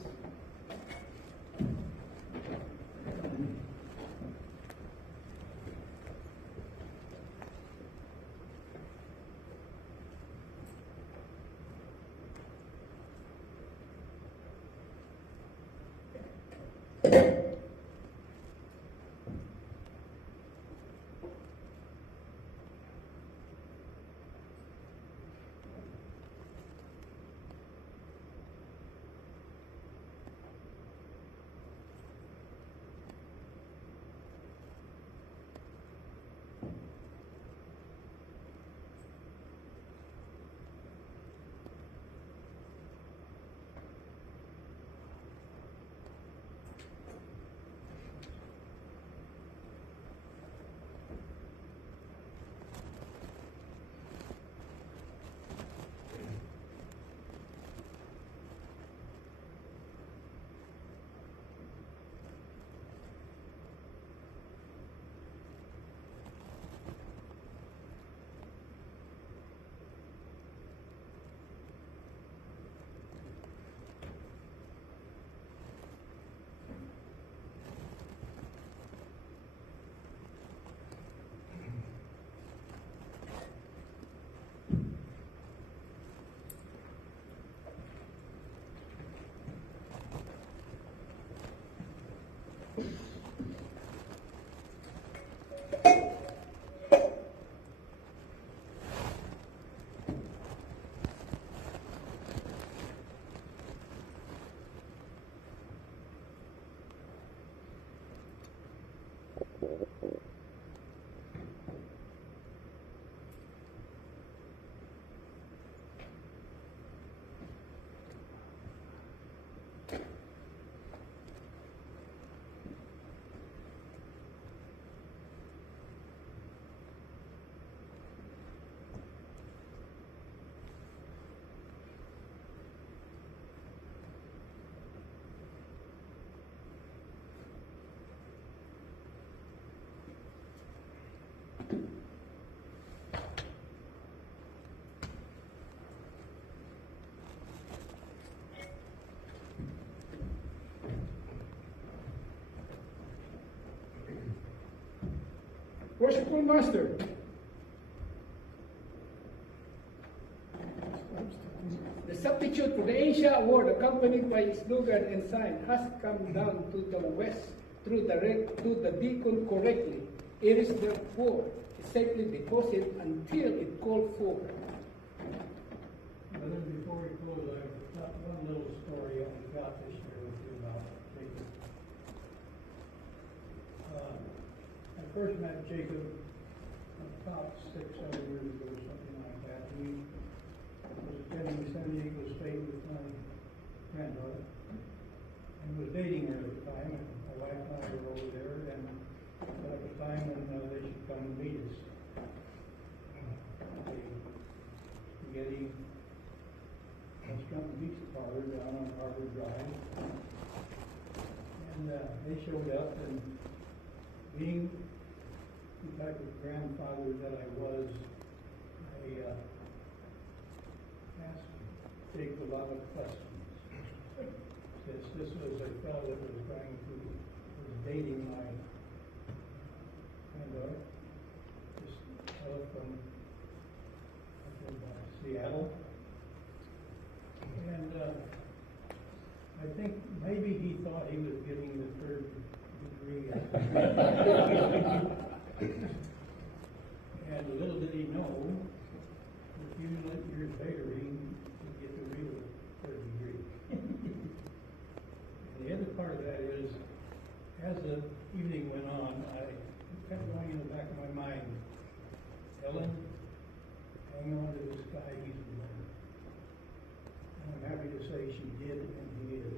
Worshipful Master, the substitute for the ancient word accompanied by slogan and sign, has come down to the west to the beacon correctly. It is therefore safely deposited until it called for. Brother, before we close, I've got one little story I got to share with you about Jacob. I first met Jacob about 6-7 years ago, something like that. He was attending San Diego State with my granddaughter, and was dating her at the time, and my wife and I were over there, and at the time when they should come and meet us. Getting restaurant pizza parlor down on Harvard Drive, and they showed up, and being the type of grandfather that I was, I asked Jake a lot of questions. Since this was a fellow that was dating my granddaughter, this fellow from Seattle, and I think maybe he thought he was getting the third degree. And little did he know, a few years later, he would get the real third degree. And the other part of that is, as the evening went on, I kept going in the back of my mind, Ellen, hang on to this guy, he's the one. And I'm happy to say she did, and he is.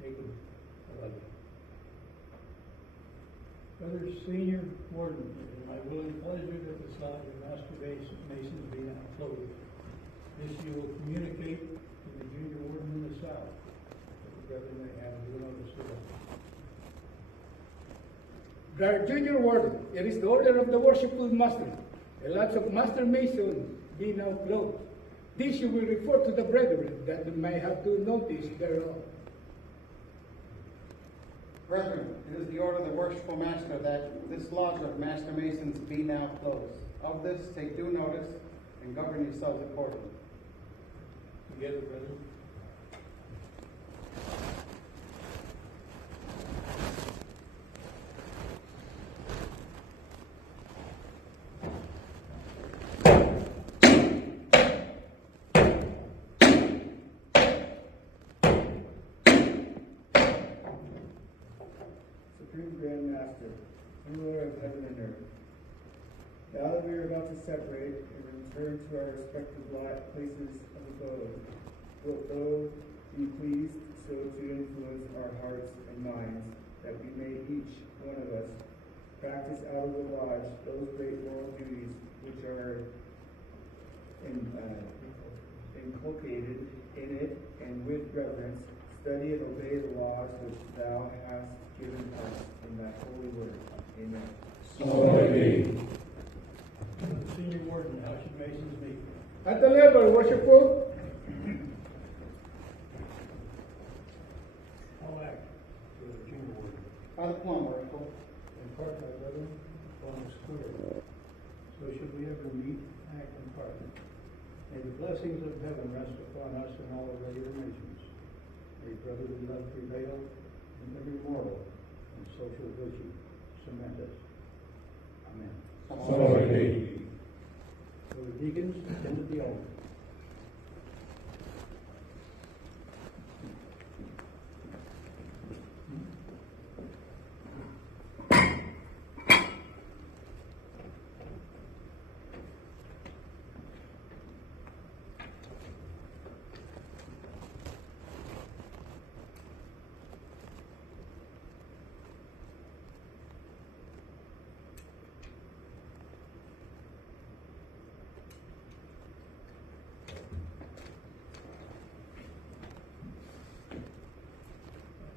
Jacob, I love you. Brother Senior Warden, it is my will and pleasure that the slot of Master Masons be now closed. This you will communicate to the Junior Warden in the South, that the brethren may have due notice of it. The Junior Warden, it is the order of the worshipful master. The lots of Master Mason be now closed. This you will report to the brethren, that they may have due notice thereof. Brethren, it is the order of the worshipful master that this lodge of Master Masons be now closed. Of this, take due notice and govern yourselves accordingly. Together, brethren. Supreme Grand Master, ruler of heaven and earth, now that we are about to separate and return to our respective places of abode, wilt thou be pleased so to influence our hearts and minds that we may each one of us practice out of the lodge those great moral duties which are inculcated in it, and with reverence study and obey the laws which thou hast given us in thy holy word. Amen. So be. Senior Warden, how should Masons meet? At the level, worshipful. I'll act for the Junior Warden. By the plumb, worshipful. And part, my brethren, upon the square. So should we ever meet, act, and part. May the blessings of heaven rest upon us and all of our nations. May brotherly love prevail in every moral and social virtue cement us. Amen. So be. So the deacons attend to the altar.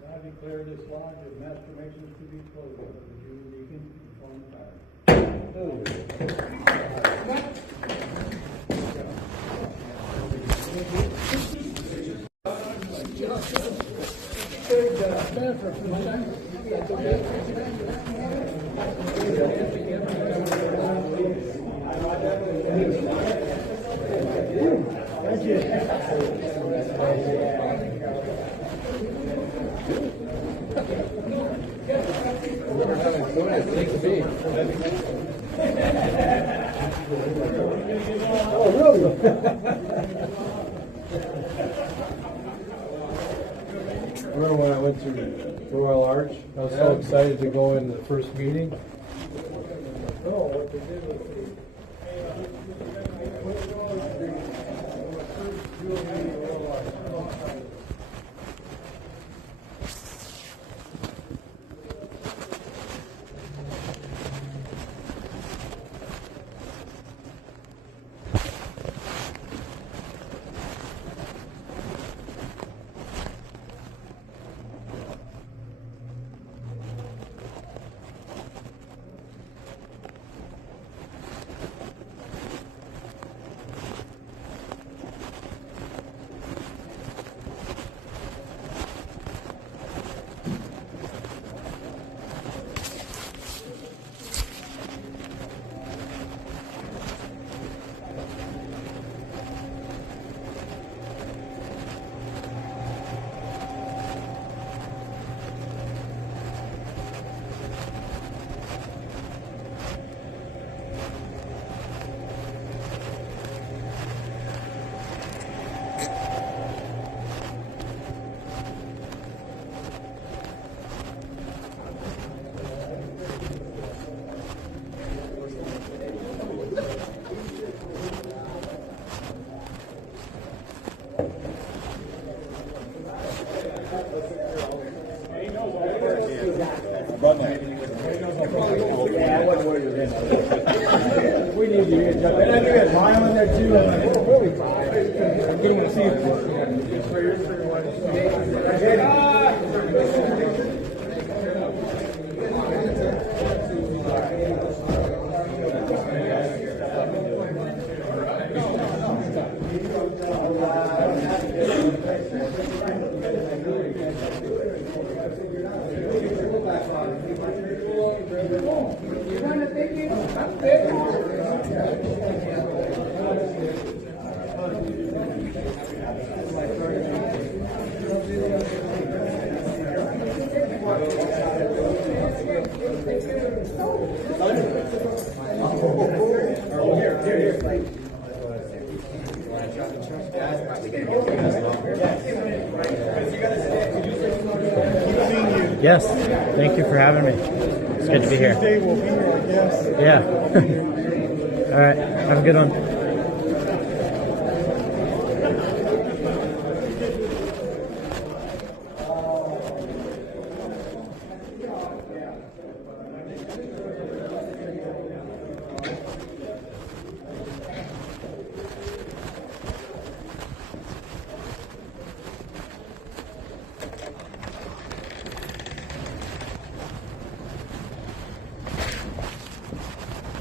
I declare this lodge of Master Masons to be closed by the Junior Deacon upon fire. Thank you. Oh, really? I remember when I went to Royal Arch, I was so excited to go in the first meeting. Oh, what they did was We need you to jump in. I think Lyle in there too. I can't even see Yes, thank you for having me. It's good to be here. Tuesday we'll be here, I guess. Yeah. All right, have a good one.